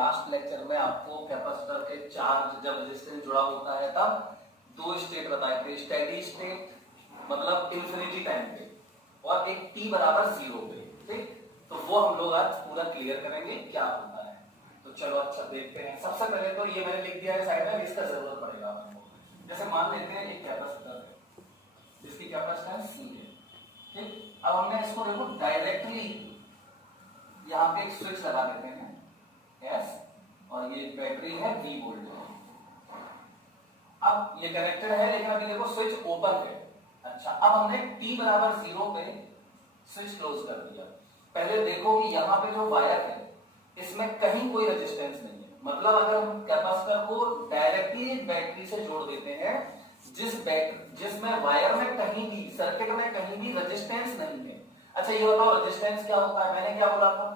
Last lecture में आपको capacitor के चार्ज जब रेजिस्टेंस जुड़ा होता है तब दो स्टेट बताए थे, स्टेडी स्टेट मतलब इंफिनिटी टाइम पे और एक t बराबर 0 पे, ठीक। तो वो हम लोग आज पूरा क्लियर करेंगे क्या होता है। तो चलो अच्छा देखते हैं। सबसे पहले तो ये मैंने लिख दिया है साइड में, इसका जरूरत पड़ेगा आपको। जैसे मान लेते हैं एक कैपेसिटर है जिसकी कैपेसिटेंस C है, ठीक। अब हमने इसको देखो डायरेक्टली यहाँ पे एक स्विच लगा देते हैं S और ये बैटरी है V वोल्ट। अब ये कनेक्टेड है लेकिन अभी देखो स्विच ओपन है। अच्छा अब हमने t बराबर 0 पे स्विच क्लोज कर दिया। पहले देखो कि यहाँ पे जो वायर है इसमें कहीं कोई रेजिस्टेंस नहीं है, मतलब अगर हम कैपेसिटर को डायरेक्टली बैटरी से जोड़ देते हैं जिसमें वायर में कहीं भी सर्किट में कहीं भी रेजिस्टेंस नहीं है। अच्छा ये बताओ रेजिस्टेंस क्या होता है? मैंने क्या बोला था,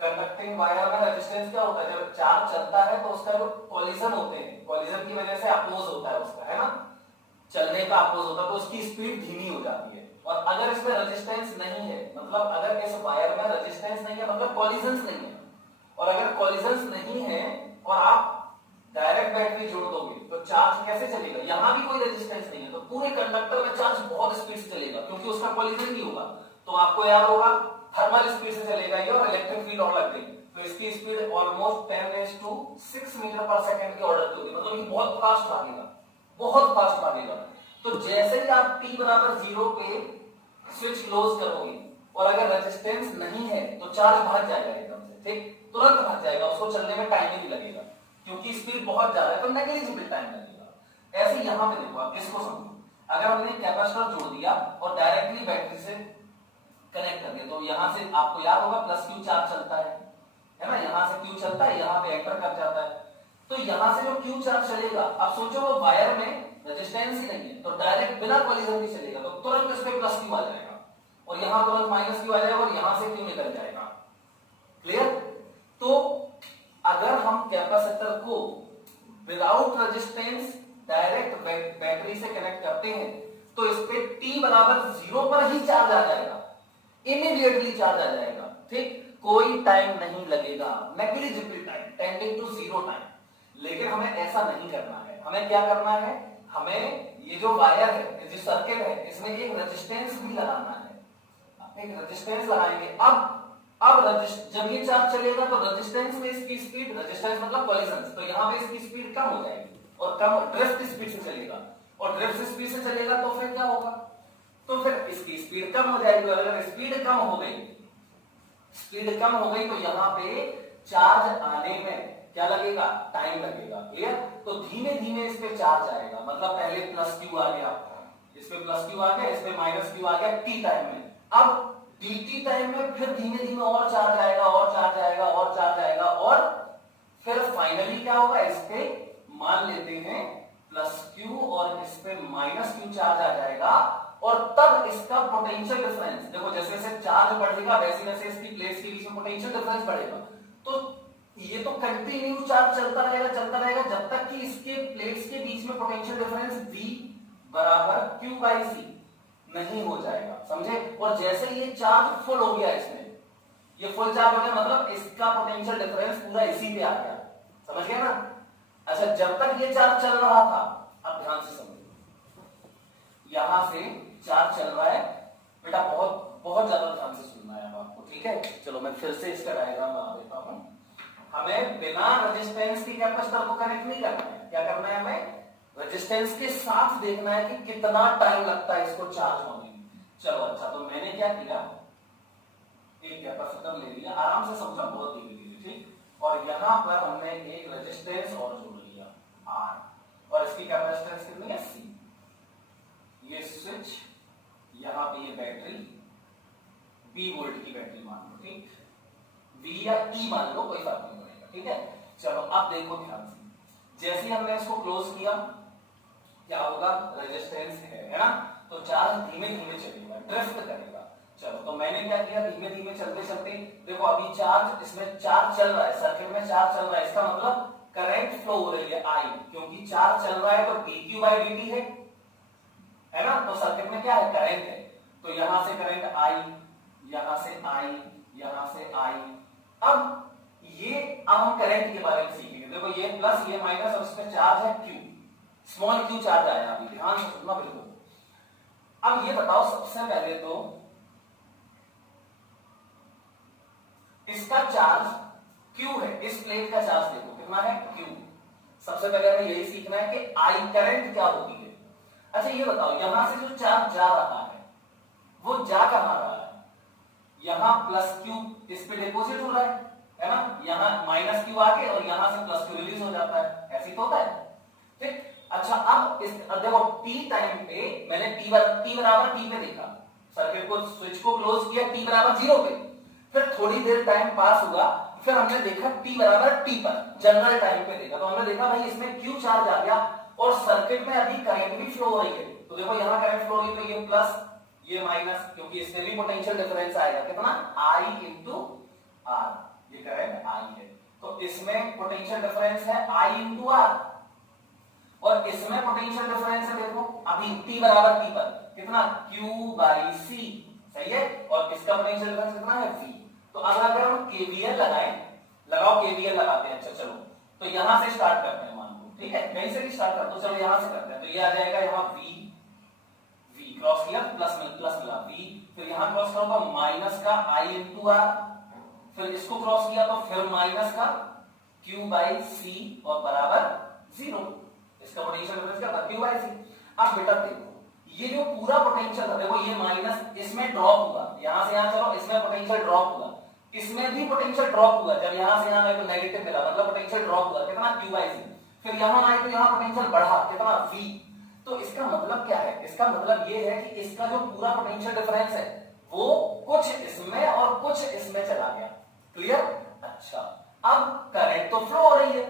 कंडक्टिंग वायर में रेजिस्टेंस क्या होता है? जब चार्ज चलता है तो उसका जो कोलिजन होते हैं, कोलिजन की वजह से अपोज होता है उसका, है ना, चलने का अपोज होता है तो उसकी स्पीड धीमी हो जाती है। और अगर इसमें रेजिस्टेंस नहीं है, मतलब अगर इस वायर में रेजिस्टेंस नहीं है मतलब कोलिजन नहीं है, और अगर कोलिजन नहीं है और आप डायरेक्ट बैटरी जोड़ दोगे तो चार्ज कैसे चलेगा? यहां भी कोई रेजिस्टेंस नहीं है तो पूरे कंडक्टर में चार्ज बहुत स्पीड से चलेगा क्योंकि उसका कोलिजन नहीं होगा। तो आपको याद होगा थर्मल स्पीड से चलेगा ये और इलेक्ट्रिक फील्ड और लग गई तो इसकी स्पीड ऑलमोस्ट 10⁻⁶ मीटर पर सेकंड की ऑर्डर की होगी, मतलब ये बहुत फास्ट भागेगा, बहुत फास्ट भागेगा। तो जैसे ही आप t बराबर 0 पे स्विच क्लोज करोगे और अगर रेजिस्टेंस नहीं है तो चार्ज भाग जाएगा एकदम से, ठीक, तुरंत भाग जाएगा, उसको चलने में टाइम ही नहीं लगेगा क्योंकि स्पीड बहुत ज्यादा है तो नेग्लिजिबल टाइम लगेगा। ऐसे यहां पे देखो आप इसको समझो, अगर हमने कैपेसिटर जोड़ दिया और डायरेक्टली बैटरी से कनेक्ट कर दिया तो यहां से आपको याद होगा प्लस Q चार्ज चलता है ना, यहां से Q चलता है, यहां पे एंटर कर जाता है। तो यहां से जो Q चार्ज चलेगा, अब सोचो वो वायर में रेजिस्टेंस ही नहीं है तो डायरेक्ट बिना कोलिजन के चलेगा तो तुरंत इस पे प्लस Q आ जाएगा और यहां तुरंत माइनस Q आ जाएगा और यहां से Q निकल जाएगा। क्लियर? तो अगर हम कैपेसिटर को विदाउट रेजिस्टेंस डायरेक्ट बैटरी से कनेक्ट करते हैं तो इस पे t बराबर 0 पर ही चार्ज आ जाएगा, इमीडिएटली चार्ज आ जाएगा, ठीक, कोई टाइम नहीं लगेगा, negligible time, tending to 0 time. लेकिन हमें ऐसा नहीं करना है, हमें क्या करना है, हमें ये जो वायर है, जो सर्किट है, इसमें एक रेजिस्टेंस भी लगाना है, एक रेजिस्टेंस लगाएंगे। अब जब ये चार्ज चलेगा तो रेजिस्टेंस में इसकी स्पीड, रेजिस्टेंस मतलब कोलिजन, तो यहां पे इसकी स्पीड कम हो जाएगी और कम ड्रिफ्ट स्पीड से चलेगा और ड्रिफ्ट स्पीड से चलेगा तो फिर क्या होगा, तो फिर इसकी स्पीड कम हो जाएगी। अगर स्पीड कम हो गई, स्पीड कम हो गई तो यहां पे चार्ज आने में क्या लगेगा, टाइम लगेगा। क्लियर? तो धीमे धीमे इस पे चार्ज आएगा, मतलब पहले प्लस Q आ गया, इस पे प्लस Q आ गया, इस पे माइनस Q आ गया t टाइम में। अब dt टाइम में फिर धीमे धीमे और चार्ज आएगा और चार्ज आएगा और चार्ज आएगा और फिर फाइनली क्या होगा, इस पे मान लेते हैं प्लस Q और इस पे माइनस Q चार्ज आ जाएगा और तब इसका पोटेंशियल डिफरेंस देखो, जैसे जैसे चार्ज बढ़ेगा वैसे वैसे इसकी प्लेट्स के बीच में पोटेंशियल डिफरेंस बढ़ेगा। तो ये तो कंटिन्यू चार्ज चलता रहेगा जब तक कि इसके प्लेट्स के बीच में पोटेंशियल डिफरेंस V बराबर Q/C नहीं हो जाएगा, समझे? और जैसे ये चार्ज फुल हो गया, इसमें ये फुल चार्ज हो गया मतलब इसका पोटेंशियल डिफरेंस पूरा इसी पे आ गया, समझ गए ना? अच्छा जब तक ये चार्ज चल रहा था, अब ध्यान से समझो, यहां से चार्ज चल रहा है बेटा, बहुत बहुत ज्यादा ध्यान से सुनना है आपको, ठीक है? चलो मैं फिर से इसका डायग्राम बना देता हूं। हमें बिना रेजिस्टेंस की कैपेसिटर को कनेक्ट नहीं करना है, क्या करना है, हमें रेजिस्टेंस के साथ देखना है कि कितना टाइम लगता है इसको चार्ज होने में। चलो अच्छा, तो मैंने क्या किया, एक कैपेसिटर ले लिया, आराम से समझा, बहुत धीरे धीरे, ठीक, और यहां पर हमने एक रेजिस्टेंस और जोड़ लिया R और इसकी कैपेसिटेंस कितनी है C। ये स्विच, यहां पे ये बैटरी B वोल्ट की बैटरी मान लो, ठीक, V या E मान लो, कोई फर्क नहीं पड़ेगा, ठीक है? चलो अब देखो ध्यान से, जैसे हमने इसको क्लोज किया क्या होगा, रेजिस्टेंस है ना, तो चार्ज धीमे धीमे चलेगा, ड्रिफ्ट करेगा। चलो तो मैंने क्या किया, धीमे धीमे चलते चलते देखो अभी चार्ज, इसमें चार्ज चल रहा है, सर्किट में चार्ज चल रहा है, इसका मतलब करंट फ्लो हो रही है I, क्योंकि चार्ज चल रहा है तो dQ/dt है ना, तो सर्किट में क्या है, करंट है, तो यहां से करंट I, यहां से I, यहां से I। अब ये अब हम करंट के बारे में सीखेंगे। देखो ये प्लस ये माइनस और इसमें चार्ज है Q, स्मॉल q चार्ज आया, अभी ध्यान से सुनना बिल्कुल। अब ये बताओ सबसे पहले तो इसका चार्ज Q है, इस प्लेट का चार्ज देखो कितना है Q। सबसे पहले हमें यही सीखना है कि I करंट क्या होती है। अच्छा ये बताओ यहां से जो चार्ज जा रहा है वो जा कहां रहा है, यहां प्लस Q इस पे डिपॉजिट हो रहा है ना, यहां माइनस Q आके और यहां से प्लस Q रिलीज हो जाता है, ऐसे तो होता है, ठीक। अच्छा अब इस देखो t टाइम पे मैंने t बराबर t पे देखा, सर्किट को स्विच को क्लोज किया t बराबर 0 पे, फिर थोड़ी देर टाइम पास हुआ, फिर हमने देखा t बराबर t पर, जनरल टाइम पे देखा तो हमने देखा भाई इसमें q चार्ज आ गया और सर्किट में अभी करंट भी फ्लो हो रही है। तो देखो यहां करंट फ्लो हो रही है तो ये प्लस ये माइनस, क्योंकि इसमें भी पोटेंशियल डिफरेंस आएगा कितना I इंटू R, ये करंट I है तो इसमें पोटेंशियल डिफरेंस है I इंटू R और इसमें पोटेंशियल डिफरेंस है देखो अभी t बराबर t पर कितना Q बाई C, सही है, और इसका पोटेंशियल डिफरेंस कितना है V। तो अब अगर हम KVL लगाएं, लगाओ KVL लगाते हैं। अच्छा चलो तो यहां से स्टार्ट करते हैं, मान लो ठीक है कहीं से भी स्टार्ट कर दो, चलो यहां से करते हैं। तो ये आ जाएगा यहां V क्रॉस किया प्लस मिला V, फिर यहां क्रॉस करूंगा माइनस का I इंटू R, फिर इसको क्रॉस किया तो फिर माइनस का Q बाई C और बराबर 0, इसका पोटेंशियल डिफरेंस क्या था Q बाई C। अब बेटा देखो ये जो पूरा पोटेंशियल था, देखो ये माइनस इसमें ड्रॉप हुआ, यहां से यहां चलो इसमें पोटेंशियल ड्रॉप हुआ, इसमें भी पोटेंशियल ड्रॉप हुआ, जब यहां से यहां तो नेगेटिव मिला मतलब पोटेंशियल ड्रॉप हुआ कितना Q बाई C, फिर यहां आए तो यहां पोटेंशियल बढ़ा कितना V। तो इसका मतलब क्या है, इसका मतलब ये है कि इसका जो पूरा पोटेंशियल डिफरेंस है वो कुछ इसमें और कुछ इसमें चला गया, क्लियर। अच्छा अब करंट तो फ्लो हो रही है,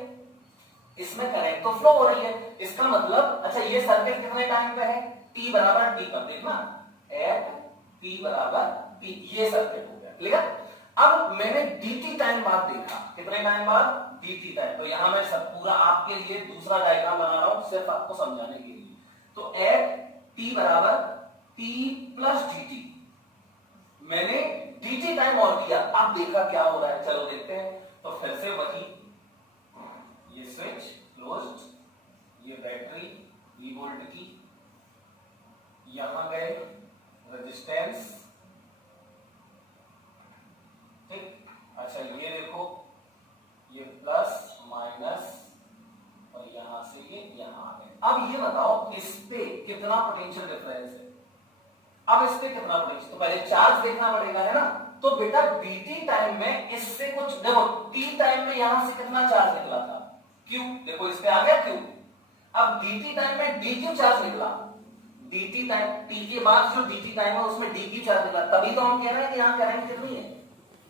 इसमें करंट तो फ्लो हो रही है, इसका मतलब अच्छा ये सर्किट कितने टाइम पे है t बराबर t पर, देखना एट t बराबर t, ये सर्किट हो गया, क्लियर। अब मैंने dt टाइम बाद देखा, कितने टाइम बाद dt टाइम, तो यहां मैं सब पूरा आपके लिए दूसरा डायग्राम बना रहा हूं सिर्फ आपको समझाने के लिए। तो एट t बराबर t प्लस dt, मैंने dt टाइम और दिया, अब देखा क्या हो रहा है, चलो देखते हैं। तो फिर से वही, ये स्विच क्लोज्ड, ये बैटरी V वोल्ट की, यहां गए रेजिस्टेंस, ठीक। अच्छा ये देखो ये प्लस माइनस और यहां से ये यहां आ गए। अब ये बताओ इस पे कितना पोटेंशियल डिफरेंस है, अब इस पे कितना पोटेंशियल, तो पहले चार्ज देखना पड़ेगा है ना। तो बेटा dt टाइम में इससे कुछ देखो t टाइम में यहां से कितना चार्ज निकला था Q, देखो इस पे आ गया Q। अब dt टाइम में dq चार्ज निकला, dt टाइम t के बाद जो dt टाइम है उसमें dq चार्ज निकला, तभी तो हम कह रहे हैं कि यहां करंट कितनी है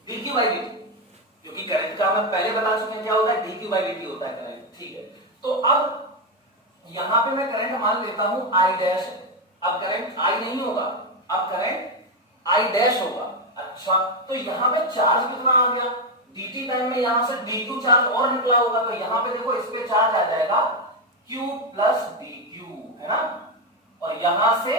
dq बाई dt, क्योंकि करंट का हम पहले बता चुके हैं क्या होता है dq बाई dt होता है करंट, ठीक है। तो अब यहां पे मैं करंट मान लेता हूं I डैश, अब करंट I नहीं होगा, अब करंट I डैश होगा। अच्छा तो यहां पे चार्ज कितना आ गया dt टाइम में, यहां से dq चार्ज और निकला होगा, तो यहां पे देखो इस पे चार्ज आ जाएगा q प्लस dq, है ना, और यहां से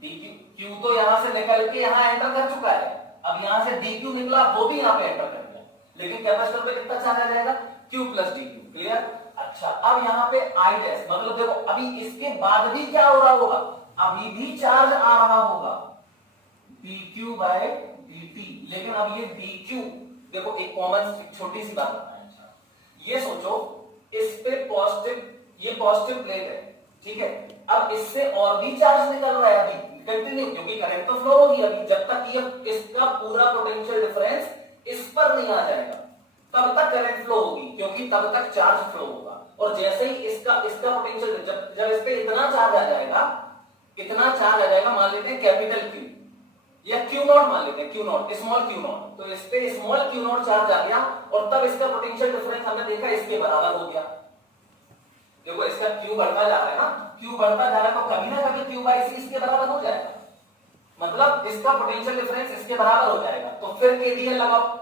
dq, q तो यहां से निकल के यहां एंटर कर चुका है, अब यहां से dq निकला वो भी यहां पे एंटर कर गया, लेकिन कैपेसिटर पे कितना चार्ज आ जाएगा q प्लस dq, क्लियर। अच्छा अब यहां पे I डैश, मतलब देखो अभी इसके बाद भी क्या हो रहा होगा, अभी भी चार्ज आ रहा होगा dq बाय dt, लेकिन अब ये dq देखो एक कॉमन छोटी सी बात बताएं, ये सोचो इस पे पॉजिटिव, ये पॉजिटिव प्लेट है, ठीक है, अब इससे और भी चार्ज निकल रहा है अभी कंटिन्यू, क्योंकि करंट तो फ्लो होगी अभी, जब तक ये इसका पूरा पोटेंशियल डिफरेंस इस पर नहीं आ जाएगा तब तक करंट फ्लो होगी, क्योंकि तब तक चार्ज फ्लो होगा। और जैसे ही इसका पोटेंशियल जब इस पे इतना चार्ज आ जाएगा, इतना चार्ज आ जाएगा, मान लेते हैं कैपिटल Q या Q नॉट, मान लेते हैं Q not, small Q not, तो इस पे स्मॉल Q नॉट चार्ज आ गया और तब इसका पोटेंशियल डिफरेंस हमने देखा इसके बराबर हो गया। देखो इसका Q बढ़ता जा रहा है ना, Q बढ़ता जा रहा है तो कभी ना कभी Q बाई C इसके बराबर हो जाएगा, मतलब इसका पोटेंशियल डिफरेंस इसके बराबर हो जाएगा। तो फिर KVL लगाओ,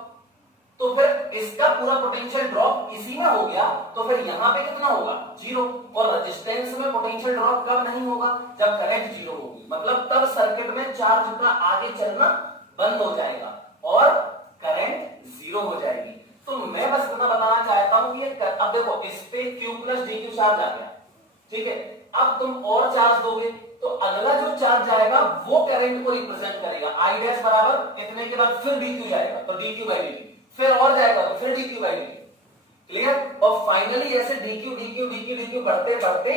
तो फिर इसका पूरा पोटेंशियल ड्रॉप इसी में हो गया, तो फिर यहां पे कितना होगा 0, और रेजिस्टेंस में पोटेंशियल ड्रॉप कब नहीं होगा, जब करंट 0 होगी, मतलब तब सर्किट में चार्ज का आगे चलना बंद हो जाएगा और करंट 0 हो जाएगी। तो मैं बस इतना बताना देखो इस पे Q plus D Q charge आ गया, ठीक है। अब तुम और चार्ज दोगे तो अगला जो चार्ज जाएगा वो करंट को रिप्रेजेंट करेगा। आई डैश बराबर इतने के बाद फिर डी क्यू जाएगा तो D Q by D T, फिर और जाएगा तो फिर D Q by D T, clear. और फाइनली ऐसे D Q D Q D Q D Q बढ़ते बढ़ते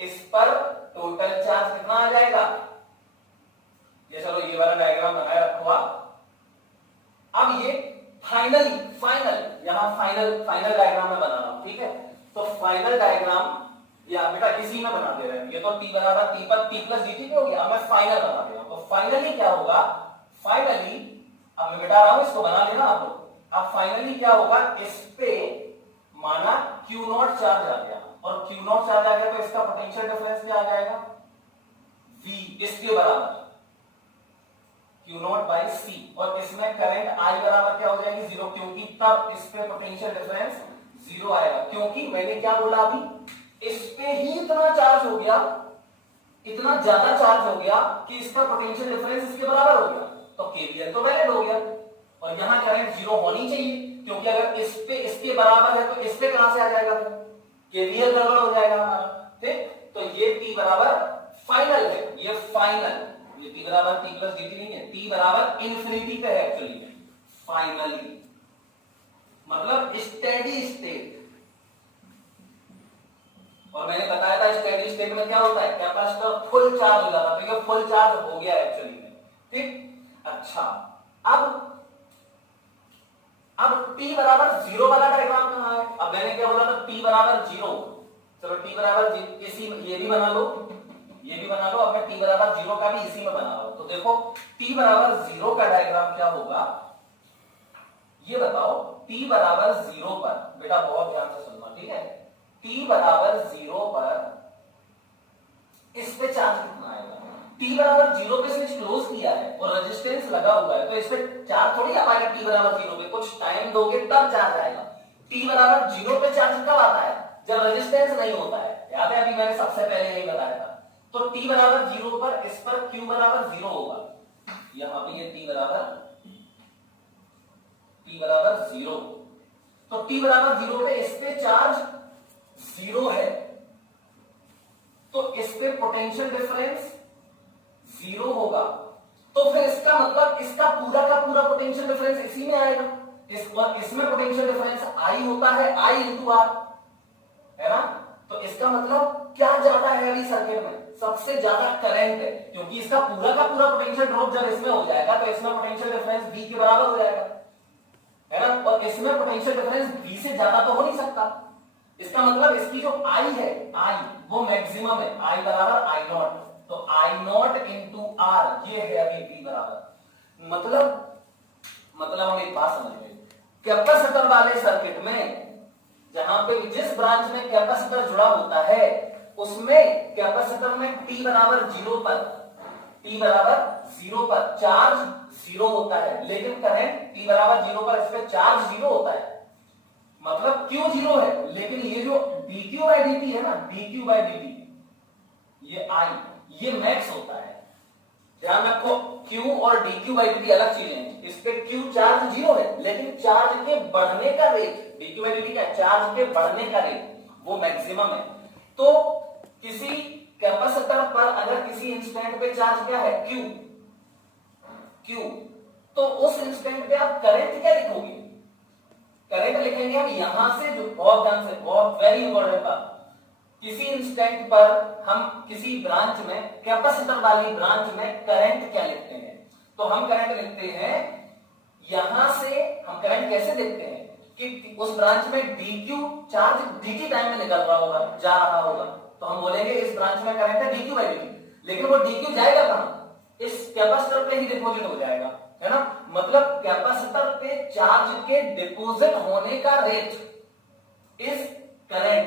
इस पर टोटल चार्ज कितना आ जाएगा। ये चलो ये वाला डायग्राम बनाए रखो आप। अब ये फाइनल डायग्राम में बना रहा हूं, ठीक है। तो फाइनल डायग्राम या बेटा इसी में बना दे रहे हैं। ये तो टी बराबर टी पर टी प्लस डी टी हो गया, अब मैं फाइनल बना दे रहा हूं। तो फाइनली क्या होगा, फाइनली अब मैं बिठा रहा हूं, इसको बना लेना आप लोग। अब फाइनली क्या होगा, इस पे माना क्यू नॉट चार्ज आ गया, और क्यू नॉट चार्ज आ गया तो इसका पोटेंशियल डिफरेंस क्या आ जाएगा, V इसके बराबर क्यू नॉट बाई सी, और इसमें करंट I बराबर क्या हो जाएगी 0, क्योंकि तब इस पे पोटेंशियल डिफरेंस 0 आएगा, क्योंकि मैंने क्या बोला अभी, इस पे ही इतना चार्ज हो गया, इतना ज्यादा चार्ज हो गया कि इसका पोटेंशियल डिफरेंस इसके बराबर हो गया, तो केवीएल तो वैलिड हो गया। और यहां करंट 0 होनी चाहिए, क्योंकि अगर इस पे इसके बराबर है तो इस पे कहां से आ जाएगा, केवीएल गड़बड़ हो जाएगा हमारा, ठीक। तो ये T बराबर फाइनल है, ये फाइनल, ये T बराबर T प्लस dt नहीं है, T बराबर इंफिनिटी पे है एक्चुअली में, फाइनली मतलब स्टेडी स्टेट। और मैंने बताया था स्टेडी स्टेट में क्या होता है, कैपेसिटर फुल चार्ज हो जाता है, तो ये फुल चार्ज हो गया एक्चुअली में, ठीक। अच्छा अब T बराबर 0 वाला डायग्राम कहां है। अब मैंने क्या बोला था, T बराबर 0, चलो T बराबर इसी ये भी बना लो, ये भी बना लो। अब मैं T बराबर 0 का भी इसी में बना रहा हूं। तो देखो T बराबर 0 का डायग्राम क्या होगा, ये बताओ। T बराबर 0 पर, बेटा बहुत ध्यान से सुनना, ठीक है। T बराबर 0 पर इस पे चार्ज कितना आएगा, T बराबर 0 पे स्विच क्लोज किया है और रेजिस्टेंस लगा हुआ है, तो इस पे चार्ज थोड़ी आ पाएगा। T बराबर 0 पे कुछ टाइम दोगे तब चार्ज आएगा। T बराबर 0 पे चार्ज कब आता है, जब रेजिस्टेंस नहीं होता है, याद है अभी मैंने सबसे पहले यही बताया था। तो T बराबर 0 पर इस पर Q बराबर 0 होगा, यहां पे ये T बराबर 0, तो T बराबर 0 पे इस पे चार्ज 0 है, तो इस पे पोटेंशियल डिफरेंस 0 होगा। तो फिर इसका मतलब इसका पूरा का पूरा पोटेंशियल डिफरेंस इसी में आएगा, इसमें पोटेंशियल डिफरेंस I होता है, I इंटू R, है ना। तो इसका मतलब क्या ज्यादा है अभी सर्किट में, सबसे ज्यादा करंट है, क्योंकि इसका पूरा का पूरा पोटेंशियल ड्रॉप जब इसमें हो जाएगा तो इसमें पोटेंशियल डिफरेंस V के बराबर हो जाएगा, है ना। और इसमें पोटेंशियल डिफरेंस V से ज्यादा तो हो नहीं सकता। इसका मतलब इसकी जो I है, I वो मैक्सिमम है, I बराबर I नॉट, तो I नॉट इंटू R, ये है अभी V बराबर। मतलब हम एक बात समझ गए, कैपेसिटर वाले सर्किट में जहां पे जिस ब्रांच में कैपेसिटर जुड़ा होता है उसमें कैपेसिटर में T बराबर 0 पर चार्ज 0 होता है, लेकिन करंट T बराबर 0 पर इस पे चार्ज 0 होता है, मतलब Q 0 है, लेकिन ये जो dQ बाई dt है ना, dQ बाई dt, ये I, ये मैक्स होता है। ध्यान रखो, Q और dQ बाई dt अलग चीजें हैं। इस पे Q चार्ज 0 है, लेकिन चार्ज के बढ़ने का रेट, dQ बाई dt क्या, चार्ज के बढ़ने का रेट वो मैक्सिमम है। तो किसी कैपेसिटर पर अगर किसी इंस्टेंट पे चार्ज क्या है, Q, तो उस इंस्टेंट पे आप करंट क्या लिखोगे, करंट लिखेंगे हम यहां से, जो बहुत ध्यान से, बहुत वेरी इंपॉर्टेंट बात, किसी इंस्टेंट पर हम किसी ब्रांच में, कैपेसिटर वाली ब्रांच में करंट क्या लिखते हैं, तो हम करंट लिखते हैं यहां से। हम करंट कैसे देखते हैं कि उस ब्रांच में dQ चार्ज dt टाइम में निकल रहा होगा, जा रहा होगा, तो हम बोलेंगे इस ब्रांच में करंट है dQ बाई dt, लेकिन वो dQ जाएगा कहां, इस कैपेसिटर पे ही डिपॉजिट हो जाएगा, है ना। मतलब कैपेसिटर पे चार्ज के डिपॉजिट होने का रेट इज करंट।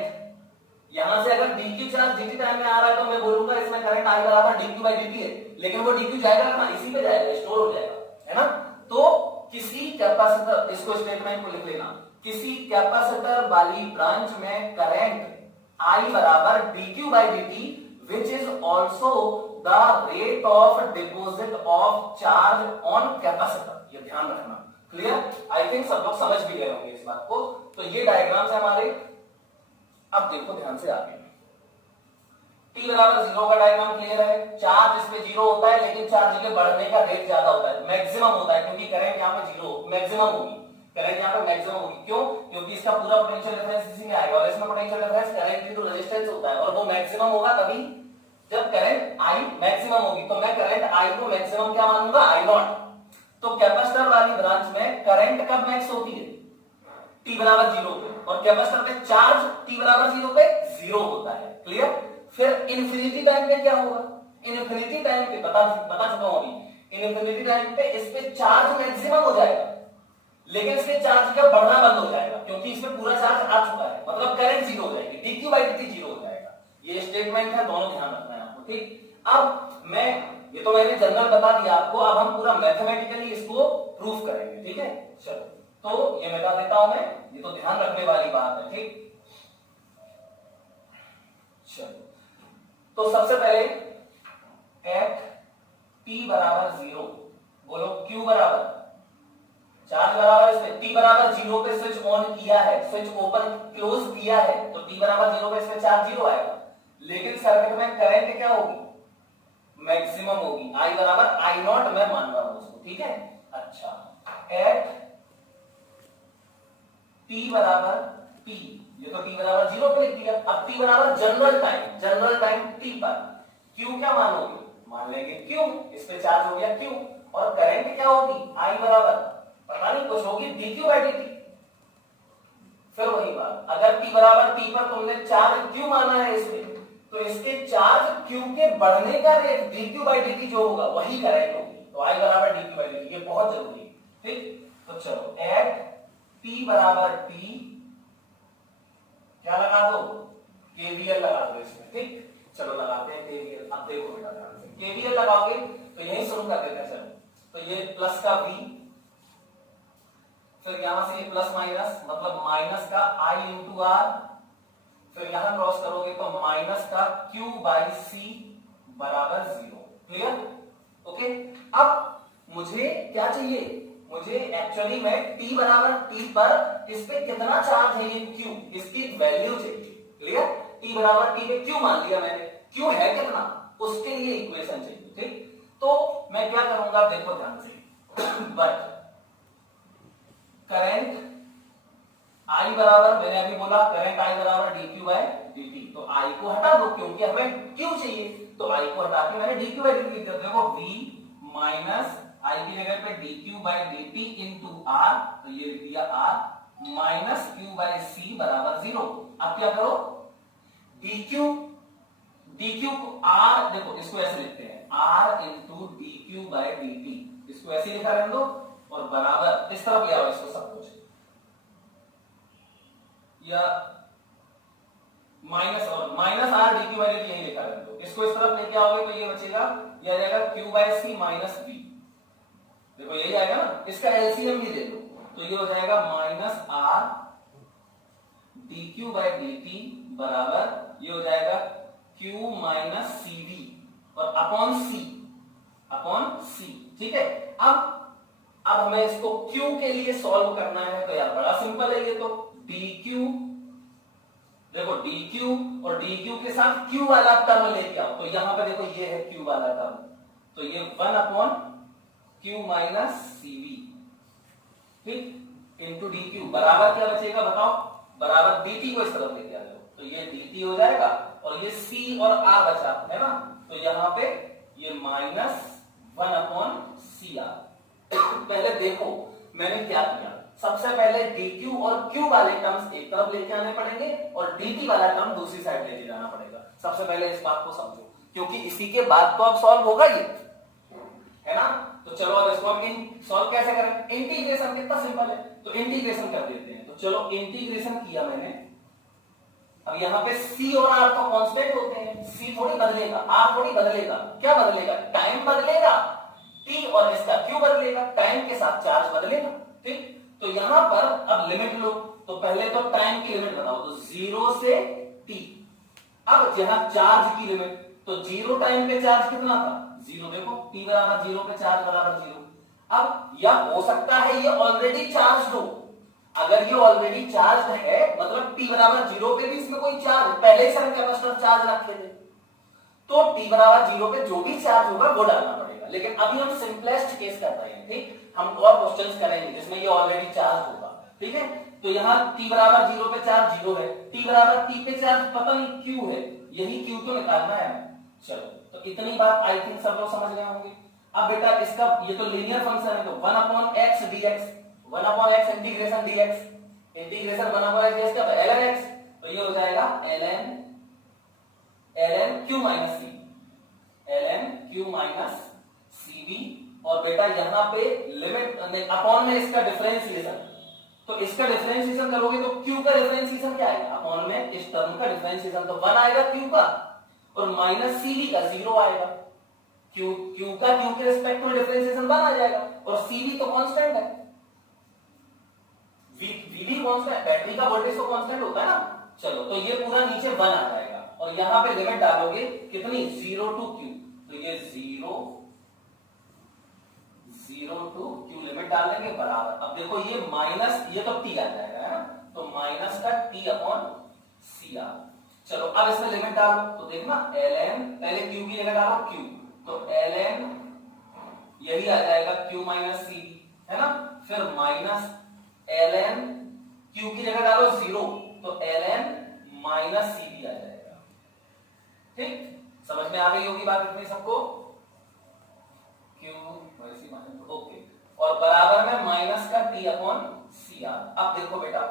यहां से अगर dQ चार्ज dt टाइम में आ रहा है तो मैं बोलूंगा इसमें करंट I बराबर dQ बाई dt है, लेकिन वो dQ जाएगा कहां, इसी पे जाएगा, स्टोर हो जाएगा, है ना। तो किसी कैपेसिटर, इसको स्टेटमेंट को लिख लेना, किसी कैपेसिटर वाली ब्रांच में करंट I बराबर dQ by dt which is also the rate of deposit of charge on capacitor, ये ध्यान रखना, क्लियर। आई थिंक सब लोग समझ भी गए होंगे इस बात को। तो ये डायग्राम्स है हमारे अब देखो ध्यान से आगे, t बराबर 0 का डायग्राम क्लियर है। चार्ज इसमें 0 होता है, लेकिन चार्ज के बढ़ने का रेट ज्यादा होता है, मैक्सिमम होता है, क्योंकि करंट यहाँ पे 0 मैक्सिमम होगी, करंट यहाँ पे मैक्सिमम होगी। क्यों? क्योंकि इसका पूरा पोटेंशियल डिफरेंस इसी में आएगा, और इसमें potential difference current into resistance होता है, और वो मैक्सिमम होगा तभी जब करंट I मैक्सिमम होगी। तो मैं करंट I को मैक्सिमम क्या मानूंगा? I0। तो कैपेसिटर वाली ब्रांच में करंट कब मैक्स होती है? t बराबर 0 पे, और कैपेसिटर पे चार्ज t बराबर 0 पे 0 होता है। क्लियर? फिर इन्फिनिटी टाइम पे क्या होगा? इन्फिनिटी टाइम पे बता चुका हूं अभी, इन्फिनिटी टाइम पे इस पे चार्ज मैक्सिमम हो जाएगा, लेकिन इसके चार्ज का बढ़ना बंद हो जाएगा, क्योंकि इसमें पूरा चार्ज आ चुका है, मतलब करंट 0 हो जाएगी, dq बाई dt 0 हो जाएगा। ये स्टेटमेंट है, दोनों ध्यान रखना है आपको, ठीक। अब मैं ये तो मैंने जनरल बता दिया आपको, अब हम पूरा मैथमेटिकली इसको प्रूफ करेंगे, ठीक है। चलो तो ये मिटा देता हूं मैं, ये तो ध्यान रखने वाली बात है, ठीक। चलो तो सबसे पहले एट t बराबर 0, बोलो q बराबर, चार्ज बराबर इसमें t बराबर 0 पे स्विच ऑन किया है, स्विच ओपन क्लोज किया है, तो t बराबर 0 पे इसमें चार्ज 0 आएगा, लेकिन सर्किट में करंट क्या होगी? मैक्सिमम होगी, I बराबर I0 मैं मान रहा हूं उसको, ठीक है। अच्छा, एट t बराबर t, ये तो t बराबर 0 पे लिख दिया। अब t बराबर जनरल टाइम t पर q क्या मानोगे? मान लेंगे q, इस पे चार्ज हो गया q, और करंट क्या होगी? I बराबर पता नहीं कुछ होगी dq बाई dt। फिर वही बात, अगर t बराबर t पर तुमने चार्ज q माना है इसमें, तो इसके चार्ज q के बढ़ने का रेट dq बाई dt जो होगा वही करंट होगी, तो I बराबर dq बाई dt, ये बहुत जरूरी है, ठीक। तो चलो एट t बराबर t क्या लगा दो? KVL लगा दो इसमें, ठीक। चलो लगाते हैं KVL। अब देखो बेटा ध्यान से, KVL लगाओगे तो यही शुरू कर देते हैं। चलो तो ये प्लस का v, फिर यहां से प्लस माइनस, मतलब माइनस का I इंटू आर, फिर यहां क्रॉस करोगे तो माइनस का q बाई सी बराबर 0। क्लियर? ओके। अब मुझे क्या चाहिए? मुझे एक्चुअली में t बराबर t पर इस पे कितना चार्ज है ये q, इसकी वैल्यू चाहिए। क्लियर? t बराबर t पे q मान लिया मैंने, q है कितना, उसके लिए इक्वेशन चाहिए, ठीक। तो मैं क्या करूंगा, देखो ध्यान से, बट करंट I बराबर, मैंने अभी बोला करंट I बराबर dq बाई dt, तो I को हटा दो क्योंकि हमें q चाहिए, तो I को हटा के मैंने dq बाई dt लिख दिया। देखो v माइनस I की जगह पे dq by dt into r, तो ये लिख दिया r minus q by c बराबर 0। अब क्या करो, dq को r, देखो इसको ऐसे लिखते हैं r into dq by dt, इसको ऐसे लिखा रहने दो, और बराबर इस तरफ ले आओ इसको सब कुछ, या माइनस, और minus r dq by dt यही लिखा रहने दो, इसको इस तरफ लेके आओगे तो ये बचेगा, ये आ जाएगा q by c minus v, देखो यही आएगा ना, इसका एलसीएम भी ले लो, तो ये हो जाएगा minus r dq by dt बराबर, ये हो जाएगा q माइनस cv और अपॉन c, ठीक है। अब हमें इसको q के लिए सॉल्व करना है, तो यार बड़ा सिंपल है ये तो, dq, देखो dq और dq के साथ q वाला टर्म लेके आओ, तो यहां पे देखो ये है q वाला टर्म, तो ये 1 अपॉन q माइनस cv, ठीक, इंटू dq बराबर क्या बचेगा बताओ, बराबर dt को इस तरफ लेके आ जाओ, तो ये dt हो जाएगा, और ये c और r बचा है ना, तो यहां पे ये माइनस 1 अपॉन सी आर। पहले देखो मैंने क्या किया, सबसे पहले dq और q वाले टर्म्स एक तरफ लेके आने पड़ेंगे, और dt वाला टर्म दूसरी साइड लेके जाना पड़ेगा। सबसे पहले इस बात को समझो, क्योंकि इसी के बाद तो अब सॉल्व होगा ये, है ना। तो चलो अब इसको हम सॉल्व कैसे करें, इंटीग्रेशन कितना सिंपल है, तो इंटीग्रेशन कर देते हैं। तो चलो इंटीग्रेशन किया मैंने, अब यहाँ पे c और r तो कांस्टेंट होते हैं, c थोड़ी बदलेगा, r थोड़ी बदलेगा, क्या बदलेगा, टाइम बदलेगा, t और इसका q बदलेगा, टाइम के साथ चार्ज बदलेगा, ठीक। तो यहां पर अब लिमिट लो, तो पहले तो टाइम की लिमिट बताओ, तो 0 से t। अब जहां चार्ज की लिमिट, तो 0 टाइम पे चार्ज कितना था, 0, देखो t बराबर 0 पे चार्ज बराबर 0। अब या हो सकता है ये ऑलरेडी चार्ज हो, अगर ये ऑलरेडी चार्ज है मतलब t बराबर 0 पे भी इसमें कोई चार्ज, पहले से हम कैपेसिटर चार्ज रखे थे, तो t बराबर 0 पे जो भी चार्ज होगा वो डालना पड़ेगा। लेकिन अभी हम सिंपलेस्ट केस कर रहे हैं, ठीक, हम और क्वेश्चंस करेंगे जिसमें ये ऑलरेडी चार्ज होगा, ठीक है। तो यहाँ t बराबर 0 पे चार्ज 0 है, t बराबर t पे चार्ज पता नहीं q है, यही q तो निकालना है। चलो तो इतनी बात आई थिंक सब लोग समझ गए होंगे। अब बेटा इसका ये तो लीनियर फंक्शन है, तो 1/x dx, 1/x integration dx, integration 1/x dx का ln x, तो ये हो जाएगा ln q minus c, ln q minus cv। और बेटा यहाँ पे लिमिट अपॉन में इसका डिफरेंशिएशन, तो इसका डिफरेंशिएशन करोगे तो q का डिफरेंशिएशन क्या आएगा, अपॉन में इस टर्म का डिफरेंशिएशन, तो 1 आएगा q का और माइनस cv का 0 आएगा। q का q के रिस्पेक्ट में डिफरेंशिएशन 1 आ जाएगा और cv तो कांस्टेंट है, vb कांस्टेंट, बैटरी का वोल्टेज तो कांस्टेंट होता है ना। चलो तो ये पूरा नीचे 1 आ जाएगा और यहाँ पे लिमिट डालोगे कितनी, 0 टू q, तो ये 0 टू q लिमिट डालेंगे बराबर, अब देखो ये माइनस, ये तो t आ जाएगा है ना, तो माइनस का t अपॉन c आ। चलो अब इसमें लिमिट डालो तो देखना ln, पहले q की जगह डालो q, तो ln यही आ जाएगा q माइनस c, है ना, फिर माइनस ln q की जगह डालो 0, तो ln माइनस cv आ जाएगा। ठीक, समझ में आ गई होगी बात इतनी सबको, q वैसी माइनस, ओके, और बराबर में माइनस का t अपॉन c आ। अब देखो बेटा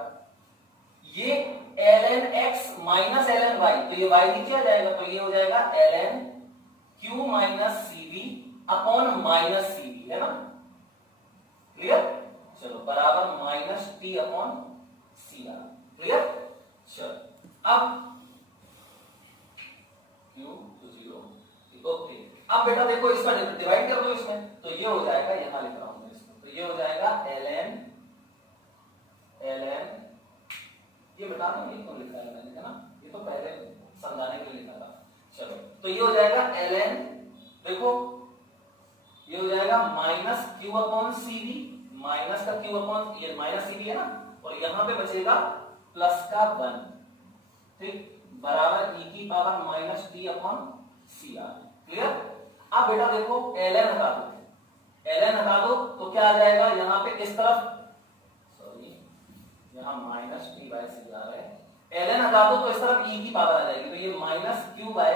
ये ln x minus ln y, तो ये y नीचे आ जाएगा, तो ये हो जाएगा ln q minus cv upon minus cv, है ना, क्लियर। चलो बराबर माइनस t अपॉन c आ, क्लियर। चलो अब q तो 0, ओके। अब बेटा देखो इसका डिवाइड कर दो इसमें, तो ये हो जाएगा, यहां लिख रहा हूं मैं इसको, तो ये हो जाएगा ln ये बता दो ये क्यों लिखा है मैंने, है ना, ये तो पहले समझाने के लिए लिखा था। चलो तो ये हो जाएगा ln, देखो ये हो जाएगा minus q upon cv, minus का q अपॉन, ये माइनस cv है ना, और यहां पे बचेगा प्लस का 1, ठीक, बराबर e की power minus t upon cr, clear. अब बेटा देखो ln हटा दो, ln हटा दो तो क्या आ जाएगा, यहां पे इस तरफ, यहाँ माइनस टी बाय सी आ रहा है, ln हटा दो तो इस तरफ e की पावर आ जाएगी, तो ये minus q by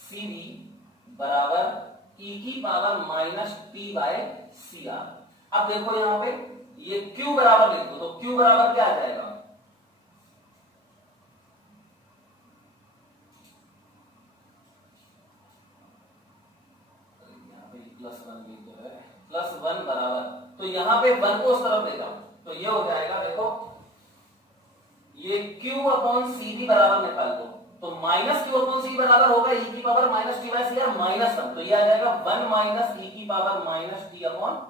c v बराबर e की power minus T by C r. अब देखो यहाँ पे ये q बराबर लिखो, तो q बराबर क्या आ जाएगा, यहाँ पे +1 भी तो है, +1 बराबर, तो यहाँ पे 1 को उस तरफ लेगा, तो ये हो जाएगा, देखो ये q अपॉन सी वी बराबर निकाल दो, तो माइनस q अपॉन सी बराबर होगा e की power minus T by C r minus 1, तो ये आ जाएगा 1 माइनस e की power minus t upon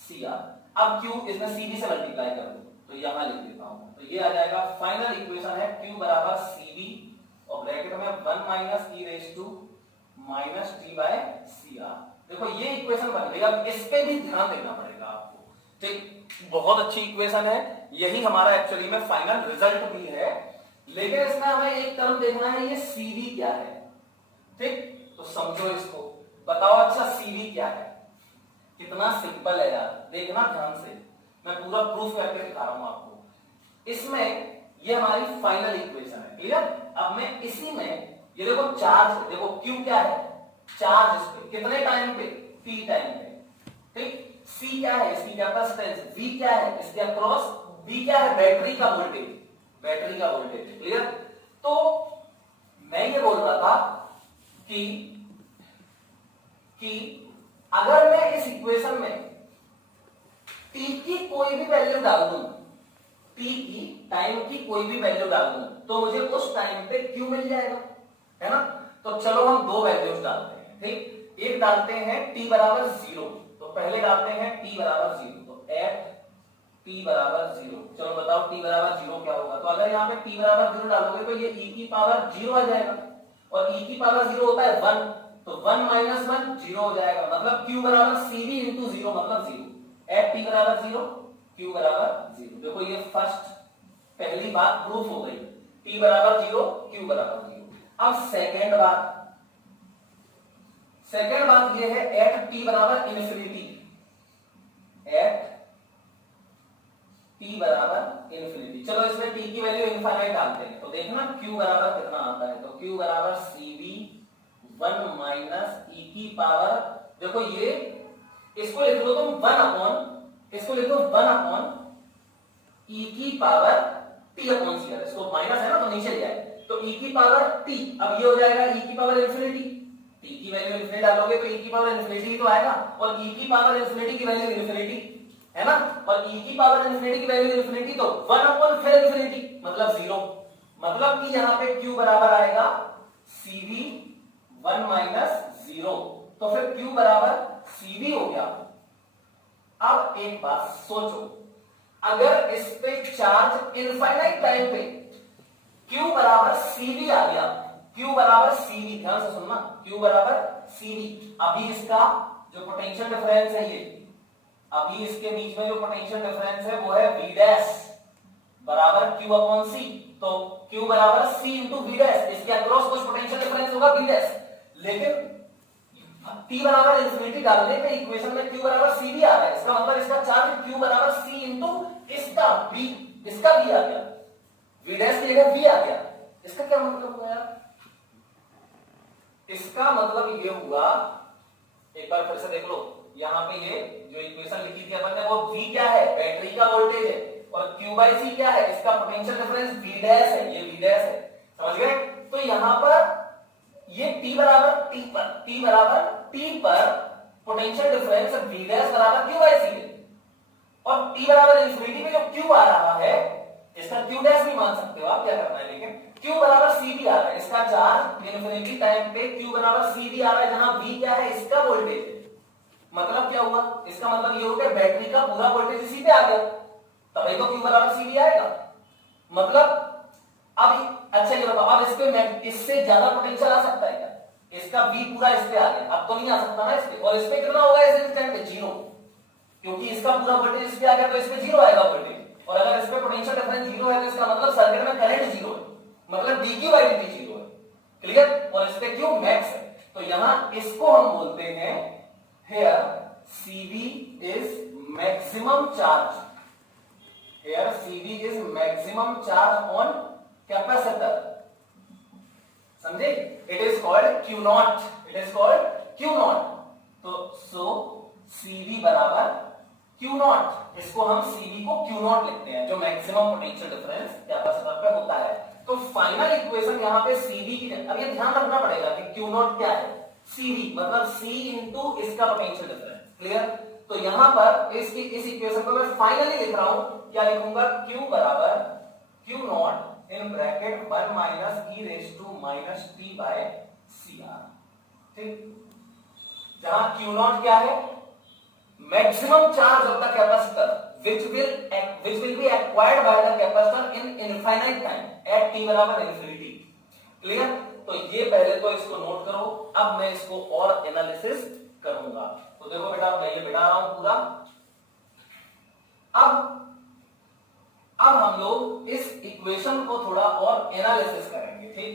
c r. अब q इसमें सी वी से मल्टीप्लाई कर दो, तो यहां लिख देता हूं, तो ये आ जाएगा फाइनल इक्वेशन है q बराबर सी वी और ब्रैकेट में 1 minus e raise to minus T by C r. देखो ये इक्वेशन बन गई, अब इस पे भी ध्यान देना पड़ेगा आपको, ठीक, बहुत अच्छी इक्वेशन है, यही हमारा एक्चुअली में फाइनल रिजल्ट भी है, लेकिन इसमें हमें एक टर्म देखना है, ये सीवी क्या है, ठीक, तो समझो इसको, बताओ अच्छा सीवी क्या है, कितना सिंपल है यार, देखना ध्यान से, मैं पूरा प्रूफ करके दिखा रहा हूं आपको। इसमें ये हमारी फाइनल इक्वेशन है, क्लियर। अब मैं इसी में ये देखो चार्ज, देखो Q क्या है, चार्ज इस पे कितने टाइम पे, t टाइम पे, ठीक, C क्या है, इसकी कैपेसिटेंस, V क्या है, इसके अक्रॉस, B क्या है, बैटरी का वोल्टेज, बैटरी का वोल्टेज, क्लियर। तो मैं ये बोल रहा था कि अगर मैं इस इक्वेशन में t की कोई भी वैल्यू डाल दूं, t की टाइम की कोई भी वैल्यू डाल दूं, तो मुझे उस टाइम पे Q मिल जाएगा, है ना। तो चलो हम दो वैल्यूज डालते हैं, ठीक, एक डालते हैं t बराबर 0, तो पहले डालते हैं t बराबर 0, तो एट t बराबर 0, चलो बताओ t बराबर 0 क्या होगा, तो अगर यहाँ पे t बराबर 0 डालोगे तो ये e की पावर 0 आ जाएगा, और e की पावर 0 होता है 1, तो 1 माइनस 1 0 हो जाएगा, मतलब q बराबर cv इंटू 0 मतलब 0, एट t बराबर 0, Q बराबर 0। देखो ये फर्स्ट पहली बात प्रूफ हो गई, T बराबर 0, Q बराबर 0। अब सेकेंड बात ये है एट T बराबर इन्फिनिटी, एट T बराबर इन्फिनिटी। चलो इसमें T की वैल्यू इनफाइनाइट डालते हैं, तो देखना Q बराबर कितना आता है, तो Q बराबर CV 1 माइनस e की पावर, देखो ये इसको लिख लो तुम 1 अपॉन, इसको लिख लो 1 अपॉन e की पावर t अपॉन सी, इसको माइनस है ना तो नीचे ले आए, तो e की पावर t, अब ये हो जाएगा e की पावर इन्फिनिटी, t की वैल्यू इन्फिनिटी डालोगे तो e की पावर इन्फिनिटी तो आएगा, और e की पावर इन्फिनिटी की वैल्यू इन्फिनिटी है ना, और e की पावर इन्फिनिटी की वैल्यू इन्फिनिटी तो 1 अपॉन फिर इन्फिनिटी मतलब 0, मतलब कि यहां पे q बराबर आएगा cv 1 माइनस 0, तो फिर q बराबर cv हो गया। अब एक बात सोचो, अगर इस पे चार्ज इनफाइनाइट टाइम पे q बराबर cv आ गया, q बराबर cv, ध्यान से सुनना, q बराबर cv, अभी इसका जो पोटेंशियल डिफरेंस है ये, अभी इसके बीच में जो पोटेंशियल डिफरेंस है वो है v डैश बराबर q अपॉन c, तो q बराबर c इंटू v डैश, इसके अक्रॉस कुछ पोटेंशियल डिफरेंस होगा v डैश, लेकिन t बराबर इन्फिनिटी डालने पे इक्वेशन में q बराबर cv आ रहा है, इसका मतलब इसका चार्ज q बराबर c इंटू इसका v, इसका v आ गया, v डैश की जगह v आ गया। इसका क्या मतलब हुआ यार, इसका मतलब ये हुआ, एक बार फिर से देख लो, यहां पे ये जो इक्वेशन लिखी थी अपन ने वो v क्या है, बैटरी का वोल्टेज है, और q बाई c क्या है, इसका पोटेंशियल डिफरेंस v डैश है, ये v डैश है, समझ गए। तो यहां पर ये t बराबर t पर पोटेंशियल डिफरेंस v डैश बराबर q बाई c है, और t बराबर इन्फिनिटी में जो q आ रहा है इसका q डैश भी मान सकते हो आप, क्या करना है, लेकिन q बराबर cv आ रहा है, इसका चार्ज इन्फिनिटी टाइम पे q बराबर cv आ रहा है, जहां v क्या है, इसका वोल्टेज है। मतलब क्या हुआ, इसका मतलब ये हो गया बैटरी का पूरा वोल्टेज इसी पे आ गया, तभी तो q बराबर cv आएगा। मतलब अब अच्छा ये बताओ, अब इस पे इससे ज्यादा पोटेंशियल आ सकता है क्या, इसका v पूरा इस पे आ गया, अब तो नहीं आ सकता ना इस पे, और इस पे कितना होगा इस इंस्टेंट पे 0, क्योंकि इसका पूरा वोल्टेज इस पे आ गया तो इस पे 0 आएगा वोल्टेज, और अगर इस पे पोटेंशियल डिफरेंस 0 है तो इसका मतलब सर्किट में करंट 0 है, मतलब dq बाई dt 0 है, क्लियर, और इस पे q मैक्स है, तो यहां इसको हम बोलते हैं here cv is maximum charge, here cv is maximum charge on capacitor, समझे, it is called q naught, it is called q naught, तो so cv बराबर q naught, इसको हम cv को q naught लिखते हैं, जो मैक्सिमम पोटेंशियल डिफरेंस कैपेसिटर पे होता है। तो फाइनल इक्वेशन यहाँ पे cv की, अब ये ध्यान रखना पड़ेगा कि q naught क्या है, cv मतलब c इंटू इसका पोटेंशियल डिफरेंस, क्लियर। तो यहां पर इस इक्वेशन को मैं फाइनली लिख रहा हूं, क्या लिखूंगा, q बराबर q naught in bracket 1 minus e raise to minus t by cr, ठीक, जहां q नॉट क्या है, maximum charge of the capacitor which will be acquired by the capacitor in infinite time at t बराबर infinity, clear. तो ये पहले तो इसको नोट करो, अब मैं इसको और एनालिसिस करूंगा। तो देखो बेटा मैं ये बिठा रहा हूं पूरा, अब हम लोग इस इक्वेशन को थोड़ा और एनालिसिस करेंगे, ठीक,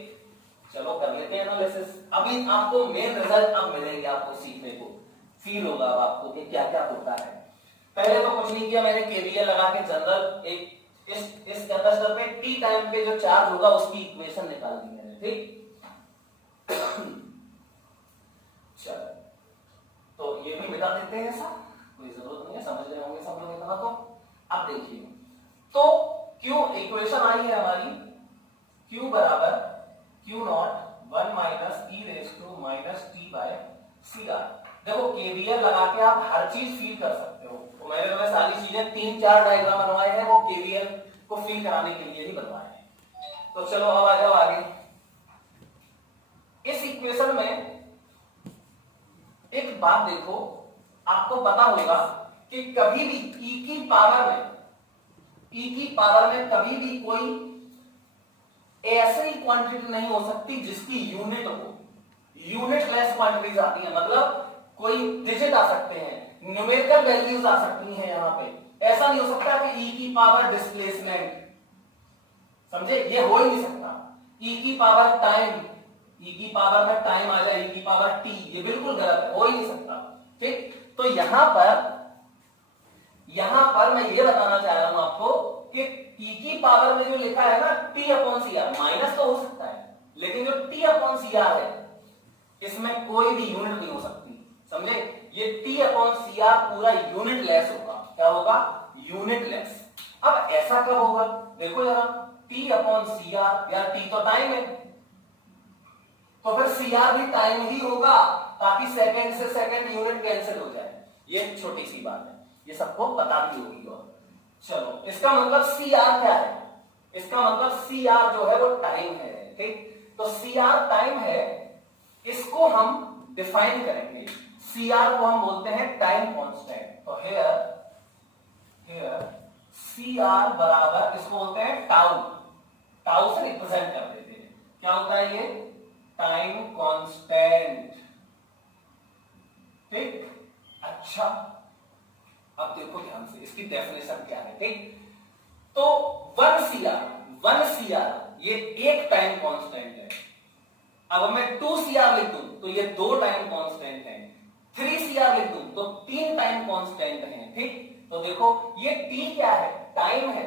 चलो कर लेते हैं एनालिसिस। अभी आपको मेन रिजल्ट अब मिलेंगे, आपको सीखने को फील होगा अब आपको कि क्या क्या होता है। पहले तो कुछ नहीं किया, मैंने केवीएल लगा के जनरल एक इस कैपेसिटर पे टी टाइम पे जो चार्ज होगा उसकी इक्वेशन निकाल दी मैंने, ठीक। चलो तो ये भी मिटा देते हैं, ऐसा कोई जरूरत नहीं है, समझ रहे होंगे सब लोग इतना। तो अब देखिए, तो Q इक्वेशन आई है हमारी, Q बराबर Q naught 1 minus e raise to minus t by cr। देखो केवीएल लगा के आप हर चीज फील कर सकते हो, तो मैंने तुम्हें सारी चीजें 3-4 डायग्राम बनवाए हैं, वो केवीएल को फील कराने के लिए ही बनवाए हैं। तो चलो अब आ जाओ आगे। इस इक्वेशन में एक बात देखो, आपको पता होगा कि कभी भी e की पावर में कभी भी कोई ऐसी क्वांटिटी नहीं हो सकती जिसकी यूनिट हो, यूनिटलेस क्वांटिटीज आती है, मतलब कोई डिजिट आ सकते हैं, न्यूमेरिकल वैल्यूज आ सकती हैं यहाँ पे, ऐसा नहीं हो सकता कि ई की पावर डिस्प्लेसमेंट, समझे, ये हो ही नहीं सकता। ई की पावर टाइम, ई की पावर में टाइम आ जाए, ई की पावर टी, ये बिल्कुल गलत है, हो ही नहीं सकता। ठीक, तो यहां पर मैं ये बताना चाह रहा हूं आपको कि ई की पावर में जो लिखा है ना t upon c r, minus तो हो सकता है, लेकिन जो टी अपॉन सी आर है इसमें कोई भी यूनिट नहीं हो सकती, समझे। ये टी अपॉन सी आर पूरा यूनिट लेस होगा। क्या होगा? Unit less. अब ऐसा कब होगा? देखो जरा, टी अपॉन सी आर, यार टी तो टाइम है, तो फिर सी आर भी टाइम ही होगा, ताकि सेकंड से सेकंड यूनिट कैंसिल हो जाए। ये छोटी सी बात है, ये सबको पता भी होगी। और चलो, इसका मतलब सी आर क्या है? इसका मतलब सी आर जो है वो टाइम है। ठीक, तो सी आर टाइम है, इसको हम डिफाइन करेंगे। सी आर को हम बोलते हैं टाइम कांस्टेंट। तो हियर सी आर बराबर, इसको बोलते हैं टाउ, टाउ से रिप्रेजेंट कर देते हैं। क्या होता है ये? Time constant. ठीक, अच्छा, अब देखो ध्यान से, इसकी डेफिनेशन क्या है। ठीक, तो 1 CR ये एक टाइम कांस्टेंट है। अब मैं 2 CR लिख दूं तो ये 2 टाइम कांस्टेंट है। 3 CR लिख दूं तो 3 टाइम कांस्टेंट है। ठीक, तो देखो ये T क्या है? टाइम है।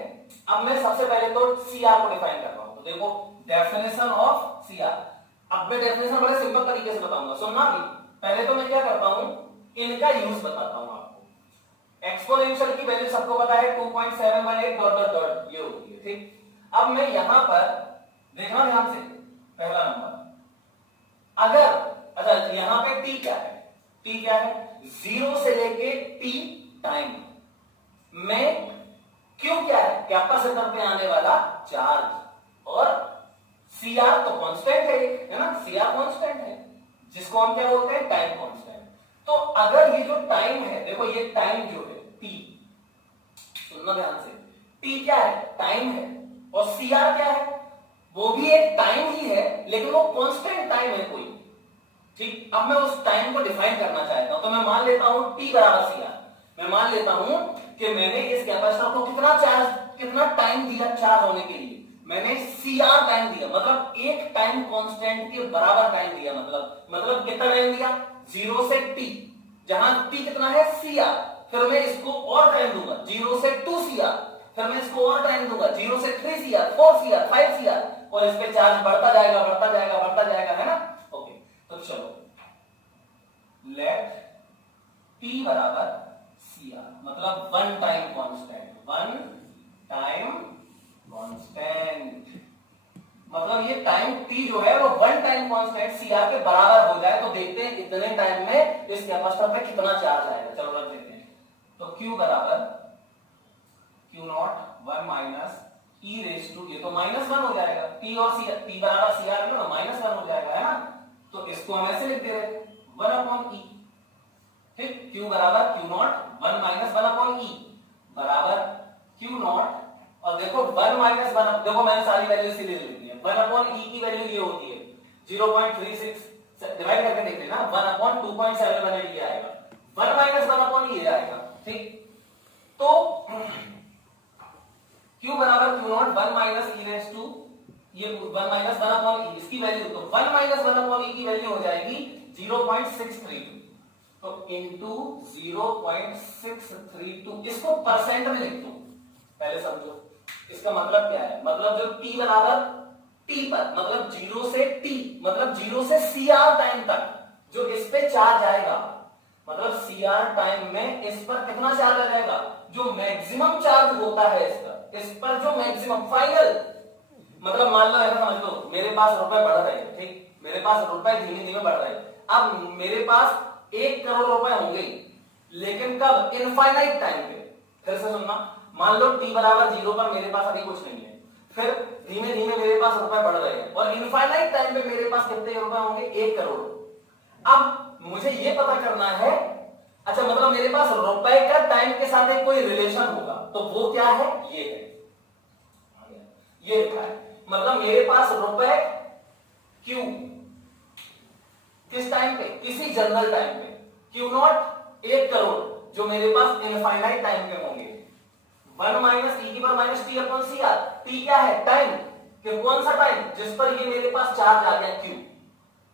अब मैं सबसे पहले तो CR को डिफाइन कर रहा हूं, तो देखो डेफिनेशन ऑफ CR। अब मैं डेफिनेशन बड़े सिंपल तरीके से बताऊंगा, सुनना भी। पहले तो मैं क्या करता हूं, इनका यूज बताता हूं आपको। एक्सपोनेंशियल की वैल्यू सबको पता है 2.718 डॉट डॉट डॉट ये होती है। ठीक, अब मैं यहां पर देखना ध्यान से, पहला नंबर अगर, अच्छा यहां पे टी क्या है? टी क्या है? 0 से लेके टी टाइम में क्यू क्या है? कैपेसिटर पे आने वाला चार्ज, और सीआर तो कांस्टेंट है ना, सीआर कांस्टेंट है, जिसको हम क्या बोलते हैं? Time constant. तो अगर ये जो टाइम है, देखो ये टाइम जो है टी, सुनना ध्यान से, टी क्या है? टाइम है, और सीआर क्या है? वो भी एक टाइम ही है, लेकिन वो कांस्टेंट टाइम है कोई। ठीक, अब मैं उस टाइम को डिफाइन करना चाहता हूं, तो मैं मान लेता हूं टी बराबर सीआर। मैं मान लेता हूं कि मैंने इस कैपेसिटर को कितना टाइम दिया चार्ज होने के लिए? मैंने सीआर टाइम दिया, मतलब एक टाइम कांस्टेंट के बराबर टाइम दिया। मतलब कितना टाइम दिया? 0 से टी, जहां टी कितना है? सीआर। फिर मैं इसको और टाइम दूंगा 0 से 2 सीआर, फिर मैं इसको और टाइम दूंगा 0 से 3 सीआर, 4 सीआर, 5 सीआर, और इस पे चार्ज बढ़ता जाएगा, है ना। ओके, तो चलो, लेट टी बराबर सीआर, मतलब 1 टाइम कांस्टेंट, 1 टाइम कांस्टेंट, मतलब ये टाइम टी जो है वो 1 टाइम कांस्टेंट सीआर के बराबर हो जाए, तो देखते हैं इतने टाइम में इस कैपेसिटर पे कितना चार्ज आएगा। चलो रख देते हैं। तो Q बराबर Q naught 1 minus e raise to, ये तो -1 हो जाएगा, टी और सी, टी बराबर सीआर है ना, -1 हो जाएगा, है ना। तो इसको हम ऐसे लिख दे रहे 1 अपॉन ई। ठीक, Q बराबर Q नॉट 1 माइनस 1 अपॉन ई बराबर Q नॉट, और देखो 1 माइनस 1, देखो मैंने सारी वैल्यू इसी लिए लिख दी है। 1 अपॉन ई की वैल्यू ये होती है 0.36, डिवाइड करके देख लेना, 1 अपॉन 2.718 ये आएगा, 1 माइनस 1 अपॉन ये आएगा। ठीक, तो Q बराबर Q naught 1 minus e raise to, ये 1 माइनस 1 अपॉन ई, इसकी वैल्यू, तो 1 माइनस 1 अपॉन ई की वैल्यू हो जाएगी 0.632, तो इनटू 0.632, इसको परसेंट में लिख दो, पहले समझो इसका मतलब क्या है। मतलब जो t बराबर t पर, मतलब 0 से t, मतलब 0 से cr टाइम तक जो इस पे चार्ज आएगा, मतलब cr टाइम में इस पर कितना चार्ज आ जाएगा? जो मैक्सिमम चार्ज होता है इस पर जो मैक्सिमम फाइनल, मतलब मान लो ऐसा समझ लो, मेरे पास रुपए बढ़ रहे हैं। ठीक, मेरे पास रुपए धीमे धीमे बढ़ रहे हैं। अब मेरे पास 1 करोड़ रुपए होंगे, लेकिन कब? इनफाइनाइट टाइम पे। फिर से सुनना, मान लो t बराबर 0 पर मेरे पास अभी कुछ नहीं है, फिर धीमे धीमे मेरे पास रुपए बढ़ रहे हैं, और इनफाइनाइट टाइम पे मेरे पास कितने रुपए होंगे? 1 करोड़। अब मुझे ये पता करना है, अच्छा मतलब मेरे पास रुपए का टाइम के साथ एक कोई रिलेशन होगा, तो वो क्या है? ये है, ये लिखा है, मतलब मेरे पास रुपए क्यू किस टाइम पे? किसी जनरल टाइम पे। Q नॉट 1 करोड़ जो मेरे पास इनफाइनाइट टाइम पे होंगे, 1 माइनस ई की power minus t upon c r. T क्या है? टाइम। कि कौन सा टाइम? जिस पर ये मेरे पास चार्ज आ गया क्यू।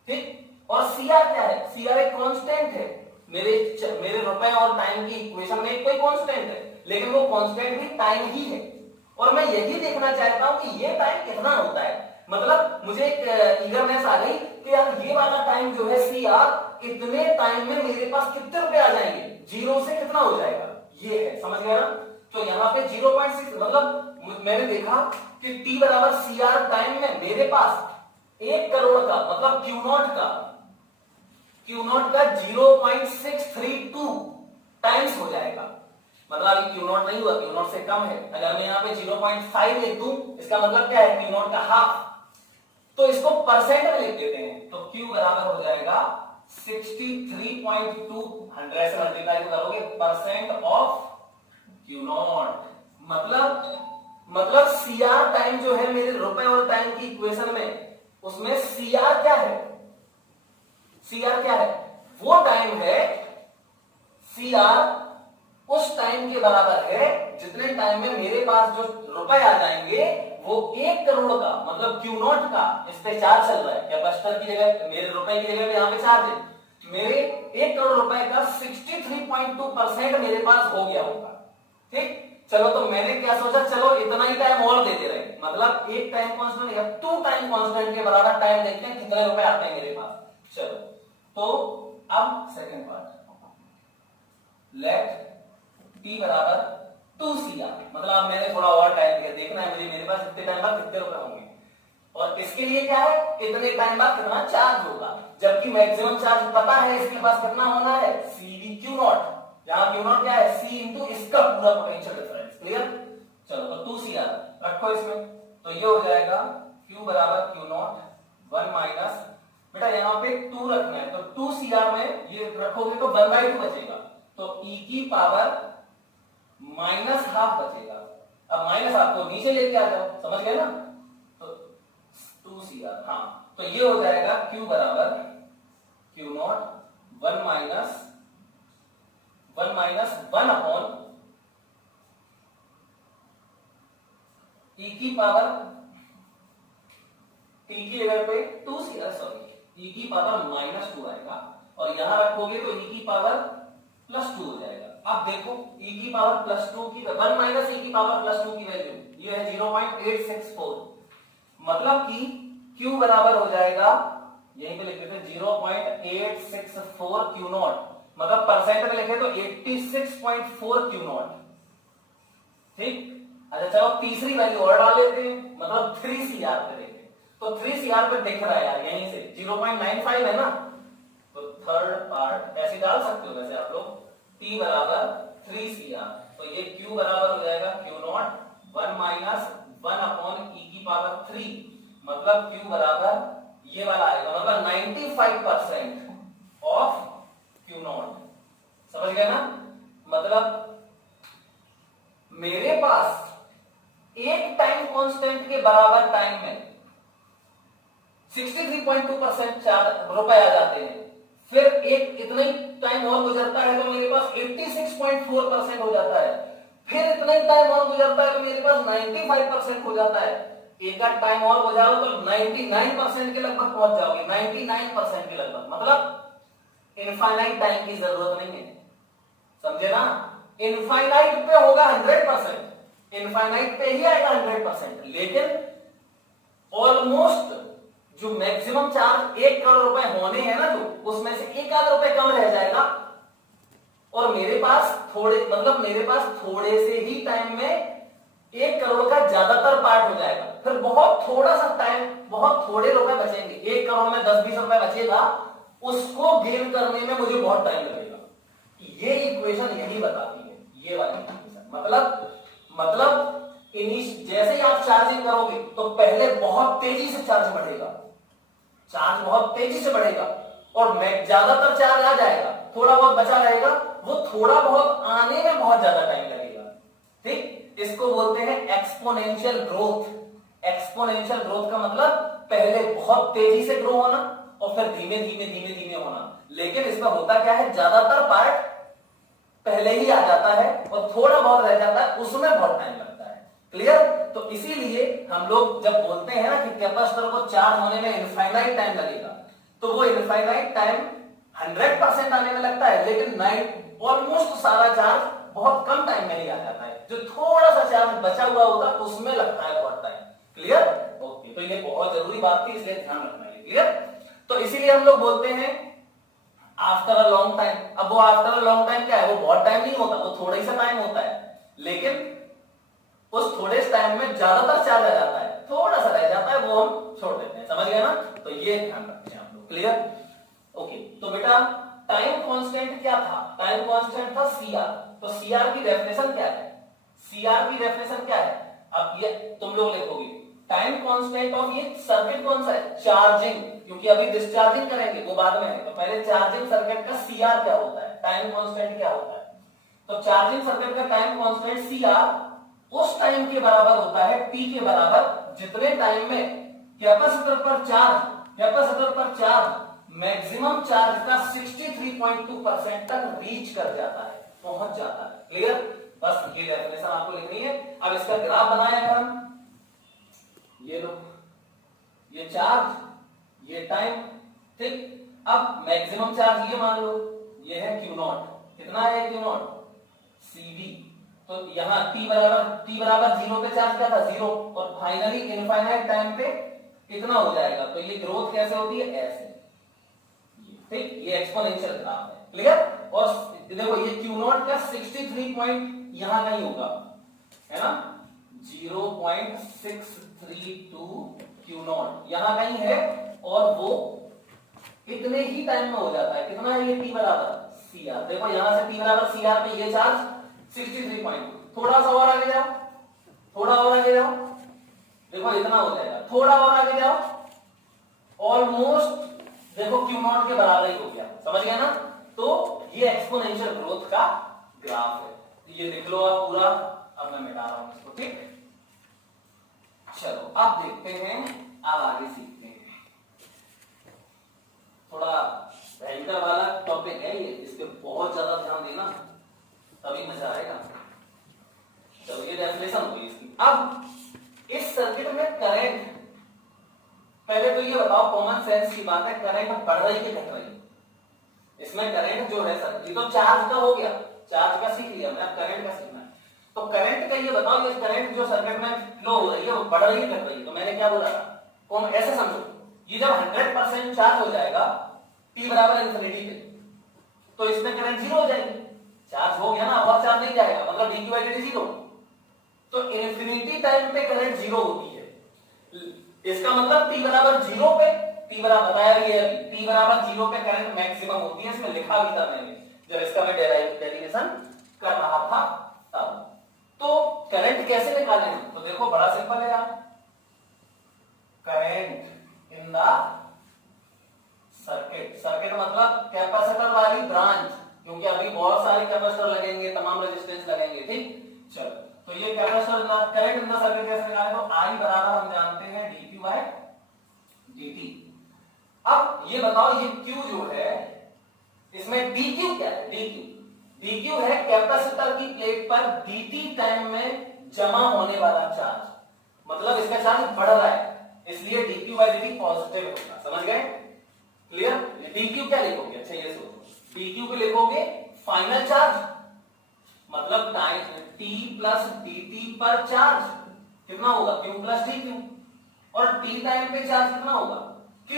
ठीक। और सी आर क्या है? सी आर एक कांस्टेंट है। मेरे रुपए और टाइम की इक्वेशन में कोई कांस्टेंट है, लेकिन वो कांस्टेंट भी टाइम ही है। और मैं यही देखना चाहता हूं कि ये टाइम कितना होता है। मतलब मुझे एक ईगरनेस आ गई कि यार ये वाला टाइम जो है सी आर, इतने टाइम में मेरे पास कितने रुपए आ जाएंगे, जीरो से कितना हो जाएगा, ये है। समझ गया ना? तो यहाँ पे 0.6 मतलब मैंने देखा कि टी बराबर सी आर टाइम में मेरे पास 1 करोड़ का मतलब क्यू नॉट का 0.632 टाइम्स हो जाएगा। मतलब अभी क्यू नॉट नहीं हुआ, क्यू नॉट से कम है। अगर मैं यहाँ पे 0.5 लिख दूं, इसका मतलब क्या है? क्यू नॉट का हाफ। तो इसको परसेंट में लिख देते हैं, तो Q बराबर हो जाएगा 63.2। 100 से मल्टीप्लाई करोगे परसेंट ऑफ क्यू नॉट। मतलब सीआर टाइम जो है मेरे रुपए और टाइम की इक्वेशन में, उसमें सीआर क्या है? सीआर क्या है? वो टाइम है, सीआर उस टाइम के बराबर है जितने टाइम में मेरे पास जो रुपए आ जाएंगे वो 1 करोड़ का मतलब क्यू नॉट का इस पे चार्ज चल रहा है। कैपेसिटर की जगह मेरे रुपए की जगह पे यहाँ पे चार्ज है। मेरे 1 करोड़ रुपए का 63.2% मेरे पास हो गया होगा। ठीक। चलो तो मैंने क्या सोचा, चलो इतना ही टाइम और देते रहे, मतलब एक टाइम कांस्टेंट या 2 टाइम कांस्टेंट के बराबर टाइम देखते हैं कितने रुपए आते हैं मेरे पास। चलो तो अब सेकंड पार्ट, लेट टी बराबर 2CR। मतलब अब मैंने थोड़ा और टाइम दिया, देखना है मुझे मेरे पास इतने टाइम बाद कितने रुपए होंगे, और इसके लिए क्या है, इतने टाइम बाद कितना चार्ज होगा। जबकि मैक्सिमम चार्ज पता है इसके पास कितना होना है, CV क्यू नॉट। जहां क्यू नॉट क्या है, C इंटू इसका पूरा पोटेंशियल डिफरेंस। क्लियर? चलो तो 2CR रखो इसमें, तो ये हो जाएगा Q बराबर क्यू नॉट 1 माइनस, बेटा यहाँ पे 2 रखना है, तो 2CR में ये रखोगे तो 1/2 बचेगा, तो E की पावर माइनस हाफ बचेगा। अब माइनस हाफ को नीचे लेके आ जाओ, समझ गए ना? तो 2CR, हाँ, तो ये हो जाएगा Q बराबर Q not 1 minus 1 upon E की पावर, T की जगह पे 2CR, सॉरी E की पावर -2 आएगा, और यहां रखोगे तो E की पावर +2 हो जाएगा। अब देखो E की पावर +2 की 1 माइनस E की पावर +2 की वैल्यू ये है 0.864, मतलब कि Q बराबर हो जाएगा, यहीं पे लिख देते हैं 0.864 क्यू नॉट, मतलब परसेंट में लिखे तो 86.4 क्यू नॉट। ठीक। अच्छा चलो तीसरी वैल्यू और डाल लेते हैं, मतलब 3CR पे देखें, तो 3CR पे दिख रहा है यार यहीं से 0.95 है ना, तो थर्ड पार्ट ऐसे डाल सकते हो वैसे आप लोग, T बराबर 3CR, तो ये Q बराबर हो जाएगा Q not 1 minus 1 upon E की पावर 3, मतलब Q बराबर ये वाला आएगा, मतलब 95% ऑफ क्यू नॉट। समझ गए ना? मतलब मेरे पास एक टाइम कांस्टेंट के बराबर टाइम में 63.2% रुपए आ जाते हैं, फिर एक इतना ही टाइम और गुजरता है तो मेरे पास 86.4% हो जाता है, फिर इतना ही टाइम और गुजरता है तो मेरे पास 95% हो जाता है, एक आध टाइम और गुजारो तो 99% के लगभग पहुंच जाओगे, 99% के लगभग, मतलब इनफाइनाइट टाइम की जरूरत नहीं है। समझे ना? इनफाइनाइट पे होगा 100%, इनफाइनाइट पे ही आएगा 100%, लेकिन ऑलमोस्ट जो मैक्सिमम चार्ज 1 करोड़ रुपए होने हैं ना, जो उसमें से 1 आध रुपए कम रह जाएगा, और मेरे पास थोड़े से ही टाइम में 1 करोड़ का ज्यादातर पार्ट हो जाएगा, फिर बहुत थोड़ा सा टाइम, बहुत थोड़े रुपए बचेंगे, 1 करोड़ में 10-20 रुपए बचेगा, उसको गेन करने में मुझे बहुत टाइम लगेगा। ये इक्वेशन यही बताती है, ये वाली इक्वेशन, मतलब जैसे ही आप चार्जिंग करोगे तो पहले बहुत तेजी से चार्ज बढ़ेगा, चार्ज बहुत तेजी से बढ़ेगा, और ज्यादातर चार्ज आ जाएगा, थोड़ा बहुत बचा रहेगा, वो थोड़ा बहुत आने में बहुत ज्यादा टाइम लगेगा। ठीक। इसको बोलते हैं एक्सपोनेंशियल ग्रोथ। एक्सपोनेंशियल ग्रोथ का मतलब पहले बहुत तेजी से ग्रो होना और फिर धीमे धीमे होना, लेकिन इसमें होता क्या है, ज्यादातर पार्ट पहले ही आ जाता है और थोड़ा बहुत रह जाता है, उसमें बहुत टाइम लगता है। क्लियर? तो इसीलिए हम लोग जब बोलते हैं ना कि कैपेसिटर को चार्ज होने में इनफाइनाइट टाइम लगेगा, तो वो इनफाइनाइट टाइम 100% आने में लगता है, लेकिन ऑलमोस्ट सारा चार्ज बहुत कम टाइम में ही आ जाता है। जो थोड़ा सा चार्ज बचा हुआ होता है उसमें लगता है बहुत टाइम। क्लियर? ओके, तो ये बहुत जरूरी बात थी, इसलिए ध्यान रखना है। क्लियर? तो इसीलिए हम लोग बोलते हैं आफ्टर अ लॉन्ग टाइम। अब वो आफ्टर अ लॉन्ग टाइम क्या है? वो बहुत टाइम नहीं होता, वो थोड़ा ही सा टाइम होता है, लेकिन उस थोड़े टाइम में ज्यादातर चार्ज आ जाता है, थोड़ा सा रह जाता है वो हम छोड़ देते हैं। समझ गए ना? तो ये ध्यान रखते हैं आप लोग। क्लियर? ओके, तो बेटा टाइम कांस्टेंट क्या था? टाइम कांस्टेंट था सीआर। तो सीआर की डेफिनेशन क्या है? सीआर की डेफिनेशन क्या है? अब ये तुम लोग लिखोगे टाइम कांस्टेंट ऑफ ये सर्किट कौन सा है? चार्जिंग, क्योंकि अभी डिस्चार्जिंग करेंगे वो बाद में है, तो पहले चार्जिंग सर्किट का सीआर क्या होता है, टाइम कांस्टेंट क्या होता है? तो चार्जिंग सर्किट का टाइम कांस्टेंट सीआर उस टाइम के बराबर होता है, टी के बराबर, जितने टाइम में कैपेसिटर पर चार्ज मैक्सिमम चार्ज का 63.2% तक रीच कर जाता है, पहुंच जाता है। क्लियर? बस ये डेफिनेशन आपको लिखनी है। अब इसका ग्राफ बनाए अगर हम, ये लो, ये चार्ज, ये टाइम, ठीक। अब मैक्सिमम चार्ज ये मान लो, ये है क्यू नॉट। कितना है क्यू नॉट? सीवी। तो यहां टी बराबर 0 पे चार्ज क्या था? 0। और फाइनली इनफाइनाइट टाइम पे कितना हो जाएगा? तो ये ग्रोथ कैसे होती है? ऐसे, ठीक। ये एक्सपोनेंशियल ग्राफ है। क्लियर? और देखो ये क्यू नॉट का 63 पॉइंट यहां नहीं होगा, है ना, 0.632 क्यू नॉट यहां कहीं है, और वो इतने ही टाइम में हो जाता है। कितना है ये? टी बराबर सीआर। देखो यहां से टी बराबर सीआर पे ये चार्ज 63 पॉइंट, थोड़ा सा और आगे जाओ, थोड़ा और आगे जाओ, देखो इतना हो जाएगा, थोड़ा और आगे जाओ, ऑलमोस्ट देखो क्यू नॉट के बराबर ही हो गया। समझ गया ना? तो ये एक्सपोनेंशियल ग्रोथ का ग्राफ है। ये लिख लो आप पूरा। अब मैं मिटा रहा हूं इसको, ठीक। चलो अब देखते हैं, अब आगे सीखते हैं। थोड़ा भयंकर वाला टॉपिक है ये, इस पे बहुत ज्यादा ध्यान देना, तभी मजा आएगा। चलो ये डेफिनेशन हुई इसकी। अब इस सर्किट में करंट, पहले तो ये बताओ, कॉमन सेंस की बात है, करंट बढ़ रही है घट रही है? इसमें करंट जो है सर, ये तो चार्ज का हो गया, चार्ज का सीख लिया मैं, अब करंट का सीखना है। तो करंट का ये बताओ, ये करंट जो सर्किट में फ्लो हो रही है वो बढ़ रही है घट रही है? तो मैंने क्या बोला था, कौन ऐसे समझो, ये जब 100% चार्ज हो जाएगा t बराबर इंफिनिटी पे, तो इसमें करंट 0 हो जाएगी। चार्ज हो गया ना, और चार्ज नहीं जाएगा, मतलब dq बाई dt 0। तो इंफिनिटी टाइम पे करंट 0 होती है, इसका मतलब t बराबर 0 पे, t बराबर बताया भी है अभी, t बराबर 0 पे करंट मैक्सिमम होती है। इसमें लिखा भी था मैंने जब इसका मैं डेरिवेशन कर रहा था तब। तो करंट कैसे निकालें हम? तो देखो बड़ा सिंपल है यार, current in the circuit, circuit मतलब कैपेसिटर वाली ब्रांच, क्योंकि अभी बहुत सारे कैपेसिटर लगेंगे, तमाम रेजिस्टेंस लगेंगे, ठीक। चलो तो ये capacitor current in the circuit कैसे निकालें? तो I बराबर हम जानते हैं dq बाय dt। अब ये बताओ, ये Q जो है, इसमें dq क्या है? dq है कैपेसिटर की प्लेट पर dt टाइम में जमा होने वाला चार्ज, मतलब इसका चार्ज बढ़ रहा है, इसलिए dq बाय dt पॉजिटिव होगा। समझ गए? क्लियर? dq क्या लिखोगे? अच्छा ये सोचो, dq को लिखोगे फाइनल चार्ज, मतलब टाइम t प्लस dt पर चार्ज कितना होगा? q plus dq। और t टाइम पे चार्ज कितना होगा? q।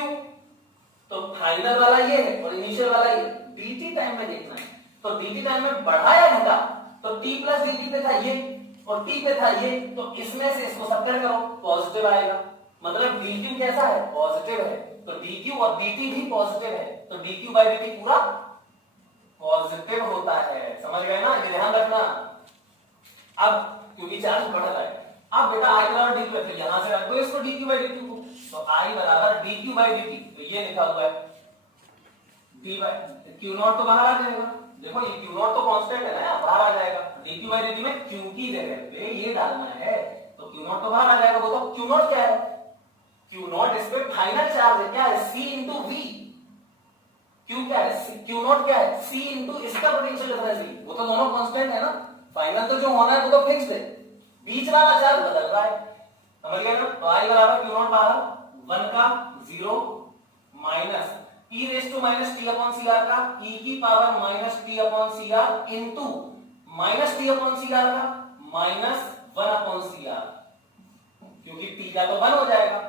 तो फाइनल वाला ये है और इनिशियल वाला ये, dt टाइम में देखना है। तो dt टाइम में बढ़ा या घटा? तो t प्लस dt पे था ये और t पे था ये, तो इसमें से इसको सबट्रैक्ट करो, पॉजिटिव आएगा, मतलब dq कैसा है? पॉजिटिव है। तो dq और dt भी पॉजिटिव है, तो dq बाय dt पूरा पॉजिटिव होता है। समझ गए ना? ये ध्यान रखना। अब क्योंकि चार्ज बढ़ रहा है, अब बेटा I बराबर dq है, यहां से रख दो इसको dq बाय dt को, तो I बराबर dq बाय dt, तो ये लिखा हुआ है d बाय q नॉट, तो बाहर आ जाएगा। देखो ये q नॉट तो कांस्टेंट है ना, बाहर आ जाएगा। dq बाय dt में q की जगह पे ये डालना है, तो q नॉट तो बाहर आ जाएगा। वो तो q नॉट क्या है? q नॉट इस पे फाइनल चार्ज है, क्या है? c into v। क्यू क्या है, क्यू नॉट क्या है, सी इंटू इसका पोटेंशियल डिफरेंस भी, वो तो दोनों कांस्टेंट है ना, फाइनल तो जो होना है वो तो फिक्स्ड है, बीच वाला चार्ज बदल रहा है, समझ गए ना। तो आई बराबर क्यू नॉट बाहर 1 का 0 minus e raise to minus t upon c r का e की power minus t upon c r into minus t upon c r का माइनस 1 अपॉन सी आर, क्योंकि t का तो 1 हो जाएगा,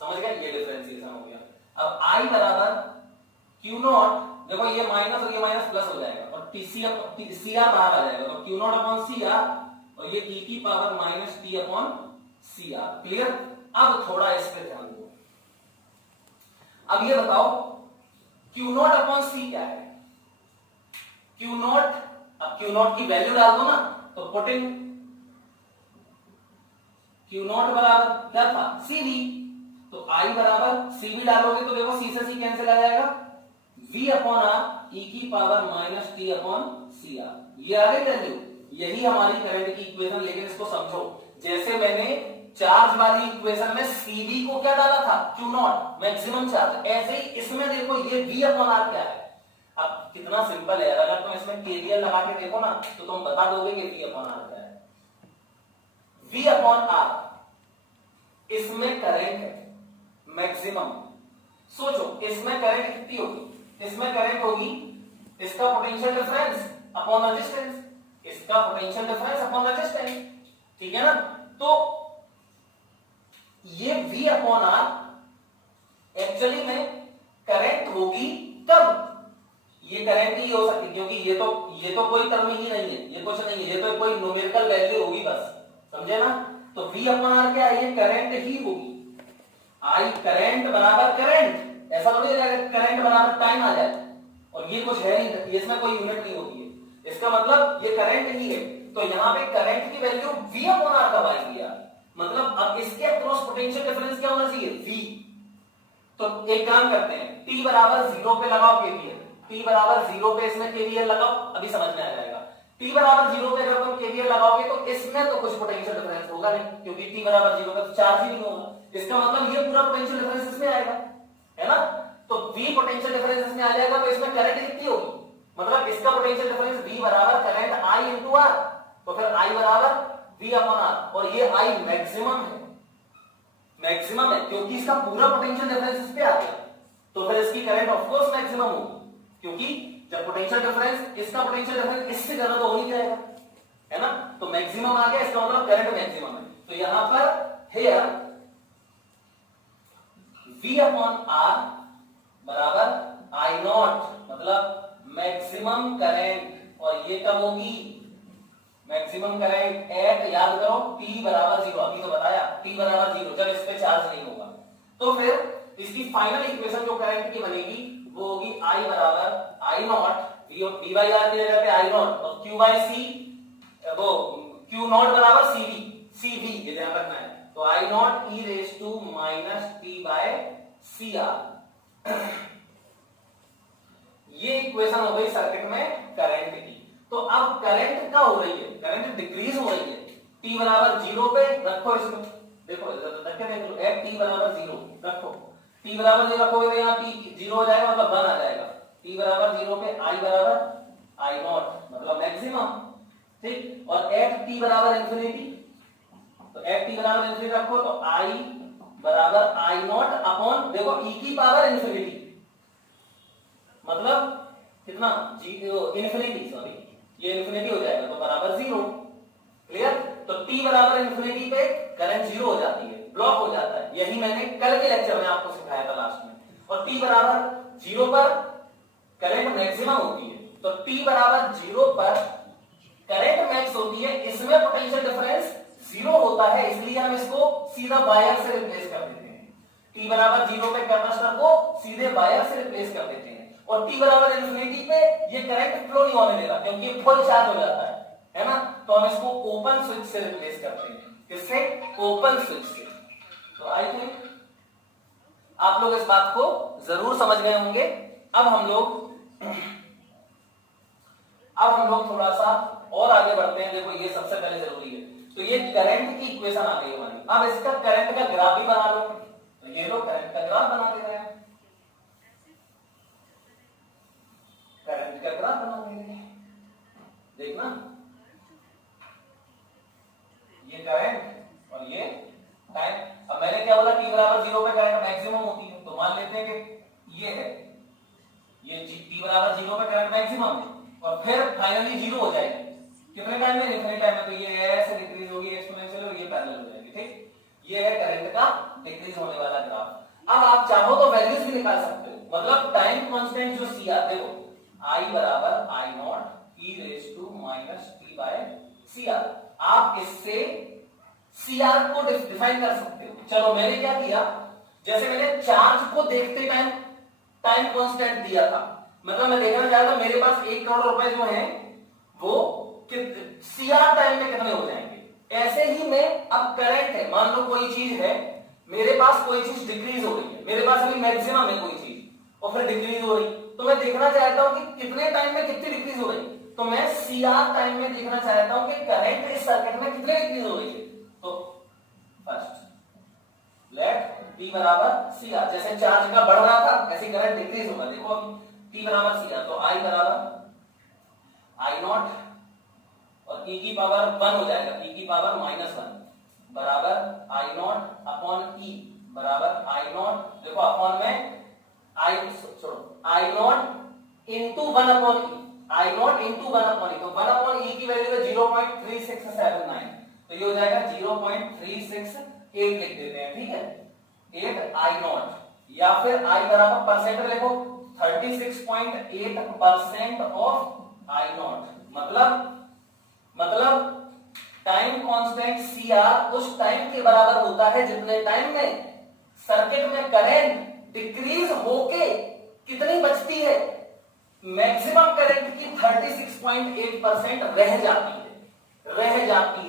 समझ गए, ये डिफरेंशिएशन हो गया। अब i बराबर क्यू नॉट, देखो ये माइनस और ये माइनस प्लस हो जाएगा और सी आर बाहर आ जाएगा, तो q naught upon c r और ये e की power minus t upon c r, clear. अब थोड़ा इस पे ध्यान दो, अब ये बताओ क्यू नॉट अपॉन सी क्या है, क्यू नॉट, अब क्यू नॉट की वैल्यू डाल दो ना, तो पुटिंग क्यू नॉट बराबर क्या था, सी वी, तो आई बराबर सी वी डालोगे तो देखो सी से सी कैंसिल आ जाएगा, v अपॉन आर ई की power minus t upon c are, ये आ गई वैल्यू, यही हमारी करंट की इक्वेशन। लेकिन इसको समझो, जैसे मैंने चार्ज वाली इक्वेशन में सीवी को क्या डाला था, क्यू नॉट मैक्सिमम चार्ज, ऐसे ही इसमें देखो ये v अपॉन आर क्या है। अब कितना सिंपल है, अगर तुम इसमें केवीएल लगा के देखो ना तो तुम बता दोगे कि v अपॉन आर क्या है। v अपॉन आर इसमें करंट है मैक्सिमम, सोचो इसमें करंट कितनी होगी, इसमें करंट होगी इसका पोटेंशियल डिफरेंस अपॉन रेजिस्टेंस, इसका पोटेंशियल डिफरेंस अपॉन रेजिस्टेंस, ठीक है ना। तो ये v अपॉन आर एक्चुअली में करंट होगी कब, ये करंट ही हो सकती, क्योंकि ये तो कोई टर्म ही नहीं है, ये कुछ नहीं है, ये तो कोई न्यूमेरिकल वैल्यू होगी बस, समझे ना। तो v अपॉन आर क्या है, ये करंट ही होगी, आई करंट बराबर करंट, ऐसा थोड़ी करंट बराबर टाइम आ जाए, और ये कुछ है नहीं, इसमें कोई यूनिट नहीं होती है, इसका मतलब ये करंट ही है। तो यहाँ पे करंट की वैल्यू v अपॉन आर कब आएगी यार, मतलब अब इसके अक्रॉस पोटेंशियल डिफरेंस क्या होना चाहिए, v। तो एक काम करते हैं, t बराबर 0 पे लगाओ केवीएल, t बराबर 0 पे इसमें केवीएल लगाओ, अभी समझ में आ जाएगा। t बराबर 0 पे अगर तुम केवीएल लगाओगे तो इसमें तो कुछ पोटेंशियल डिफरेंस होगा नहीं, क्योंकि t बराबर 0 पे तो चार्ज ही नहीं होगा, इसका मतलब ये पूरा पोटेंशियल डिफरेंस इसमें आएगा, है ना। तो v पोटेंशियल डिफरेंस इसमें आ जाएगा, तो इसमें करंट कितनी होगी, मतलब इसका पोटेंशियल डिफरेंस v बराबर करंट i इंटू आर, तो फिर i बराबर v अपॉन आर, और ये i मैक्सिमम है, मैक्सिमम है क्योंकि इसका पूरा पोटेंशियल डिफरेंस इस पे आ गया, तो फिर इसकी करंट ऑफ कोर्स मैक्सिमम होगी, क्योंकि जब पोटेंशियल डिफरेंस, इसका पोटेंशियल डिफरेंस इससे ज्यादा तो हो ही जाएगा, है ना। तो मैक्सिमम आ गया, इसका मतलब करंट मैक्सिमम है। तो यहां पर हियर v अपॉन आर बराबर आई नॉट, मतलब मैक्सिमम करंट, और ये कब होगी, मैक्सिमम करंट एट, याद करो t बराबर 0, अभी तो बताया t बराबर 0, जब इस पे चार्ज नहीं होगा। तो फिर इसकी फाइनल इक्वेशन जो करंट की बनेगी वो होगी I बराबर आई नॉट, v बाई आर की जगह पे आई नॉट, और q बाई सी, वो q नॉट बराबर cv, ये ध्यान रखना है, तो I not e raise to minus T by C R. ये इक्वेशन हो गई सर्किट में करंट की। तो अब करंट क्या हो रही है, करंट डिक्रीज हो रही है, t बराबर 0 पे रखो, इसको देखो रख के देख लो, एट t बराबर 0 रखो, t बराबर 0 रखोगे तो यहाँ t 0 हो जाएगा, मतलब 1 आ जाएगा, t बराबर 0 पे i बराबर आई नॉट, मतलब मैक्सिमम, ठीक। और एट t बराबर इंफिनिटी, तो एट t बराबर इंफिनिटी रखो, तो i बराबर आई नॉट अपॉन, देखो e की पावर इंफिनिटी, मतलब कितना, इंफिनिटी, सॉरी ये इंफिनिटी हो जाएगा, तो बराबर 0, क्लियर। तो t बराबर इंफिनिटी पे करंट 0 हो जाती है, ब्लॉक हो जाता है, यही मैंने कल के लेक्चर में आपको सिखाया था लास्ट में। और t बराबर 0 पर करंट मैक्सिमम होती है, तो t बराबर 0 पर करंट मैक्स होती है, इसमें पोटेंशियल डिफरेंस 0 होता है, इसलिए हम इसको सीधा वायर से रिप्लेस कर देते हैं, t बराबर 0 पे कैपेसिटर को सीधे वायर से रिप्लेस कर देते हैं, और t बराबर इंफिनिटी पे ये करंट फ्लो नहीं होने देगा, क्योंकि ये फुल चार्ज हो जाता है ना। तो हम इसको ओपन स्विच से रिप्लेस करते हैं, किससे, ओपन स्विच से। तो आई थिंक आप लोग इस बात को जरूर समझ गए होंगे। अब हम लोग थोड़ा सा और आगे बढ़ते हैं। देखो ये सबसे पहले जरूरी है, तो ये करंट की इक्वेशन आ गई हमारी। अब इसका करंट का ग्राफ भी बना लो, तो ये लोग करंट का ग्राफ बना दे रहे हैं। करंट का ग्राफ बना लेंगे। देखना ये करंट और ये टाइम। अब मैंने क्या बोला, t बराबर 0 पे करंट मैक्सिमम होती है, तो मान लेते हैं कि ये है, ये t बराबर 0 पे करंट मैक्सिमम है और फिर फाइनली 0 हो जाएगी कितने टाइम में, इतने टाइम में। तो ये ऐसे डिक्रीज होगी एक्सपोनेंशियल और ये पैरेलल हो जाएगी। ठीक, ये है करंट का डिक्रीज होने वाला ग्राफ। अब आप चाहो तो वैल्यूज भी निकाल सकते हो, मतलब टाइम कांस्टेंट जो c आते हो I बराबर I naught e raise to minus t by CR, आप इससे CR को डिफाइन कर सकते हो। चलो मैंने क्या किया, जैसे मैंने चार्ज को देखते टाइम टाइम कांस्टेंट दिया था, मतलब मैं देखना चाहता था मेरे पास 1 करोड़ रुपए जो है वो CR टाइम में कितने हो जाएंगे। ऐसे ही मैं, अब करंट है, मान लो कोई चीज है मेरे पास, कोई चीज डिक्रीज हो रही है, मेरे पास अभी मैक्सिमम है कोई चीज और फिर डिक्रीज हो रही, तो मैं देखना चाहता हूं कि कितने टाइम में कितनी डिक्रीज हो रही, तो मैं CR टाइम में देखना चाहता हूं कि करंट इस सर्किट में कितने डिक्रीज हो रही है। तो फर्स्ट लेट t बराबर CR, जैसे चार्ज का बढ़ रहा था ऐसे करंट डिक्रीज होगा। देखो अभी t बराबर CR, तो I बराबर I नॉट और e की पावर 1 हो जाएगा, e की पावर -1 बराबर I नॉट अपॉन e बराबर I नॉट, देखो अपॉन में I छोड़ो, I not into 1 upon e, I not into 1 upon e, तो 1 अपॉन e की वैल्यू है 0.3679, तो ये हो जाएगा 0.368 लिख देते हैं। ठीक है, 8 I नॉट, या फिर I बराबर परसेंट लिखो 36.8% ऑफ I नॉट, मतलब टाइम कांस्टेंट CR उस टाइम के बराबर होता है जितने टाइम में सर्किट में करंट डिक्रीज होके कितनी बचती है, मैक्सिमम करंट की 36.8% रह जाती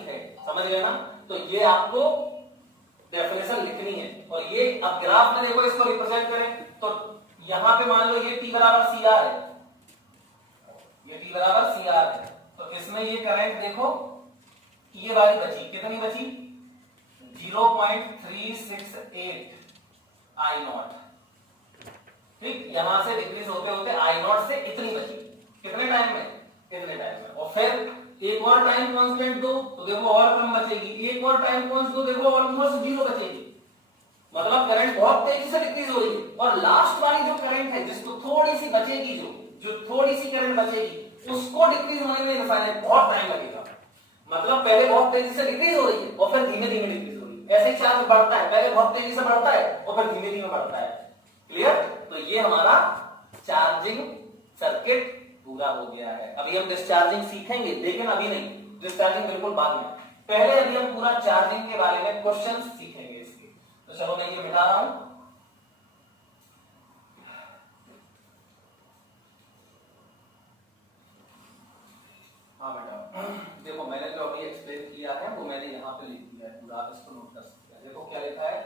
है। समझ गए ना, तो ये आपको डेफिनेशन लिखनी है। और ये अब ग्राफ में देखो, इसको रिप्रेजेंट करें तो यहां पे मान लो ये t बराबर CR है, ये t बराबर CR है, तो इसमें ये करंट देखो ये वाली बची, कितनी बची 0.368 I नॉट। ठीक, यहां से डिक्रीज होते होते I नॉट से इतनी बची, कितने टाइम में, इतने टाइम में। और फिर एक और टाइम कांस्टेंट दो तो देखो और कम बचेगी, एक और टाइम कांस्टेंट दो देखो ऑलमोस्ट 0 बचेगी, मतलब करंट बहुत तेजी से डिक्रीज हो रही है। और लास्ट वाली जो करंट है जिसको थोड़ी सी बचेगी, जो थोड़ी सी करंट बचेगी उसको डिक्रीज होने में बहुत टाइम लगेगा, मतलब पहले बहुत तेजी से डिक्रीज हो रही है और फिर धीमे धीमे डिक्रीज हो रही है। ऐसे चार्ज बढ़ता है, पहले बहुत तेजी से बढ़ता है और फिर धीमे धीमे बढ़ता है। क्लियर, तो ये हमारा चार्जिंग सर्किट पूरा हो गया है। अभी हम डिस्चार्जिंग सीखेंगे, लेकिन अभी नहीं, डिस्चार्जिंग बिल्कुल बाद में। पहले अभी हम पूरा चार्जिंग के बारे में क्वेश्चन सीखेंगे इसके। तो चलो मैं ये मिटा रहा हूं। हाँ बेटा, देखो मैंने जो अभी एक्सप्लेन किया है वो मैंने यहाँ पे लिख दिया है पूरा, इसको नोट कर सकते हैं। देखो क्या लिखा है,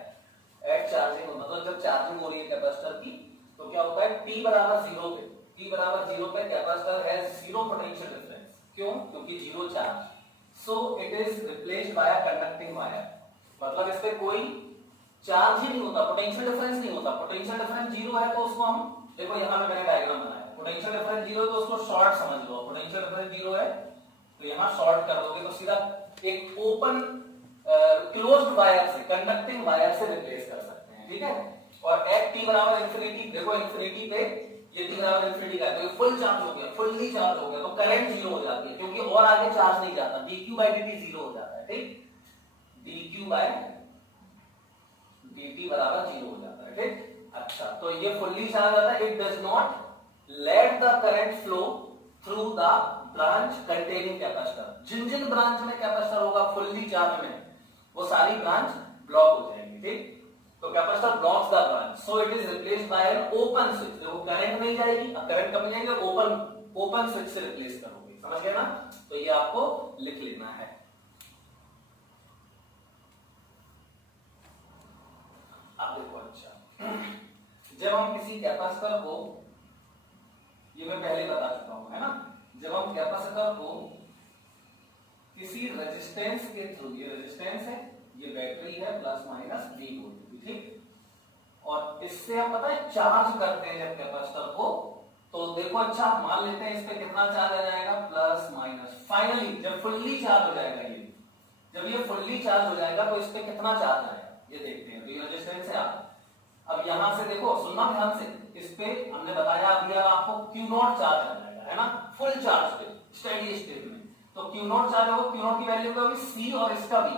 एट चार्जिंग, मतलब जब चार्जिंग हो रही है कैपेसिटर की तो क्या होता है, t बराबर 0 पे, t बराबर 0 पे कैपेसिटर हैज 0 पोटेंशियल डिफरेंस। क्यों, क्योंकि 0 charge, so it is replaced bye a conducting wire, मतलब इस पे कोई चार्ज ही नहीं होता, पोटेंशियल डिफरेंस नहीं होता। पोटेंशियल डिफरेंस 0 है तो उसको हम, देखो यहाँ पे मैंने डायग्राम बनाया, पोटेंशियल डिफरेंस 0 है तो उसको शॉर्ट समझ लो। पोटेंशियल डिफरेंस 0 है तो यहाँ शॉर्ट कर दोगे तो सीधा एक ओपन क्लोज्ड वायर से, कंडक्टिंग वायर से रिप्लेस कर सकते हैं। ठीक है, और एट t बराबर इंफिनिटी, देखो इंफिनिटी पे ये t बराबर इंफिनिटी का है तो फुल चार्ज हो गया, फुल्ली चार्ज हो गया तो करंट 0 हो जाती है, क्योंकि और आगे चार्ज नहीं जाता, dq/dt 0 हो जाता है। ठीक, dq/dt बराबर 0 हो जाता है। ठीक, अच्छा, तो ये फुल्ली चार्ज आता है, it does not let the current flow through the branch containing capacitor. जिन जिन ब्रांच में कैपेसिटर होगा फुल्ली चार्ज में, वो सारी ब्रांच ब्लॉक हो जाएंगी। ठीक, तो capacitor blocks the branch, so it is replaced by an open switch. देखो करंट नहीं जाएगी, अब करंट कम जाएगी, ओपन स्विच से रिप्लेस करोगे। समझ गए ना, तो ये आपको लिख लेना है। अब देखो, अच्छा, जब हम किसी कैपेसिटर को, ये मैं पहले बता चुका हूं, है ना, जब हम कैपेसिटर को किसी रेजिस्टेंस के थ्रू, ये रेजिस्टेंस है, ये बैटरी है, प्लस माइनस डी वोल्ट, ठीक, और इससे हम पता है चार्ज करते हैं जब कैपेसिटर को, तो देखो अच्छा मान लेते हैं इस पे कितना चार्ज आ जाएगा, प्लस माइनस। फाइनली जब फुल्ली चार्ज हो जाएगा ये, जब ये फुल्ली चार्ज हो जाएगा तो इस पे कितना चार्ज आएगा ये देखते हैं। तो ये रेजिस्टेंस है। अब यहां से देखो, सुनना ध्यान से, इस पे हमने बताया अभी आपको Q0 चार्ज आ जाएगा, है ना, फुल चार्ज पे स्टेडी स्टेट में। तो Q0 चार्ज होगा, Q0 की वैल्यू क्या होगी, C और इसका V,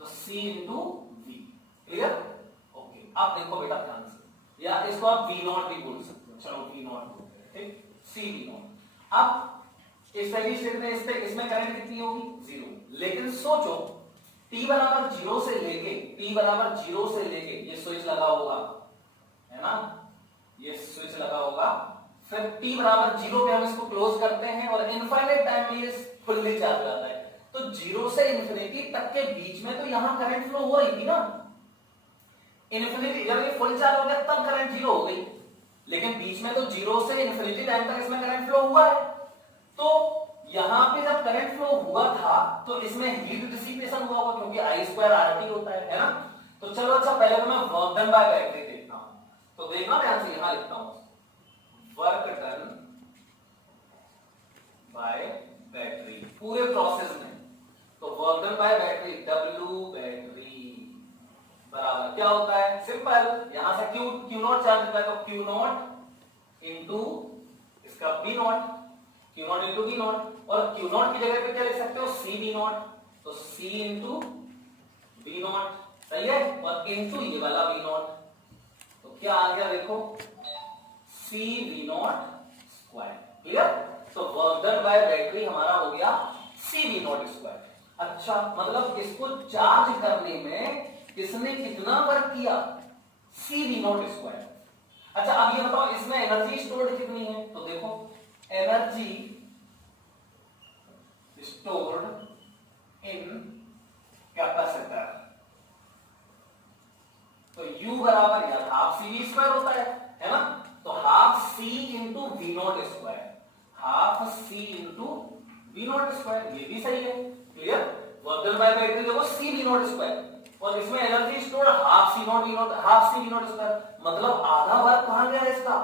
तो C into V। Clear? Okay, अब देखो बेटा ध्यान से, या इसको आप V0 भी बोल सकते हो, चलो V0 बोलते हैं, ठीक, C V0। अब इस स्टेडी स्टेट में इसमें करंट कितनी होगी, 0। लेकिन सोचो t बराबर 0 से लेके, t बराबर 0 से लेके ये स्विच लगा होगा, है ना, ये स्विच लगा होगा, फिर t बराबर 0 पे हम इसको क्लोज करते हैं और इनफाइनाइट टाइम में ये फुल्ली चार्ज हो जाता है। तो 0 से इंफिनिटी तक के बीच में तो यहां करंट फ्लो हो रही थी ना, इनफिनिटी जब ये फुल चार्ज हो गया तब करंट 0 हो गई, लेकिन बीच में तो 0 से इंफिनिटी टाइम तक इसमें करंट फ्लो हुआ है। तो यहां पे जब करंट फ्लो हुआ था तो इसमें हीट डिसिपेशन हुआ होगा, क्योंकि I2RT होता है ना। तो चलो अच्छा पहले तो मैं वर्क डन बाय बैटरी देखता हूं। तो देखना ध्यान से, यहां लिखता हूं वर्क डन बाय बैटरी पूरे प्रोसेस में। तो work done by battery W battery बराबर क्या होता है, सिंपल, यहां से Q0 चार्ज होता है तो Q0 इंटू इसका V0, Q0 इंटू V0, और Q0 की जगह पे क्या लिख सकते हो, C V0, तो C इंटू V0, सही है, और इंटू ये वाला V0, तो क्या आ गया देखो, C V0 स्क्वायर। क्लियर? तो वर्क डन बाय बैटरी हमारा हो गया C V0 स्क्वायर। अच्छा, मतलब इसको चार्ज करने में इसने कितना वर्क किया, C V0 स्क्वायर। अच्छा अब ये बताओ इसमें एनर्जी स्टोर्ड कितनी है, तो देखो एनर्जी स्टोर्ड इन कैपेसिटर, तो U बराबर यार हाफ C V स्क्वायर होता है ना, तो half C into V0 square, half C into V0 square, ये भी सही है। Clear? Work done by battery देखो C V0 स्क्वायर, और इसमें energy store half C V0 square, मतलब आधा वर्क कहां गया इसका,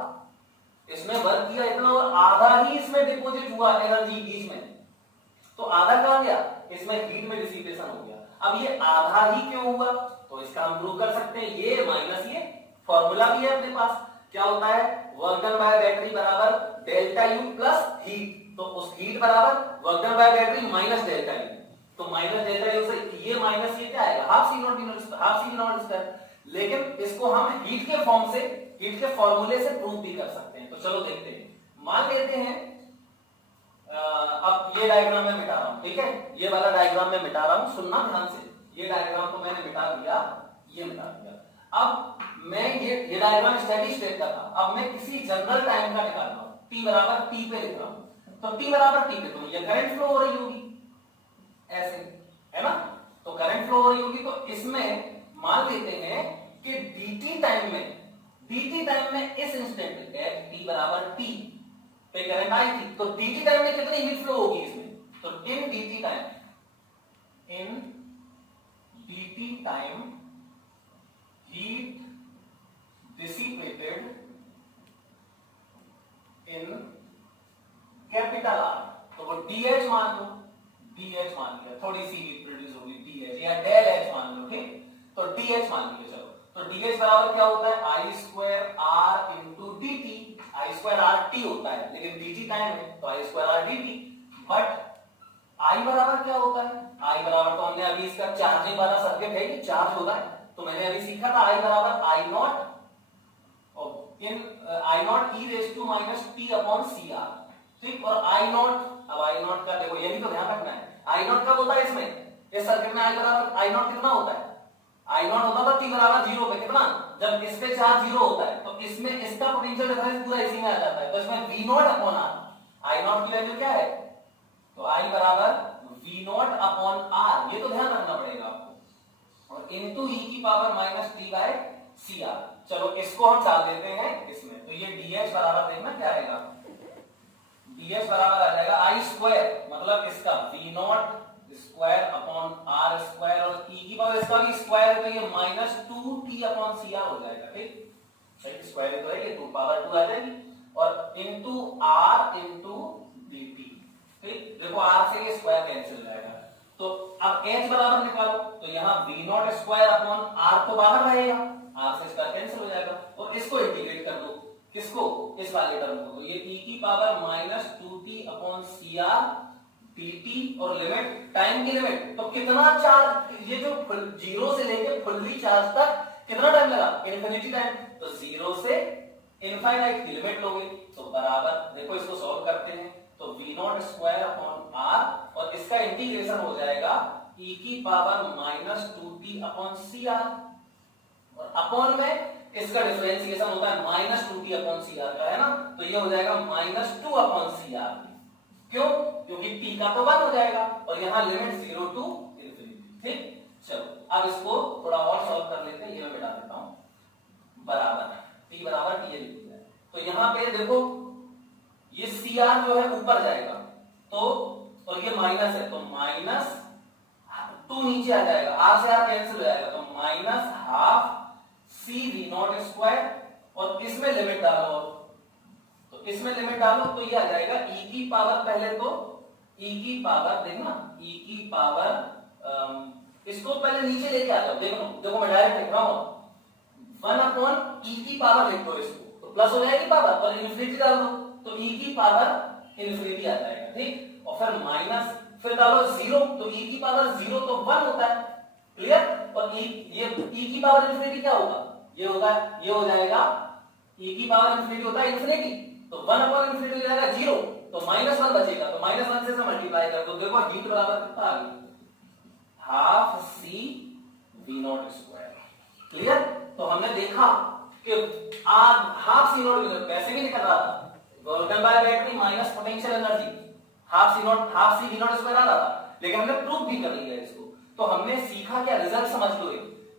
इसमें वर्क किया इतना और आधा ही इसमें डिपॉजिट हुआ एनर्जी बीच में, तो आधा कहां गया, इसमें हीट में डिसिपेशन हो गया। अब ये आधा ही क्यों हुआ, तो इसका हम प्रूव कर सकते हैं, ये माइनस ये फॉर्मूला भी है अपने पास, क्या होता है, वर्क डन बाय बैटरी बराबर डेल्टा यू प्लस हीट, तो उस हीट बराबर work done by battery minus delta U, तो माइनस डेल्टा यू से ये माइनस ये क्या आएगा, हाफ C V0 स्क्वायर। लेकिन इसको हम हीट के फॉर्म से, हीट के फॉर्मूले से प्रूव भी कर सकते हैं। तो चलो देखते हैं, मान लेते हैं अब ये डायग्राम मैं मिटा रहा हूं, ठीक है, ये वाला डायग्राम मैं मिटा रहा हूं, सुनना ध्यान से, ये डायग्राम तो मैंने मिटा दिया, ये मिटा दिया। अब मैं ये डायग्राम स्टेडी स्टेट का था, अब मैं किसी जनरल टाइम का निकाल रहा हूं, t बराबर t पे लिख रहा हूं, तो t बराबर t पे तो ये करंट फ्लो हो रही होगी ऐसे, है ना, तो करंट फ्लो हो रही होगी, तो इसमें मान लेते हैं कि dt टाइम में इस इंस्टेंट t बराबर t पे करंट आई थी, तो dt टाइम में कितनी हीट फ्लो होगी इसमें, तो इन dt time heat dissipated in capital R, तो वो dH मान लो, dH मान लिया, थोड़ी सी हीट प्रोड्यूस होगी dH, या डेल H मान लो, ठीक, तो dH मान लिया। चलो तो dH बराबर क्या होता है, I square R into dt, I square R t होता है, लेकिन dt टाइम है तो I square R dt, but I बराबर क्या होता है, I बराबर तो हमने अभी इसका चार्जिंग वाला सर्किट है, ये चार्ज होता है, तो मैंने अभी सीखा था I बराबर I naught I naught e raise to minus t upon CR, ठीक, और I नॉट, अब I नॉट का देखो ये भी तो ध्यान रखना है, I नॉट कब होता है इसमें, इस सर्किट में I बराबर I नॉट कितना होता है, I नॉट होता था t बराबर 0 पे, कितना, जब इस पे चार्ज 0 होता है, तो इसमें इसका पोटेंशियल डिफरेंस पूरा इसी में आ जाता है, तो इसमें V not upon R, I not की वैल्यू क्या है, तो I बराबर V नॉट अपॉन R, ये तो ध्यान रखना पड़ेगा आपको, और इनटू e की power minus t by CR। चलो इसको हम डाल देते हैं इसमें, तो ये dH बराबर देखना क्या आएगा, dH बराबर आ जाएगा I स्क्वायर, मतलब इसका V not square upon R square, और e की पावर इसका भी स्क्वायर है, तो ये माइनस 2t अपॉन CR हो जाएगा, ठीक, सही, स्क्वायर तो है ये 2 पावर 2 आ जाएगी, और इंटू आर इंटू dt। ठीक, देखो आर से ये स्क्वायर कैंसिल हो जाएगा। तो अब h बराबर निकालो, तो यहाँ v not square upon r तो बाहर रहेगा, r से स्क्वायर कैंसिल हो जाएगा, और इसको इंटीग्रेट कर दो, किसको, इस वाले टर्म को, तो ये e की power minus 2t upon cr dt, और लिमिट टाइम की लिमिट, तो कितना चार्ज, ये जो जीरो से लेके फुल्ली चार्ज तक कितना टाइम लगा, इन्फिनिटी टाइम, तो जीरो से इनफाइनाइट की लिमिट लोगे, तो बराबर, देखो इसको सॉल्व करते हैं, तो v not square upon r, और इसका इंटीग्रेशन हो जाएगा e की power minus 2t upon cr, और अपॉन में इसका डिफरेंशिएशन होता है माइनस 2t अपॉन cr का, है ना, तो ये हो जाएगा माइनस 2 अपॉन cr। क्यों, क्योंकि t का तो 1 हो जाएगा, और यहाँ लिमिट 0 टू इंफिनिटी। ठीक, चलो अब इसको थोड़ा और सॉल्व कर लेते हैं, ये मैं मिटा देता हूं, बराबर t बराबर t लिख दिया है, तो यहाँ पे देखो ये cr जो है ऊपर जाएगा, तो और ये माइनस है, तो माइनस 2 नीचे आ जाएगा, r से r कैंसिल हो जाएगा, तो minus half c v not square, और इसमें लिमिट डालो, तो इसमें लिमिट डालो, तो ये आ जाएगा e की पावर, पहले तो e की पावर देखना, e की पावर इसको पहले नीचे लेके आ जाओ, देखो देखो मैं डायरेक्ट लिख रहा हूं, 1 अपॉन e की पावर लिख दो इसको, तो प्लस हो जाएगी पावर, और इन्फिनिटी डाल दो, तो e की पावर इन्फिनिटी आ जाएगा। ठीक, और फिर माइनस, फिर डालो 0, तो e की पावर 0 तो 1 होता है, क्लियर, और ये e की पावर इन्फिनिटी क्या होगा, ये होगा, ये हो जाएगा e की पावर इन्फिनिटी होता है इन्फिनिटी, तो 1 अपॉन इन्फिनिटी हो जाएगा 0, तो माइनस 1 बचेगा, तो माइनस 1 से मल्टीप्लाई कर दो, देखो हीट बराबर कितना आ गया, half c v not square. Clear, तो हमने देखा कि हाफ c नॉट कैसे भी निकल रहा था, वोल्टन by battery minus potential energy, half c v not square आ रहा था, लेकिन हमने प्रूफ भी कर लिया इसको। तो हमने सीखा क्या, रिजल्ट समझ लो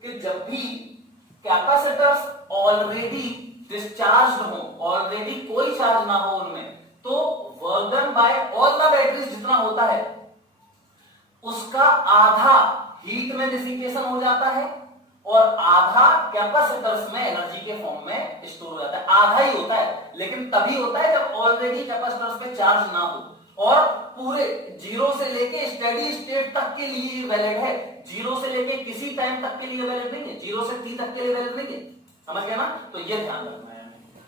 कि जब भी कैपेसिटर्स ऑलरेडी डिस्चार्ज्ड हो, ऑलरेडी कोई चार्ज ना हो उनमें, तो work done by all the batteries जितना होता है उसका आधा हीट में डिसिपेशन हो जाता है, और आधा कैपेसिटर्स में एनर्जी के फॉर्म में स्टोर हो जाता है, आधा ही होता है, लेकिन तभी होता है जब ऑलरेडी कैपेसिटर्स पे चार्ज ना हो, और पूरे जीरो से लेके स्टेडी स्टेट तक के लिए वैलिड है, जीरो से लेके किसी टाइम तक के लिए वैलिड नहीं है, जीरो से t तक के लिए वैलिड नहीं है, समझ गया ना, तो ये ध्यान रखना है।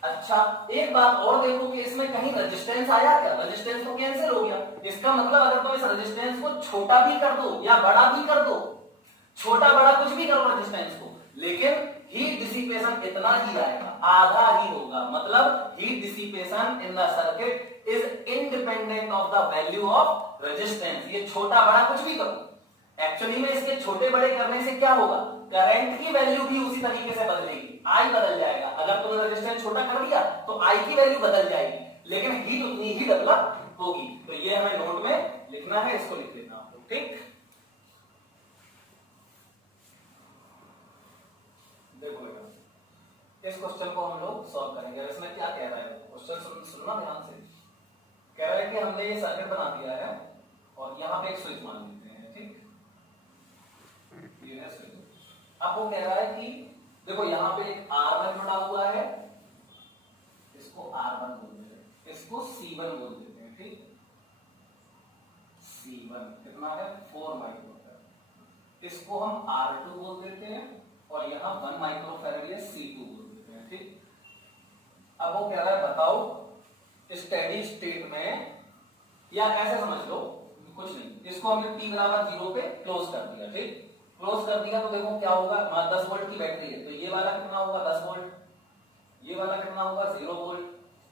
अच्छा एक बात और देखो कि इसमें कहीं रेजिस्टेंस आया क्या, रेजिस्टेंस तो कैंसिल हो गया, इसका मतलब अगर तुम इस रेजिस्टेंस को छोटा भी कर दो या बड़ा भी कर दो, छोटा बड़ा कुछ भी करो रेजिस्टेंस को, लेकिन हीट डिसिपेशन इतना ही आएगा, आधा ही होगा, मतलब heat dissipation in the circuit is independent of the value of resistance. ये छोटा बड़ा कुछ भी करो, एक्चुअली में इसके छोटे बड़े करने से क्या होगा, करंट की वैल्यू भी उसी तरीके से बदलेगी, आई बदल जाएगा, अगर तुमने रेजिस्टेंस छोटा कर दिया तो आई की वैल्यू बदल जाएगी, लेकिन हीट उतनी ही डेवलप होगी। तो ये हमें नोट में लिखना है, इसको लिख लेना आपको, ठीक। देखो इस क्वेश्चन को हम लोग सॉल्व करेंगे, इसमें क्या कह रहा है, क्वेश्चन सुनना ध्यान से, कह रहा है कि हमने ये सर्किट बना दिया है और यहाँ पे एक स्विच मान लेते हैं, ठीक, ये है स्विच। अब वो कह रहा है कि देखो यहाँ पे एक R1 जुड़ा हुआ है, इसको R1 बोल देते हैं, इसको C1 बोल देते हैं, ठीक, C1 कितना है 4 माइक्रोफैराड, इसको हम R2 बोल देते हैं, और यहाँ 1 माइक्रोफैराड ये C2 बोल देते हैं, ठीक। अब वो कह रहा है बताओ स्टेडी स्टेट में, या ऐसे समझ लो कुछ नहीं, इसको हमने t बराबर 0 पे क्लोज कर दिया, ठीक, क्लोज कर दिया तो देखो क्या होगा, 10 वोल्ट की बैटरी है, तो ये वाला कितना होगा 10 वोल्ट, ये वाला कितना होगा 0 वोल्ट,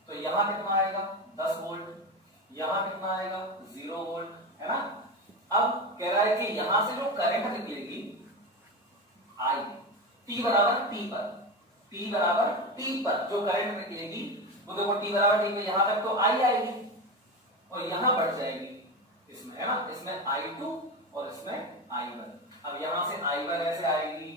तो यहाँ कितना आएगा 10 वोल्ट, यहाँ कितना आएगा 0 वोल्ट, है ना। अब कह रहा है कि यहां से जो करंट निकलेगी I, t बराबर t पर, t बराबर t पर जो करंट निकलेगी वो देखो t बराबर t पे यहाँ तक तो I आएगी, और यहाँ बढ़ जाएगी इसमें, है ना, इसमें I2 और इसमें I1। अब यहाँ से I1 ऐसे आएगी,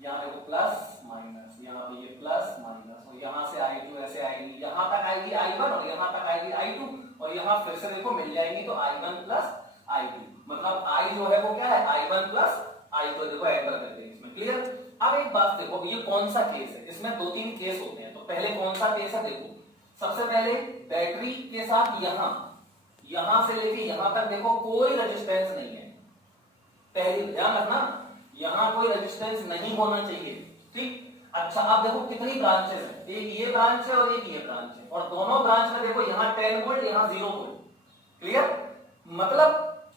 यहाँ देखो प्लस माइनस, यहाँ पे ये प्लस माइनस, और यहाँ से I2 ऐसे आएगी, यहाँ तक आएगी I1 और यहाँ तक आएगी I2, और यहाँ फिर से देखो मिल जाएंगी तो I1 प्लस I2, मतलब I जो है वो क्या है I1 प्लस I2, देखो ऐड कर देते हैं इसमें, क्लियर। अब एक बात देखो, ये कौन सा केस है, इसमें 2-3 केस होते हैं, तो पहले कौन सा केस है देखो, सबसे पहले बैटरी के साथ यहां से लेके यहां तक देखो कोई रेजिस्टेंस नहीं है। पहले ध्यान रखना यहां कोई रेजिस्टेंस नहीं होना चाहिए, ठीक। अच्छा अब देखो कितनी ब्रांचेस है, एक ये ब्रांच है और एक ये ब्रांच है, और दोनों ब्रांच में देखो यहां 10 वोल्ट यहां 0 वोल्ट। क्लियर? मतलब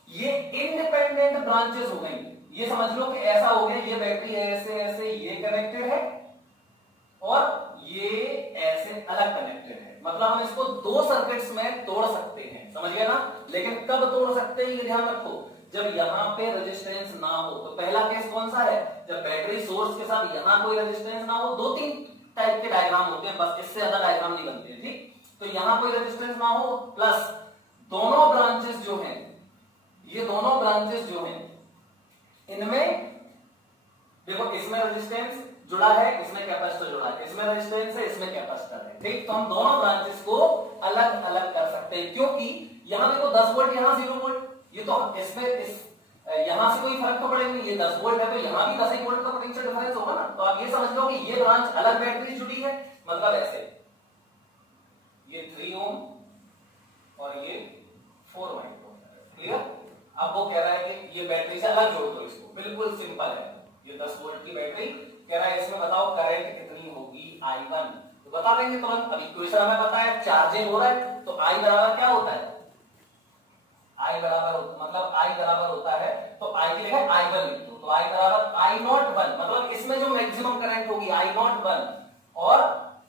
ये इंडिपेंडेंट ब्रांचेस हो गई। ये समझ लो कि ऐसा हो गया, ये बैटरी ऐसे ऐसे ये कनेक्टेड है और ये ऐसे अलग कनेक्टेड है। मतलब हम इसको दो सर्किट्स में तोड़ सकते हैं, समझ गए ना। लेकिन कब तोड़ सकते हैं ये ध्यान रखो, जब यहां पे रेजिस्टेंस ना हो। तो पहला केस कौन सा है, जब बैटरी सोर्स के साथ यहां कोई रेजिस्टेंस ना हो। 2-3 टाइप के डायग्राम होते हैं, बस इससे ज्यादा डायग्राम नहीं बनते हैं, ठीक। तो यहां कोई रेजिस्टेंस ना हो, प्लस दोनों ब्रांचेस जो हैं, ये दोनों ब्रांचेस जो हैं इनमें देखो इसमें रेजिस्टेंस जुड़ा है, इसमें कैपेसिटर जुड़ा है, इसमें रेजिस्टेंस है, इसमें कैपेसिटर है, ठीक। तो हम दोनों ब्रांचेस को अलग अलग कर सकते हैं, क्योंकि यहां देखो 10 वोल्ट यहां 0 वोल्ट, ये तो इसमें यहां से कोई फर्क तो पड़ेगा नहीं। ये 10 वोल्ट है तो यहां भी 10 वोल्ट का पोटेंशियल डिफरेंस होगा ना। तो आप ये समझ लो कि ये ब्रांच अलग बैटरी जुड़ी है, मतलब ऐसे ये 3 ओम और ये 4 माइक्रोफैराड। क्लियर? अब वो कह रहा है कि ये बैटरी से अलग जोड़ दो इसको, बिल्कुल सिंपल है। ये 10 वोल्ट की बैटरी कह रहा है, इसमें बताओ करंट कितनी होगी, I1। तो बता देंगे तुरंत। अब इक्वेशन हमें पता है, चार्जिंग हो रहा है तो I बराबर क्या होता है, I बराबर मतलब I बराबर होता है, तो I की जगह I1 लिख दो। तो I बराबर I01, मतलब इसमें जो मैक्सिमम करंट होगी I01 और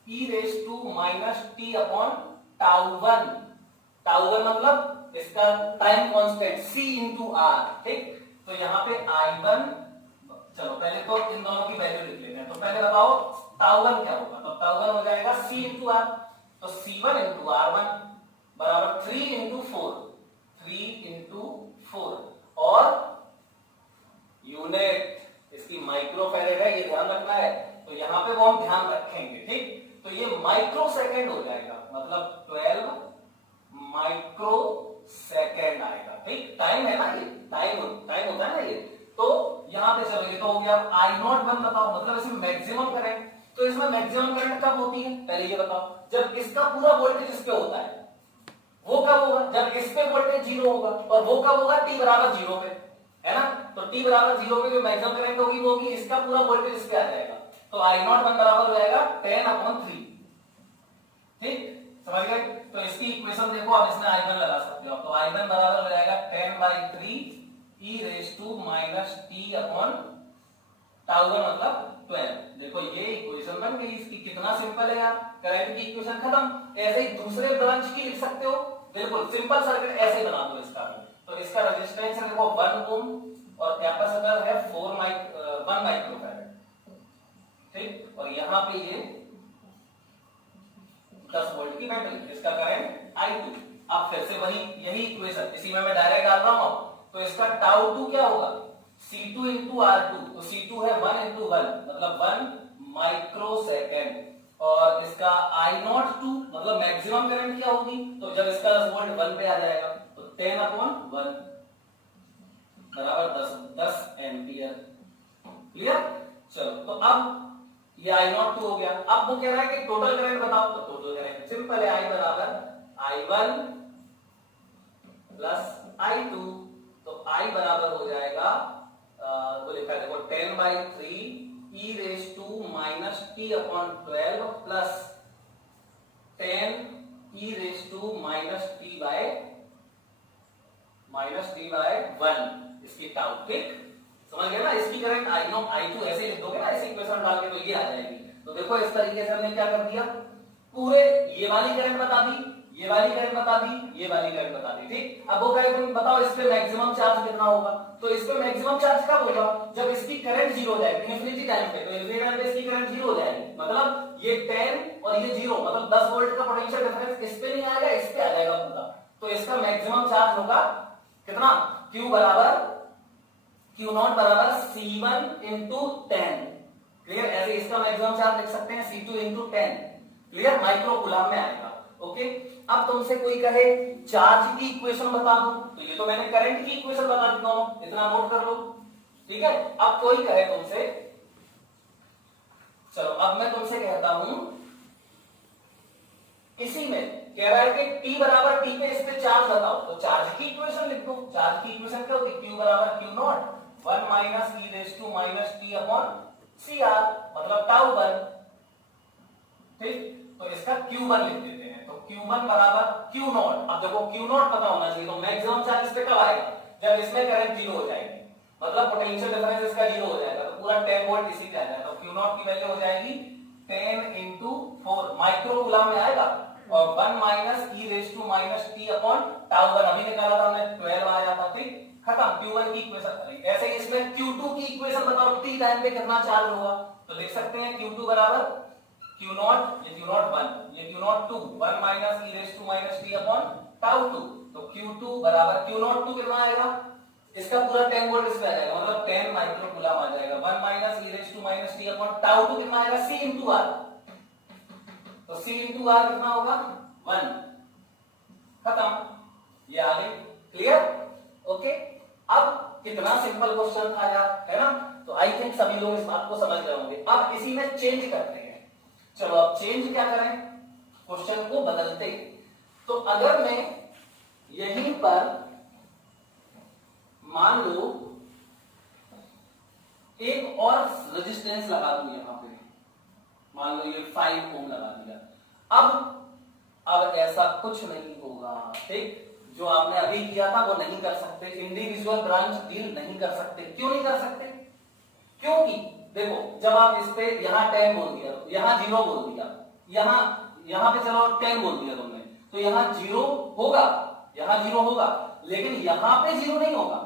e raise to minus t upon टाउ1। टाउ1 मतलब इसका time constant c into R, ठीक। तो यहाँ पे I1, चलो पहले तो इन दोनों की वैल्यू लिख लेते हैं। तो पहले बताओ टाउ1 क्या होगा, तो टाउ1 हो जाएगा c इंटू आर, तो c1 इंटू r1 बराबर 3 इंटू 4, 3 इंटू 4 और यूनिट इसकी माइक्रोफैरेड है, ये ध्यान रखना है। तो यहाँ पे वो हम ध्यान रखेंगे, ठीक। तो ये माइक्रो सेकेंड हो जाएगा, मतलब 12 माइक्रो सेकेंड आएगा, ठीक। टाइम है ना, ये टाइम होता है ना ये। तो यहाँ पे चलो ये तो हो गया। I01 बताओ, मतलब इसमें मैक्सिमम करंट। तो इसमें मैक्सिमम करंट कब होती है, पहले ये बताओ। जब इसका पूरा वोल्टेज इस पे होता है। वो कब होगा, जब इस पे वोल्टेज 0 होगा, और वो कब होगा, t बराबर 0 पे, है ना। तो t बराबर 0 पे जो मैक्सिमम करंट होगी वो होगी इसका पूरा वोल्टेज इस पे आ जाएगा। तो I01 बराबर हो जाएगा 10/3, ठीक। समझ गए? तो इसकी इक्वेशन देखो, आप इसमें I1 लगा सकते हो। तो I1 बराबर हो जाएगा 10/3 e raise to minus t upon टाउ1 मतलब 12। देखो ये इक्वेशन बन गई इसकी, कितना सिंपल है यार। करंट की इक्वेशन खत्म। ऐसे ही दूसरे ब्रांच की लिख सकते हो, बिल्कुल सिंपल सर्किट ऐसे ही बना दो इसका। तो इसका रेजिस्टेंस है देखो 1 ओम और कैपेसिटर है 1 माइक्रोफैराड, ठीक। और यहाँ पे ये 10 वोल्ट की बैटरी, इसका करंट I2। अब फिर से वही यही इक्वेशन इसी में मैं डायरेक्ट डाल रहा हूं। तो इसका टाउ2 क्या होगा, C2 इंटू R2। तो C2 है 1 इंटू 1, मतलब 1 माइक्रो सेकेंड। और इसका I02 मतलब मैक्सिमम करंट क्या होगी, तो जब इसका 10 वोल्ट 1 पे आ जाएगा तो 10/1 बराबर 10 एम्पियर। क्लियर? चलो तो अब ये I02 हो गया। अब वो कह रहा है कि टोटल करंट बताओ। तो टोटल करंट सिंपल है, I बराबर I1 प्लस I2। तो I बराबर हो जाएगा, वो लिखा है देखो 10/3 e raise to minus t upon 12 plus 10 e raise to minus t by 1 इसकी टाउ, ठीक। समझ गए ना। इसकी करंट I0 I2 ऐसे लिख दोगे ना, ऐसे इक्वेशन डाल के, तो ये आ जाएगी। तो देखो इस तरीके से हमने क्या कर दिया, पूरे ये वाली करंट बता दी, ये वाली करंट बता दी, ये वाली करंट बता दी, ठीक। अब वो कहे तुम बताओ इस पे मैक्सिमम चार्ज कितना होगा। तो इस पे मैक्सिमम चार्ज कब होगा, जब इसकी करंट 0 हो जाएगी, इंफिनिटी टाइम पे। तो इंफिनिटी टाइम पे इसकी करंट 0 हो जाएगी, मतलब ये 10 और ये 0, मतलब 10 वोल्ट का पोटेंशियल डिफरेंस इस पे नहीं आएगा, इस पे आ जाएगा पूरा। तो इसका मैक्सिमम चार्ज होगा कितना, Q बराबर Q0 बराबर C1 इंटू 10। क्लियर? ऐसे इसका मैक्सिमम चार्ज लिख सकते हैं C2 into 10। Clear? Micro coulomb में आएगा। ओके। अब तुमसे कोई कहे चार्ज की इक्वेशन बता दो, तो ये तो मैंने करंट की इक्वेशन बता दी दोनों, इतना नोट कर लो, ठीक है। अब कोई कहे तुमसे, चलो अब मैं तुमसे कहता हूं इसी कह रहा है कि t बराबर t पे इस पे चार्ज बताओ, तो चार्ज की इक्वेशन लिख दो। चार्ज की इक्वेशन क्या होती है? q बराबर q naught 1 minus e raise to minus t upon cr, मतलब टाउ 1। ठीक, तो इसका q1 लिख देते हैं। तो q1 बराबर q नॉट, अब देखो q नॉट पता होना चाहिए, तो मैक्सिमम चार्ज इस पे कब आएगा? जब इसमें करंट जीरो हो जाएगी, मतलब पोटेंशियल डिफरेंस इसका जीरो हो जाएगा, तो पूरा 10 वोल्ट इसी पे आ जाएगा। तो q नॉट की वैल्यू हो जाएगी 10 into 4 माइक्रो कूलम में आएगा, और 1 minus e raise to minus t upon tau 1 अभी निकाला था हमने, 12 आ जाता। ठीक, खत्म। q1 की इक्वेशन। ऐसे ही इसमें q2 की इक्वेशन बताओ, t टाइम पे कितना चार्ज होगा, तो लिख सकते हैं q2 बराबर q नॉट, ये q नॉट 1, ये q naught 2, 1 minus e raise to minus t upon tau 2। तो q2 बराबर q नॉट 2 कितना आएगा? इसका पूरा 10 वोल्ट इसमें आ जाएगा, मतलब 10 माइक्रो कूलम आ जाएगा। 1 minus e raise to minus t upon tau 2 कितना आएगा? c into r। तो c into r कितना होगा? 1। खत्म, ये आ गई। क्लियर? ओके, अब कितना सिंपल क्वेश्चन था यार, है ना? तो आई थिंक सभी लोग इस बात को समझ रहे होंगे। अब इसी में चेंज करते हैं। चलो अब चेंज क्या करें, क्वेश्चन को बदलते। तो अगर मैं यहीं पर मान लो एक और रेजिस्टेंस लगा दूं, यहां पे मान लो ये 5 ओम लगा दिया, अब ऐसा कुछ नहीं होगा। ठीक, जो आपने अभी किया था वो नहीं कर सकते, इंडिविजुअल ब्रांच डील नहीं कर सकते। क्यों नहीं कर सकते? क्योंकि देखो, जब आप इस पे यहां 10 बोल दिया, यहां 0 बोल दिया, यहां पे चलो 10 बोल दिया तुमने, तो यहां 0 होगा, यहां 0 होगा, लेकिन यहां पे 0 नहीं होगा,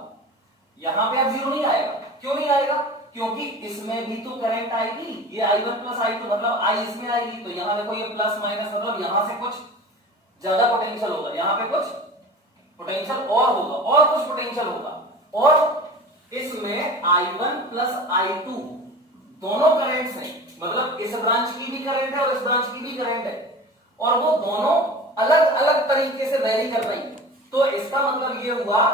यहां पे अब 0 नहीं आएगा। क्यों नहीं आएगा? क्योंकि इसमें भी तो करंट आएगी, ये i1 प्लस i2, मतलब i इसमें आएगी, तो यहां देखो ये प्लस माइनस, मतलब यहां से कुछ ज्यादा पोटेंशियल होगा, यहां पे कुछ पोटेंशियल और होगा, और कुछ पोटेंशियल होगा, और इसमें i1 प्लस i2 दोनों करंट्स हैं, मतलब इस ब्रांच की भी करंट है और इस ब्रांच की भी करंट है, और वो दोनों अलग अलग तरीके से वेरी कर रही है। तो इसका मतलब ये हुआ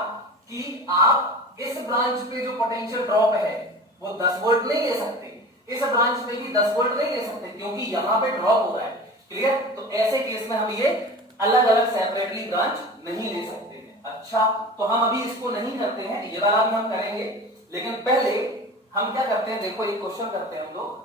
कि आप इस ब्रांच पे जो पोटेंशियल ड्रॉप है वो 10 वोल्ट नहीं ले सकते, इस ब्रांच में भी 10 वोल्ट नहीं ले सकते, क्योंकि यहां पे ड्रॉप हो रहा है। क्लियर? तो ऐसे केस में हम ये अलग अलग सेपरेटली ब्रांच नहीं ले सकते हैं। अच्छा, तो हम अभी इसको नहीं करते हैं, ये वाला भी हम करेंगे, लेकिन पहले हम क्या करते हैं, देखो एक क्वेश्चन करते हैं हम लोग।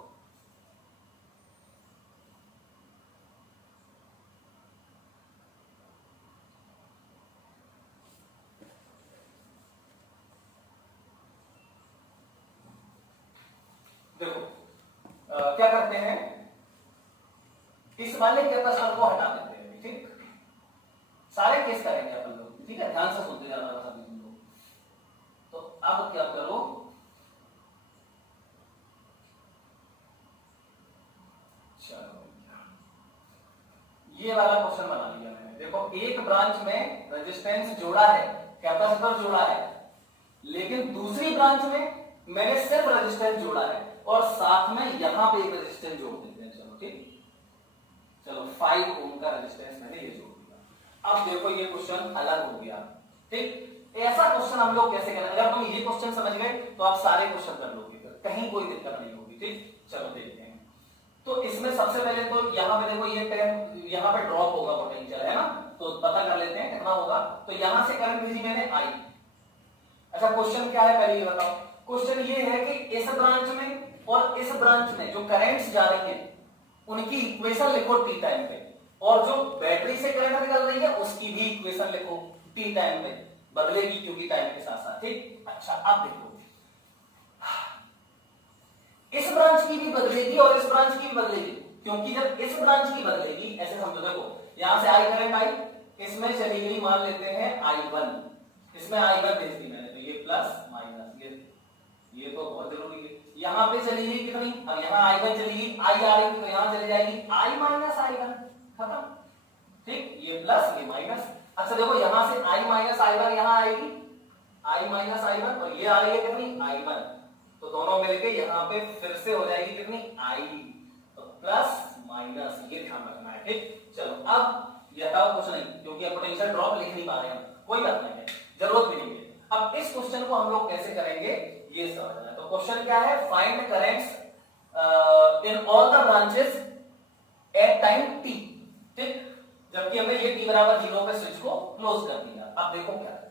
देखो क्या करते हैं, इस वाले कैपेसिटर को हटा देते हैं। ठीक, सारे केस करेंगे अपन लोग, ठीक है? ध्यान से सुनते जाना सभी तुम लोग। तो अब क्या करो, चलो ये वाला क्वेश्चन बना लिया मैंने। देखो एक ब्रांच में रेजिस्टेंस जोड़ा है, कैपेसिटर जोड़ा है, लेकिन दूसरी ब्रांच में मैंने सिर्फ रेजिस्टेंस जोड़ा है, और साथ में यहां पे एक रेजिस्टेंस जोड़ देते हैं। चलो ठीक, चलो 5 ओम का रेजिस्टेंस मैंने ये जोड़ दिया। अब देखो ये क्वेश्चन अलग हो गया। ठीक, ऐसा क्वेश्चन हम लोग कैसे करें? अगर तुम ये क्वेश्चन समझ गए तो आप सारे क्वेश्चन कर लोगे, कहीं कोई दिक्कत नहीं होगी। ठीक, चलो देखते हैं। तो इसमें सबसे पहले तो यहां पे देखो ये 10, यहां पे ड्रॉप होगा पोटेंशियल, है ना? तो पता कर लेते हैं कितना होगा। तो यहां से करंट भेजी मैंने आई। अच्छा, क्वेश्चन क्या है पहले ये बताओ। क्वेश्चन ये है कि इस ब्रांच में और इस ब्रांच में जो करंट्स जा रही है उनकी इक्वेशन लिखो टी टाइम पे, और जो बैटरी से करंट निकल रही है उसकी भी इक्वेशन लिखो टी टाइम पे, बदलेगी क्योंकि टाइम के साथ साथ। ठीक, अच्छा अब देखो, इस ब्रांच की भी बदलेगी और इस ब्रांच की भी बदलेगी, क्योंकि जब इस ब्रांच की बदलेगी, ऐसे समझो, देखो यहां से आई करंट आई, इसमें चली गई, मान लेते हैं i1, इसमें i1 भेज दी मैंने, तो ये प्लस माइनस, ये तो बहुत जरूरी है। यहां पे चली गई कितनी, अब यहां i1 चली गई, i आ रही तो यहां चली जाएगी i माइनस i1, खत्म। ठीक, ये प्लस ये माइनस। अच्छा देखो यहां से i माइनस i1 यहां आएगी, i माइनस i1, और ये आ रही है कितनी, i1, तो दोनों मिलके यहाँ पे फिर से हो जाएगी कितनी, i, तो प्लस माइनस, ये ध्यान रखना है। ठीक, चलो अब ये हटाओ, कुछ नहीं, क्योंकि अब पोटेंशियल ड्रॉप लिख नहीं पा रहे हैं, कोई बात नहीं है, जरूरत भी नहीं है। अब इस क्वेश्चन को हम लोग कैसे करेंगे ये समझना है। तो क्वेश्चन क्या है, find currents in all the branches at time t। ठीक, जबकि हमने ये क्लोज कर दिया। अब देखो क्या है,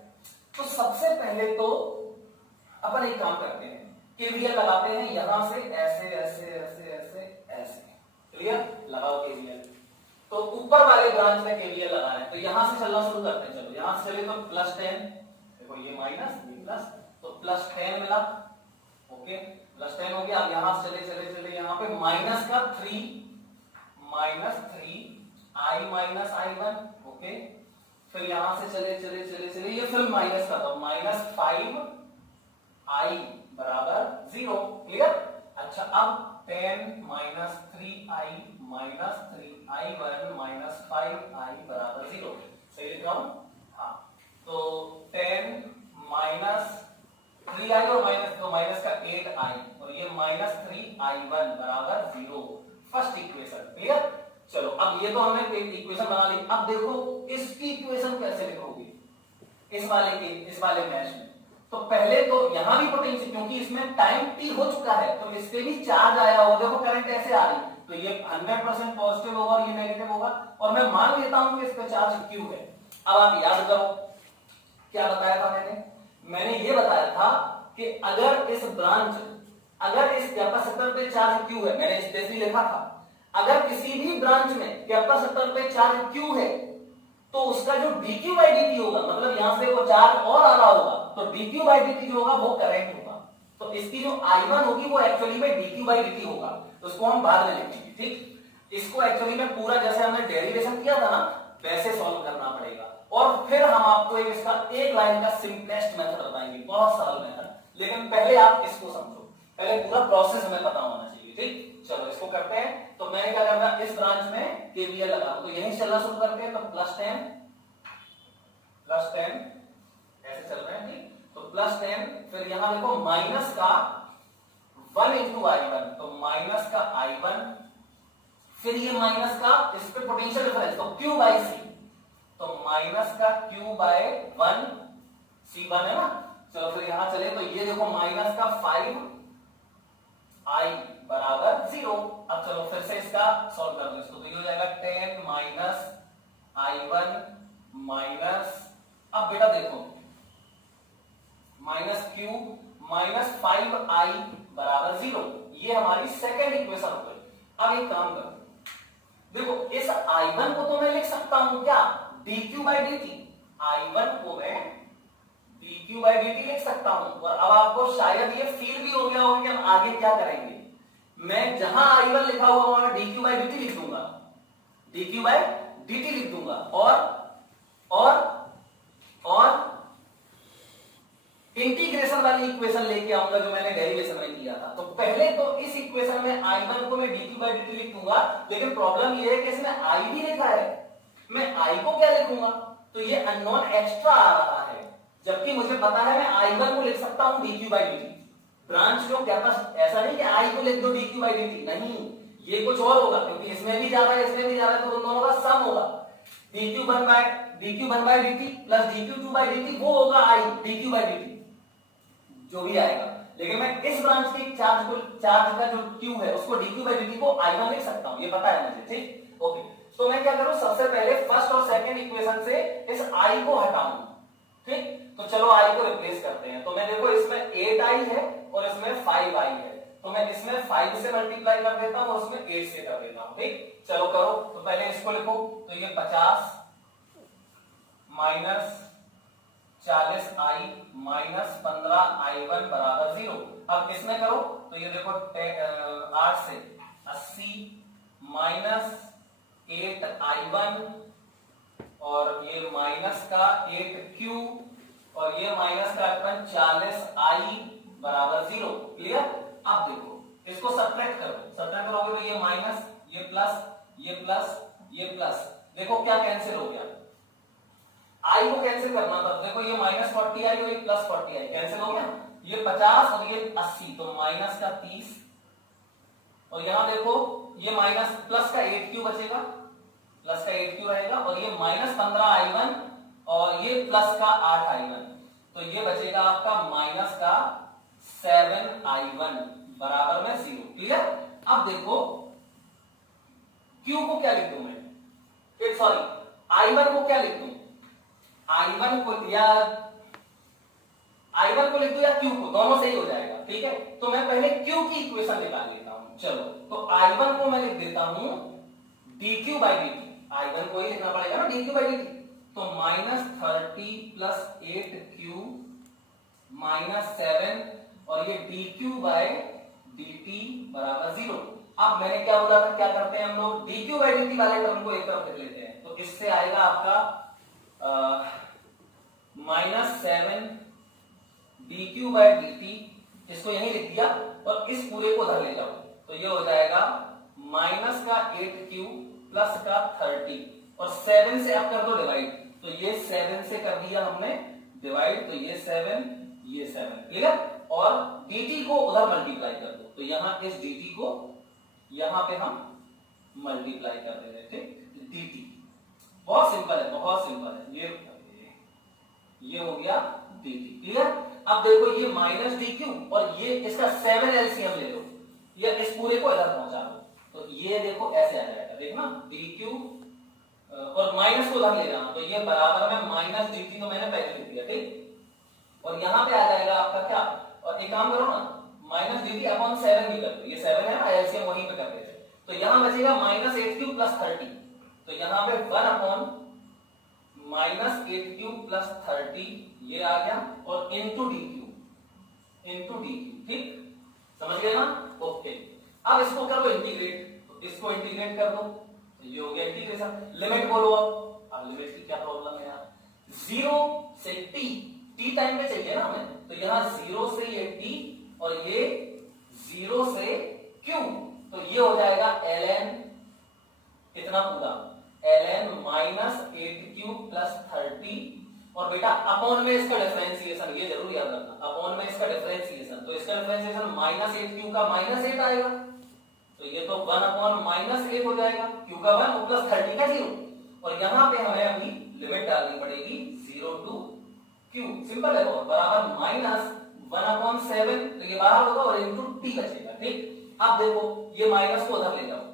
तो सबसे पहले तो अपन एक काम करते हैं, केवीएल लगाते हैं यहां से ऐसे ऐसे ऐसे ऐसे ऐसे, क्लियर, लगाओ केवीएल। तो ऊपर वाले ब्रांच में केवीएल लगा रहे हैं, तो यहां से चलना शुरू करते हैं। चलो यहां से चले तो +10, देखो ये माइनस ये प्लस, तो +10 मिला, ओके +10 हो गया। अब यहां से चले चले चले यहां पे माइनस का 3 I माइनस I1, ओके। फिर यहां से चले चले चले चले ये फिर माइनस का, तो -5I बराबर 0, क्लियर। अच्छा अब 10 -3I minus 3I1 minus 5I बराबर 0, सही लिख रहा हूं? हाँ, तो 10 -3I और माइनस का 8I और ये -3I1 बराबर 0, फर्स्ट इक्वेशन, क्लियर। चलो अब ये तो हमने एक इक्वेशन बना ली। अब देखो इसकी इक्वेशन कैसे लिखोगे इस वाले मैच में। तो पहले तो यहां भी पोटेंशियल, क्योंकि इसमें टाइम t हो चुका है तो इस पे भी चार्ज आया होगा, देखो करंट ऐसे आ रही, तो ये 100% पॉजिटिव होगा और ये नेगेटिव होगा, और मैं मान लेता हूं कि इस पे चार्ज q है। अब आप याद करो क्या बताया था मैंने ये बताया था कि अगर इस कैपेसिटर पे चार्ज q है, मैंने इस लिखा था, अगर किसी भी ब्रांच में कैपेसिटर पे चार्ज q है तो उसका जो dq बाई dt होगा, मतलब यहां से वो चार्ज और आ रहा होगा, तो dq बाई dt जो होगा वो करंट होगा। तो इसकी जो I1 होगी वो एक्चुअली में dq बाई dt होगा, तो उसको हम बाद में लिखेंगे, ठीक। इसको एक्चुअली में पूरा जैसे हमने डेरिवेशन किया था ना वैसे सॉल्व करना पड़ेगा, और फिर हम आपको इसका एक लाइन का सिंपलेस्ट मेथड बताएंगे, बहुत सरल मेथड। लेकिन पहले आप इसको समझो, पहले पूरा प्रोसेस हमें पता होना चाहिए, ठीक। चलो इसको करते हैं। तो मैंने क्या करना, इस ब्रांच में केवीएल लगा, तो यहीं चलना शुरू करते हैं। तो +10 ऐसे चल रहे हैं, ठीक। तो +10, फिर यहां देखो माइनस का 1 × I1, तो माइनस का I1, फिर ये माइनस का इस पे पोटेंशियल डिफरेंस, तो Q बाई C, तो माइनस का Q बाय 1, C1 है ना। चलो फिर यहां चले तो ये देखो माइनस का 5I बराबर 0। अब चलो फिर से इसका सॉल्व कर दो इसको, तो ये हो जाएगा 10 -I1 माइनस, अब बेटा देखो -Q -5I बराबर 0, ये हमारी सेकेंड इक्वेशन हो गई। अब एक काम करो, देखो इस I1 को तो मैं लिख सकता हूं क्या, dq बाई dt, I1 को मैं dq बाई dt लिख सकता हूं। और अब आपको शायद ये फील भी हो गया होगा कि हम आगे क्या करेंगे, मैं जहां I1 लिखा हुआ वहां dq बाई dt लिख दूंगा, dq बाई dt लिख दूंगा, और इंटीग्रेशन वाली इक्वेशन लेके आऊंगा जो मैंने डेरिवेशन में किया था। तो पहले तो इस इक्वेशन में I1 को मैं dq बाई dt लिख दूंगा, लेकिन प्रॉब्लम ये है कि इसमें I भी लिखा है, मैं I को क्या लिखूंगा, तो ये अननोन एक्स्ट्रा आ रहा है, जबकि मुझे पता है मैं I1 को लिख सकता हूं dq बाई dt। ब्रांच को क्या पास ऐसा नहीं कि I को लिख दो dq बाई dt, नहीं, ये कुछ और होगा, क्योंकि इसमें भी जा रहा है इसमें भी जा रहा है, तो दोनों का सम होगा, dq1 by dt plus dq2 by dt, वो होगा I dq बाई dt जो भी आएगा। लेकिन मैं इस ब्रांच के चार्ज का जो q है उसको dq बाई dt को I1 लिख सकता हूं, ये पता है मुझे, ठीक। ओके, तो मैं क्या करूं, सबसे पहले फर्स्ट और सेकंड इक्वेशन से इस I को हटाऊं, ठीक। तो चलो I को रिप्लेस करते हैं। तो मैं देखो इसमें 8I है और इसमें 5I है, तो मैं इसमें 5 से मल्टीप्लाई कर देता हूं और उसमें 8 से कर देता हूं, ठीक। चलो करो, तो पहले इसको लिखो, तो ये 50 माइनस 40I माइनस 15I1 बराबर 0। अब इसमें करो तो ये देखो 8 से 80 माइनस 8I1 और ये माइनस का 8Q और ये माइनस का 40I बराबर 0, क्लियर। अब देखो इसको सब्ट्रैक्ट करोगे तो ये माइनस, ये प्लस, ये प्लस, ये प्लस, देखो क्या कैंसिल हो गया, I को कैंसिल करना था, देखो ये -40I और ये +40I कैंसिल हो गया, ये 50 और ये 80, तो माइनस का 30, और यहां देखो ये माइनस प्लस का 8Q बचेगा, प्लस का 8Q रहेगा, और ये -15I1 और ये प्लस का 8I1, तो ये बचेगा आपका माइनस का 7I1 बराबर में 0, क्लियर। अब देखो Q को क्या लिख दूं मैं, सॉरी I1 को क्या लिख दूं, I1 को या I1 को लिख दो या Q को, दोनों से ही हो जाएगा, ठीक है। तो मैं पहले Q की इक्वेशन निकाल लेता हूं। चलो, तो I1 को मैं लिख देता हूं dq by dt। I1 को ही लिखना पड़ेगा ना, dq by dt। तो -30 प्लस 8q माइनस 7 और ये dq by dt बराबर 0। अब मैंने क्या बोला था, क्या करते हैं हम लोग, dq by dt वाले टर्म को एक तरफ लिख लेते हैं। तो इससे आएगा आपका -7 dq by dt, इसको यहीं लिख दिया और इस पूरे को उधर ले जाओ, तो ये हो जाएगा माइनस का 8q प्लस का 30 और 7 से आप कर दो डिवाइड, तो ये 7 से कर दिया हमने डिवाइड, तो ये 7 ये 7, क्लियर। और dt को उधर मल्टीप्लाई कर दो, तो यहां इस dt को यहां पे हम मल्टीप्लाई कर दे रहे थे, dt। बहुत सिंपल है, बहुत सिंपल है। ये हो गया dt, क्लियर। अब देखो ये माइनस dq और ये इसका 7 एलसीएम ले लो, ये इस पूरे को इधर पहुंचा दो, तो ये देखो ऐसे आ जाएगा, देखना dq और माइनस को उधर ले जाना, तो ये बराबर में माइनस dt, तो मैंने पहले लिख दिया, ठीक। और यहां पे आ जाएगा आपका क्या, और एक काम करो ना, माइनस dt अपॉन 7 भी कर दो, ये 7 है ना, एलसीएम वहीं पे कर देते, तो यहां बचेगा माइनस 8q प्लस 30, तो यहां पे 1 अपॉन माइनस 8q प्लस 30 ये आ गया और इनटू dq, ठीक, समझ गए ना, ओके। अब इसको कर दो इंटीग्रेट, तो इसको इंटीग्रेट कर दो, तो ये हो गया इंटीग्रेशन। लिमिट बोलो, अब लिमिट की क्या प्रॉब्लम है यार, 0 से t टाइम पे चाहिए ना हमें, तो यहां 0 से ये t और ये 0 से q, तो ये हो जाएगा ln कितना पूरा, ln माइनस 8q प्लस 30 और बेटा अपॉन में इसका डिफरेंशिएशन, ये जरूर याद रखना, अपॉन में इसका डिफरेंशिएशन, तो इसका डिफरेंशिएशन माइनस 8q का माइनस 8 आएगा, तो ये तो 1 अपॉन माइनस 8 हो जाएगा, q का 1 और प्लस 30 का 0, और यहां पे हमें अभी लिमिट डालनी पड़ेगी 0 टू q, सिंपल है बहुत, बराबर माइनस 1 अपॉन 7, तो ये बाहर होगा और इनटू t बचेगा, ठीक। अब देखो ये माइनस को उधर ले जाओ,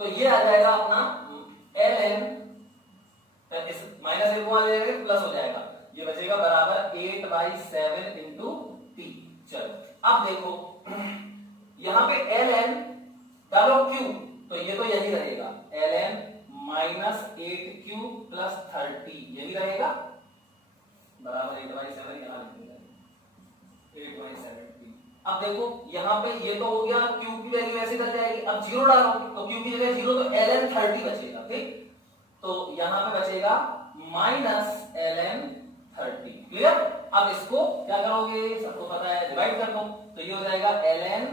तो ये आ जाएगा अपना ln, इस माइनस 1 को आ जाएगा प्लस हो जाएगा, ये बचेगा बराबर 8/7 इंटू टी। चलो अब देखो यहां पे ln डालो q, तो ये तो यही रहेगा, ln माइनस 8q प्लस 30 यही रहेगा, बराबर 8/7, यहां लिखेंगे 8/7। अब देखो यहां पे ये तो हो गया, q की वैल्यू ऐसे कर जाएगी, अब 0 डालो, तो q की जगह 0, तो ln 30 बचेगा, ठीक। तो यहां पे बचेगा माइनस ln 30, क्लियर। अब इसको क्या करोगे, सबको पता है, डिवाइड कर दो, तो ये हो जाएगा ln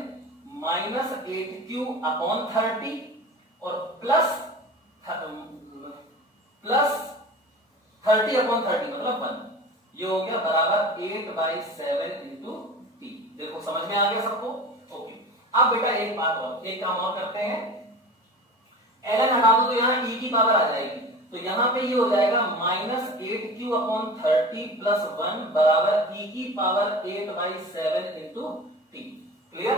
माइनस 8q अपॉन 30 और प्लस 30 अपॉन 30 मतलब 1, ये हो गया बराबर 8/7 इंटू टी। देखो समझ में आ गया सबको, ओके। अब बेटा एक बात और, एक काम और करते हैं, ln हटा दो तो यहाँ e की पावर आ जाएगी, तो यहाँ पे ये हो जाएगा माइनस 8q अपॉन 30 प्लस 1 बराबर e की पावर 8/7 इंटू टी, क्लियर।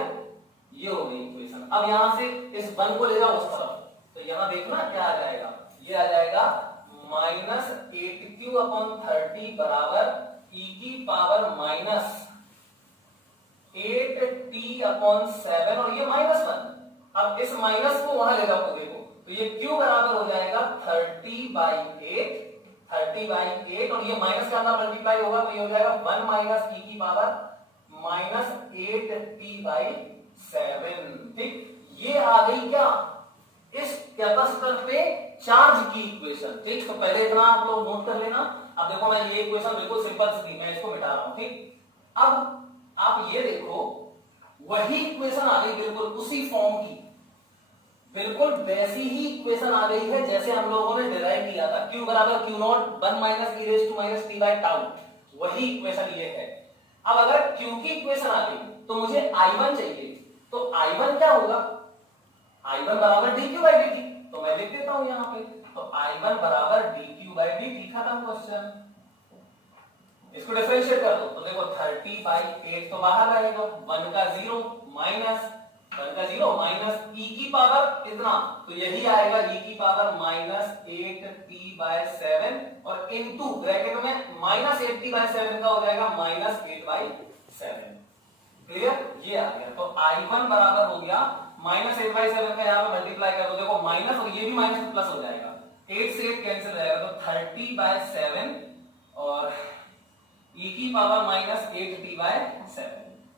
ये हो गई इक्वेशन। अब यहाँ से इस 1 को ले जाओ उस तरफ, तो यहाँ देखना क्या आ जाएगा, ये आ जाएगा माइनस 8q अपॉन 30 बराबर e की पावर माइनस 8t अपॉन 7 और ये -1। अब इस माइनस को वहां ले जाओ, तो देखो, तो ये q बराबर हो जाएगा 30/8, 30/8 और ये माइनस के अंदर मल्टीप्लाई होगा, तो ये हो जाएगा 1 माइनस e की पावर माइनस 8t/7, ठीक। ये आ गई क्या, इस कैपेसिटर पे चार्ज की इक्वेशन, ठीक। तो पहले इतना आप लोग नोट कर लेना। अब देखो मैं ये इक्वेशन बिल्कुल सिंपल सी थी, मैं इसको मिटा रहा हूं, ठीक। अब आप ये देखो वही इक्वेशन आ गई, बिल्कुल उसी फॉर्म की, बिल्कुल वैसी ही इक्वेशन आ गई है जैसे हम लोगों ने डिराइव किया था, q बराबर q naught 1 minus e raise to minus t by tau, वही इक्वेशन ये है। अब अगर q की इक्वेशन आ गई तो मुझे i1 चाहिए, तो i1 क्या होगा, i1 बराबर dq बाय dt, तो मैं लिख देता हूं यहां पे, तो i1 बराबर dq बाय dt, खत्म क्वेश्चन। इसको डिफरेंशिएट कर दो, तो देखो 30/8 तो बाहर रहेगा, 1 का 0 माइनस 1 का 0 माइनस e की पावर कितना, तो यही आएगा e की पावर माइनस 8t/7 और इनटू ब्रैकेट में माइनस 8t/7 का हो जाएगा माइनस 8/7। क्लियर, ये आ गया। तो I1 बराबर हो गया माइनस 8/7 का यहाँ पे मल्टीप्लाई कर दो, देखो माइनस और ये भी माइनस प्लस हो जाएगा, 8 से 8 कैंसिल हो जाएगा, तो 30/7 और e की पावर माइनस 8t/7।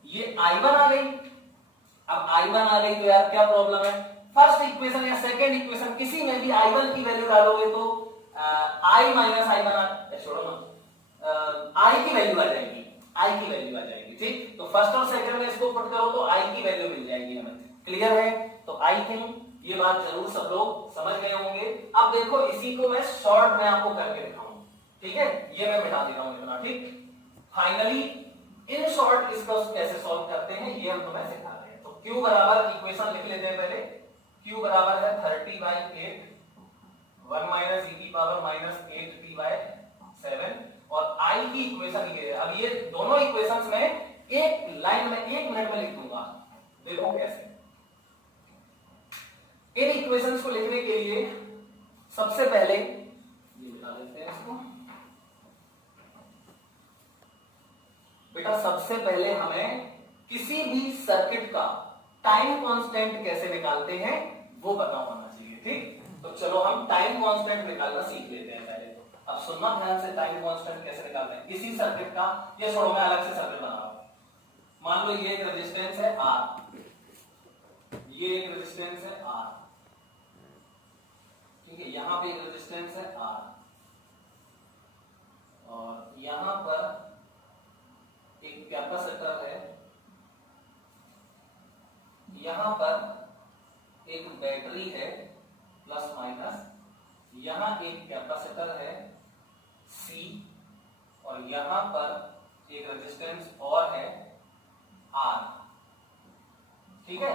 ये I1 आ गई। अब I1 आ गई तो यार क्या प्रॉब्लम है, फर्स्ट इक्वेशन या सेकंड इक्वेशन किसी में भी I1 की वैल्यू डालोगे तो I माइनस I1 छोड़ो ना, I की वैल्यू आ जाएगी, I की वैल्यू आ जाएगी। ठीक, तो फर्स्ट और सेकंड में इसको पुट करो तो I की वैल्यू मिल जाएगी हमें। क्लियर है, तो आई थिंक ये बात जरूर सब लोग समझ गए होंगे। अब देखो इसी को मैं शॉर्ट में आपको करके दिखाऊं, ठीक है, ये मैं मिटा देता हूं इतना। ठीक, फाइनली इन शॉर्ट इसको कैसे सॉल्व करते हैं ये हम तुम्हें सिखाते हैं। तो Q बराबर इक्वेशन लिख लेते हैं पहले। Q बराबर है 30/8 1 माइनस e की पावर माइनस 8t/7 और I की इक्वेशन ये है। अब ये दोनों इक्वेशंस में एक लाइन में 1 मिनट में लिख दूंगा, देखो कैसे। इन इक्वेशंस को लिखने के लिए सबसे पहले ये मिटा देते हैं इसको। बेटा सबसे पहले हमें किसी भी सर्किट का टाइम कांस्टेंट कैसे निकालते हैं वो पता होना चाहिए। ठीक, तो चलो हम टाइम कांस्टेंट निकालना सीख लेते हैं पहले। तो अब सुनना ध्यान से, टाइम कांस्टेंट कैसे निकालते हैं किसी सर्किट का। ये छोड़ो, मैं अलग से सर्किट बना रहा हूं। मान लो ये एक रेजिस्टेंस है R, ये एक रेजिस्टेंस है R, ठीक है, यहां पे एक रेजिस्टेंस है R और यहां पर एक कैपेसिटर है, यहां पर एक बैटरी है प्लस माइनस, यहां एक कैपेसिटर है C और यहां पर एक रेजिस्टेंस और है R। ठीक है,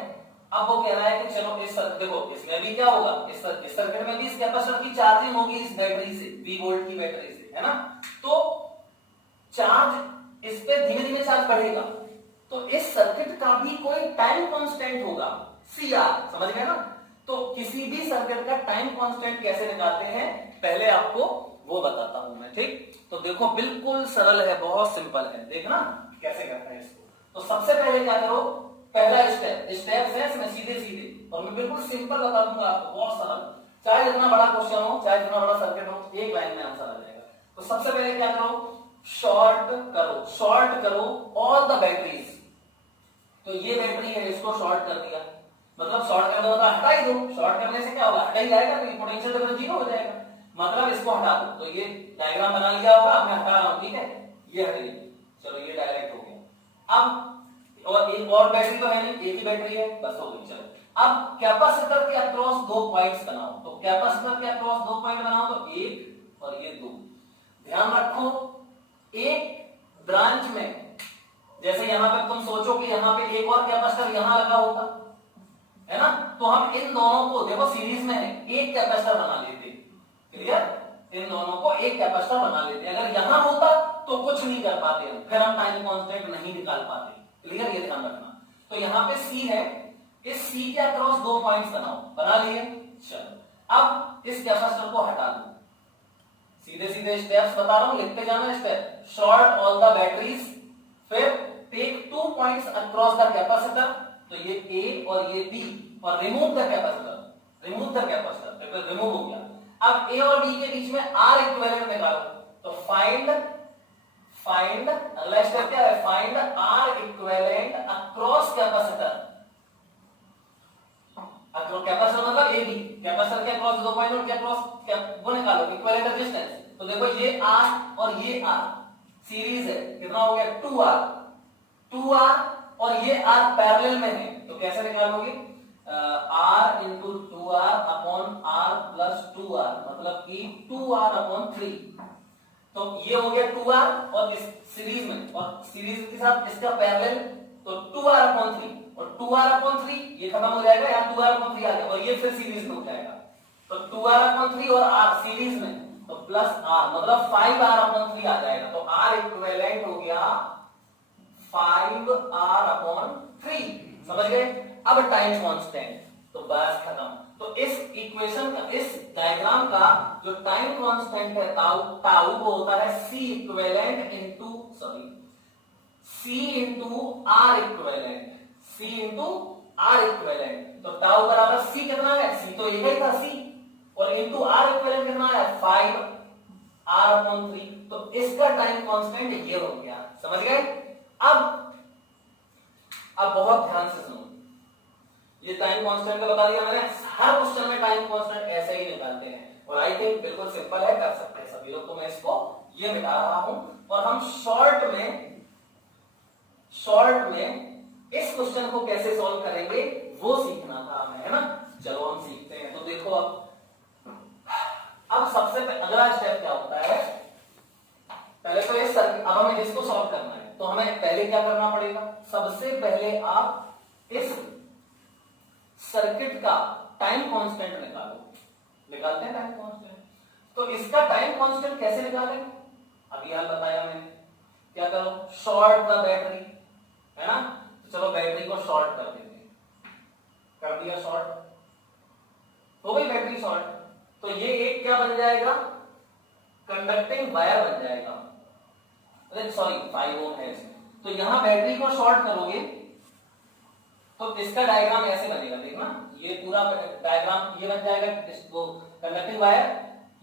अब वो कह रहा है कि चलो इस देखो इसमें भी क्या होगा, इस सर्किट में भी इस कैपेसिटर की चार्जिंग होगी इस बैटरी से, 20 वोल्ट की बैटरी से, है ना। तो चार्ज इस पे धीमे धीमे चार्ज बढ़ेगा, तो इस सर्किट का भी कोई टाइम कांस्टेंट होगा CR, समझ गए ना। तो किसी भी सर्किट का टाइम कांस्टेंट कैसे निकालते हैं पहले आपको वो बताता हूं मैं। ठीक, तो देखो बिल्कुल सरल है, बहुत सिंपल है, देखना कैसे करते हैं इसको। तो सबसे पहले क्या करो, पहला स्टेप है इसमें सीधे सीधे, और मैं बिल्कुल सिंपल बता दूंगा आपको, बहुत सरल, चाहे जितना बड़ा क्वेश्चन हो चाहे जितना बड़ा सर्किट हो, एक लाइन में आंसर आ जाएगा। तो सबसे पहले क्या करो, शॉर्ट करो ऑल द बैटरीज। तो ये बैटरी है, इसको शॉर्ट कर दिया, मतलब शॉर्ट कर दो तो हटा ही दो, शॉर्ट करने से क्या होगा, हटा ही जाएगा, तो पोटेंशियल डिफरेंस 0 हो जाएगा, मतलब इसको हटा दो। तो ये डायग्राम बना लिया होगा, अब मैं हटा रहा हूं, ठीक है, ये हट गई, चलो ये डायरेक्ट हो गया। अब और एक और बैटरी तो है नहीं, एक ही बैटरी है, बस हो गई। चलो अब कैपेसिटर के अक्रॉस 2 पॉइंट्स बनाओ। तो कैपेसिटर के अक्रॉस 2 पॉइंट बनाओ, तो 1 और ये 2। ध्यान रखो एक ब्रांच में, जैसे यहां पे तुम सोचो कि यहां पे एक और कैपेसिटर यहां लगा होता है ना, तो हम इन दोनों को देखो सीरीज में है, एक कैपेसिटर बना लेते। क्लियर, इन दोनों को एक कैपेसिटर बना लेते। अगर यहां होता तो कुछ नहीं कर पाते हम, फिर हम टाइम कांस्टेंट नहीं निकाल पाते। क्लियर, ये ध्यान रखना। तो यहां पे C है, इस C के अक्रॉस 2 पॉइंट्स बनाओ, बना लिए। चलो अब इस कैपेसिटर को हटा दो, सीधे सीधे स्टेप्स बता रहा हूं, लिखते जाना step. Short all the batteries, फिर take 2 points across the capacitor, तो ये A और ये B, और रिमूव द कैपेसिटर, रिमूव हो गया। अब A और B के बीच में R इक्विवेलेंट निकालो। तो फाइंड अगला स्टेप क्या है, find R equivalent across capacitor. Capacitor मतलब AB, कैपेसिटर के अक्रॉस 2 पॉइंट, उनके अक्रॉस वो निकालो इक्विवेलेंट रेजिस्टेंस। तो देखो ये R और ये R सीरीज है, कितना हो गया 2R और ये R पैरेलल में है, तो कैसे निकालोगे, R into 2R upon R plus 2R, मतलब कि 2R अपॉन 3। तो ये हो गया 2R और इस सीरीज में, और सीरीज के साथ इसका पैरेलल, तो 2R अपॉन 3 और 2R अपॉन 3 ये खत्म हो जाएगा, यहाँ 2R अपॉन 3 आ गया, और ये फिर सीरीज में हो जाएगा। तो 2R अपॉन 3 और R सीरीज में, तो प्लस R, मतलब 5R अपॉन 3 आ जाएगा। तो R इक्विवेलेंट हो गया 5R अपॉन 3, समझ गए। अब टाइम कांस्टेंट, तो बस खत्म। तो इस इक्वेशन का, इस डायग्राम का जो टाइम कांस्टेंट है ताऊ, ताऊ वो होता है c equivalent into c into r equivalent, c into r equivalent. तो टाउ बराबर सी कितना है, सी तो एक ही था सी, और इंटू आर इक्विवेलेंट कितना है 5 r/3। तो इसका टाइम कांस्टेंट ये हो गया, समझ गए। अब बहुत ध्यान से सुनो, ये टाइम कांस्टेंट का बता दिया मैंने। हर क्वेश्चन में टाइम कांस्टेंट ऐसे ही निकालते हैं, और आई थिंक बिल्कुल सिंपल है, कर सकते हैं सभी लोग। तो मैं इसको ये मिटा रहा हूं, और हम शॉर्ट में इस क्वेश्चन को कैसे सॉल्व करेंगे वो सीखना था हमें, है ना। चलो हम सीखते हैं। तो देखो अब सबसे अगला स्टेप क्या होता है, पहले तो ये सर्किट, अब हमें इसको सॉल्व करना है, तो हमें पहले क्या करना पड़ेगा, सबसे पहले आप इस सर्किट का टाइम कांस्टेंट निकालते हैं टाइम कांस्टेंट। तो इसका टाइम कांस्टेंट कैसे निकालें, अभी यार बताया मैंने। क्या करो, शॉर्ट द बैटरी, है ना। तो चलो बैटरी को शॉर्ट कर देते हैं, कर दिया शॉर्ट, हो गई बैटरी शॉर्ट। तो ये एक क्या बन जाएगा, कंडक्टिंग वायर बन जाएगा। अरे सॉरी 5 ओम है इसमें। तो यहां बैटरी को शॉर्ट करोगे तो इसका डायग्राम ऐसे बनेगा, देखना ये पूरा डायग्राम ये बन जाएगा, इसको कंडक्टिंग वायर,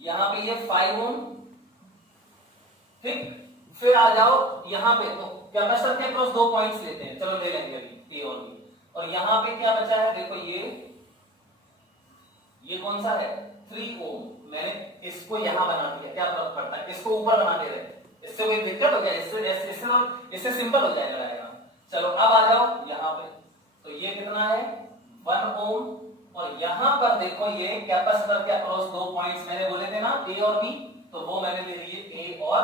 यहां पे ये 5 ओम, ठीक। फिर आ जाओ यहां पे, तो कैपेसिटर के क्रॉस 2 पॉइंट्स लेते हैं, चलो ले लेंगे अभी ए और बी। और यहां पे क्या बचा है, देखो ये कौन सा है 3 ओम। मैंने इसको यहां बना दिया, क्या फर्क पड़ता है, इसको ऊपर बना दे रहे, इससे कोई दिक्कत हो गया, इससे सिंपल हो जाएगा डायग्राम। चलो अब आ जाओ यहां पे, तो ये कितना है 1 ओम, और यहां पर देखो ये कैपेसिटर के अक्रॉस 2 पॉइंट्स मैंने बोले थे ना ए और बी, तो वो मैंने ले लिए ए और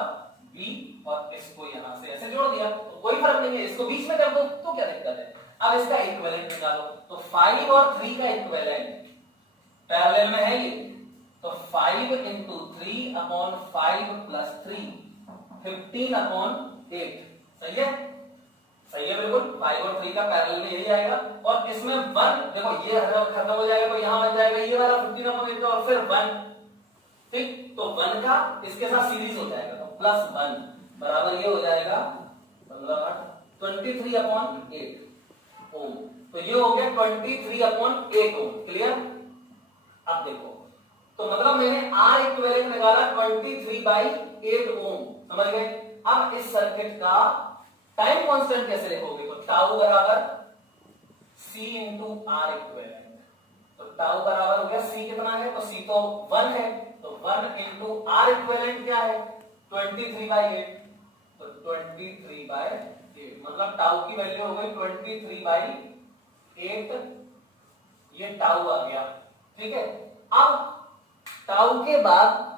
बी, और इसको यहां से ऐसे जोड़ दिया, तो कोई फर्क नहीं है, इसको बीच में कर दो तो क्या दिक्कत है। अब इसका इक्विवेलेंट निकालो, तो 5 और 3 का इक्विवेलेंट पैरेलल में है ये, तो 5 इंटू 3 अपॉन 5 प्लस 3 15/8, सही है, सही है बिल्कुल। 5 और 3 का पैरेलल में यही आएगा, और इसमें 1 देखो ये खत्म हो जाएगा, तो यहां बन जाएगा ये वाला 15/8 और फिर 1, ठीक। तो 1 का इसके साथ सीरीज हो जाएगा, तो प्लस 1 बराबर ये हो जाएगा 23/8 ओम। तो ये हो गया 23/8 ओम, क्लियर। अब देखो, तो मतलब मैंने आर इक्विवेलेंट निकाला 23/8 ओम, समझ गए। अब इस सर्किट का टाइम कांस्टेंट कैसे लिखोगे, तो टाउ बराबर सी इंटू आर इक्विवेलेंट। तो टाउ बराबर हो गया सी कितना है, तो सी तो 1 है, तो 1 इंटू आर इक्विवेलेंट क्या है 23/8, तो 23/8 मतलब टाउ की वैल्यू हो गई 23/8, ये टाउ आ गया, ठीक है। अब टाउ के बाद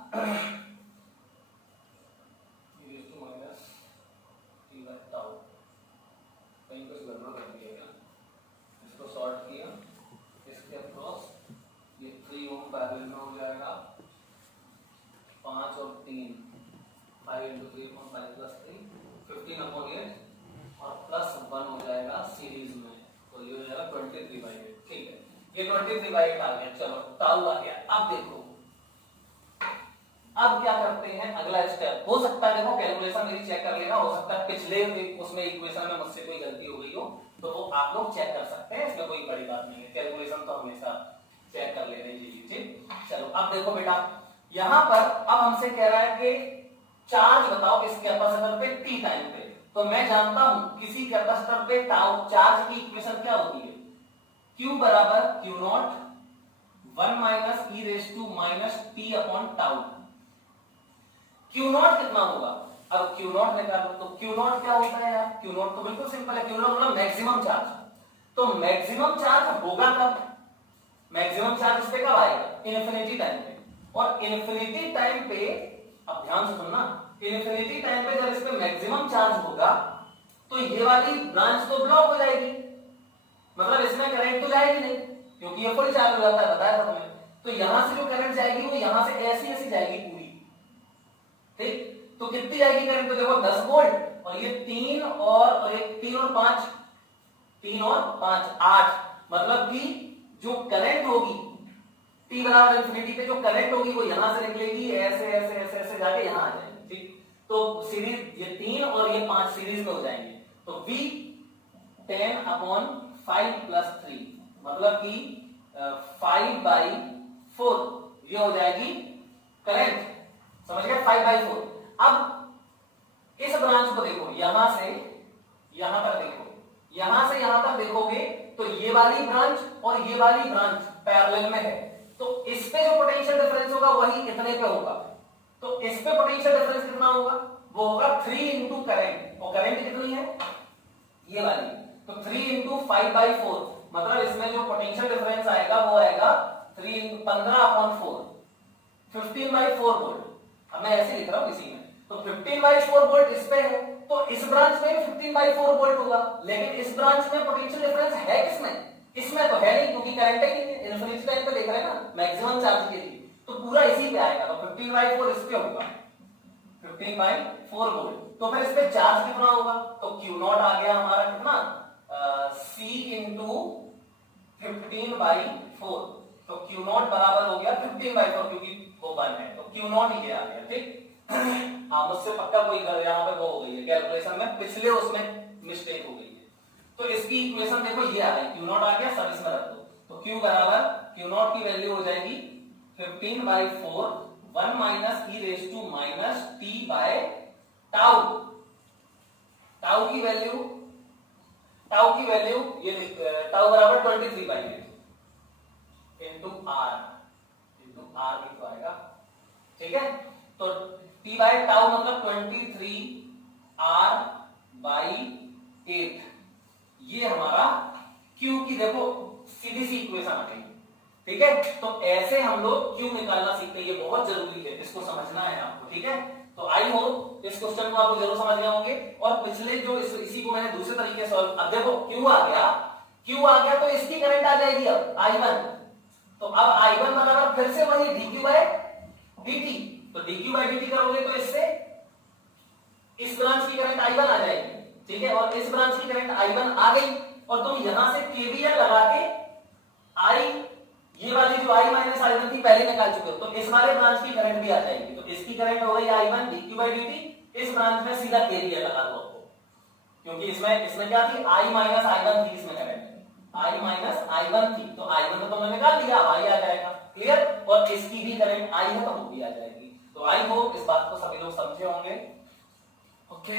इसको सॉर्ट किया, इसके अक्रॉस ये 3 ओम पैरेलल में हो जाएगा, 5 और 3 5 इंटू 3 5 प्लस 3 15/8 और प्लस 1 हो जाएगा सीरीज में, तो ये हो जाएगा 23/8, ठीक है। ये 23/8 आ गया, चलो टाउ आ गया। अब देखो, अब क्या करते हैं, अगला स्टेप। हो सकता है देखो कैलकुलेशन मेरी चेक कर लेना, हो सकता है पिछले उसमें इक्वेशन में मुझसे कोई गलती हो गई हो, तो वो आप लोग चेक कर सकते हैं, इसमें कोई बड़ी बात नहीं है, कैलकुलेशन तो हमेशा चेक कर लेना चाहिए, ठीक। चलो अब देखो बेटा, यहां पर अब हमसे कह रहा है कि चार्ज बताओ इस कैपेसिटर पे टी टाइम पे। तो मैं जानता हूं किसी कैपेसिटर पे चार्ज की इक्वेशन क्या होती है, Q बराबर Q0 1 minus e raise to minus t upon tau. Q0 कितना होगा, अब Q0 निकालो, तो Q0 क्या होता है यार, Q0 तो बिल्कुल सिंपल है, Q0 मतलब मैक्सिमम चार्ज। तो मैक्सिमम चार्ज होगा कब, मैक्सिमम चार्ज इस पे कब आएगा, इन्फिनिटी टाइम पे। और इन्फिनिटी टाइम पे, अब ध्यान से सुनना, इन्फिनिटी टाइम पे जब इस पे मैक्सिमम चार्ज होगा तो ये वाली ब्रांच तो ब्लॉक हो जाएगी, मतलब इसमें करंट तो जाएगी नहीं, क्योंकि ये फुल चार्ज हो जाता है, बताया था तुम्हें। तो यहां से जो करंट जाएगी वो यहां से ऐसी जाएगी पूरी, ठीक। तो कितनी जाएगी करंट, तो देखो 10 वोल्ट, और ये 3 और 5 8, मतलब कि जो करंट होगी t बराबर इंफिनिटी पे जो करंट होगी वो यहां से निकलेगी, ऐसे ऐसे ऐसे ऐसे जाके यहां आ जाएगी। ठीक, तो सीरीज ये 3 और ये 5 सीरीज में हो जाएंगे। तो v 10/5 + 3 मतलब कि 5/4 ये हो जाएगी करंट। समझ गए? 5/4। अब इस ब्रांच को देखो, यहां से यहां तक देखो, यहां से यहां तक देखोगे तो ये वाली ब्रांच और ये वाली ब्रांच पैरेलल में है, तो इस पे जो पोटेंशियल डिफरेंस होगा वही कितने पे होगा? तो इस पे पोटेंशियल डिफरेंस कितना होगा? वो होगा 3 इंटू करंट, और करंट कितनी है? ये वाली। तो 3 इंटू 5/4 मतलब इसमें जो पोटेंशियल डिफरेंस आएगा वो आएगा 15/4 15/4 वोल्ट। अब मैं ऐसे लिख रहा हूं इसी में, तो 15/4 वोल्ट इस पे है, तो इस ब्रांच में 15/4 वोल्ट होगा, लेकिन इस ब्रांच में पोटेंशियल डिफरेंस है किसमें? इसमें तो है नहीं, क्योंकि करंट है कि इन्फिनिटी टाइम पे देख रहे हैं ना मैक्सिमम चार्ज के लिए, तो पूरा इसी पे आएगा। तो 15/4 इस पे होगा 15/4 वोल्ट। तो फिर इस पे चार्ज कितना होगा? तो Q0 आ गया हमारा कितना, C इंटू 15/4। तो Q0 बराबर हो गया 15/4, क्योंकि वो 1 है, तो Q0 ही आ गया। ठीक, हाँ मुझसे पक्का कोई यहाँ पे वो हो गई है कैलकुलेशन में, पिछले उसमें मिस्टेक हो गई है। तो इसकी इक्वेशन देखो ये आ गई, Q0 आ गया, सब इसमें रख दो। तो Q बराबर Q0 की वैल्यू हो जाएगी 15/4 1 minus e raise to minus t by tau. Tau की वैल्यू ये टाउ बराबर 23/8 इंटू r भी तो आएगा। ठीक है, तो t बाय टाउ मतलब 23r/8 ये हमारा Q की देखो सीधी सी इक्वेशन आ गई। ठीक है, तो ऐसे हम लोग Q निकालना सीखते हैं, ये बहुत जरूरी है, इसको समझना है आपको। ठीक है, तो आई होप इस क्वेश्चन को आप जरूर समझ गए होंगे। और पिछले जो इसी को मैंने दूसरे तरीके से सॉल्व, अब देखो Q आ गया तो इसकी करंट आ जाएगी अब I1। तो अब I1 बराबर फिर से वही dQ/dt। तो dQ/dt करोगे तो इससे इस ब्रांच की करंट I1 आ जाएगी। ठीक है, और इस ब्रांच की करंट I1 आ गई, और तुम यहां से KVL लगा के ये वाली जो I माइनस I1 थी पहले निकाल चुके हो, तो इस वाले ब्रांच की करंट भी आ जाएगी। तो इसकी करंट हो गई I1 dQ/dt, इस ब्रांच में सीधा KVL लगा दो आपको, क्योंकि इसमें क्या थी, I माइनस I1 थी, इसमें करंट I माइनस I1 थी, तो I1 तो तुमने निकाल लिया, I आ जाएगा। क्लियर? और इसकी भी करंट I है तो वो भी आ जाएगी। तो आई होप इस बात को सभी लोग समझे होंगे। ओके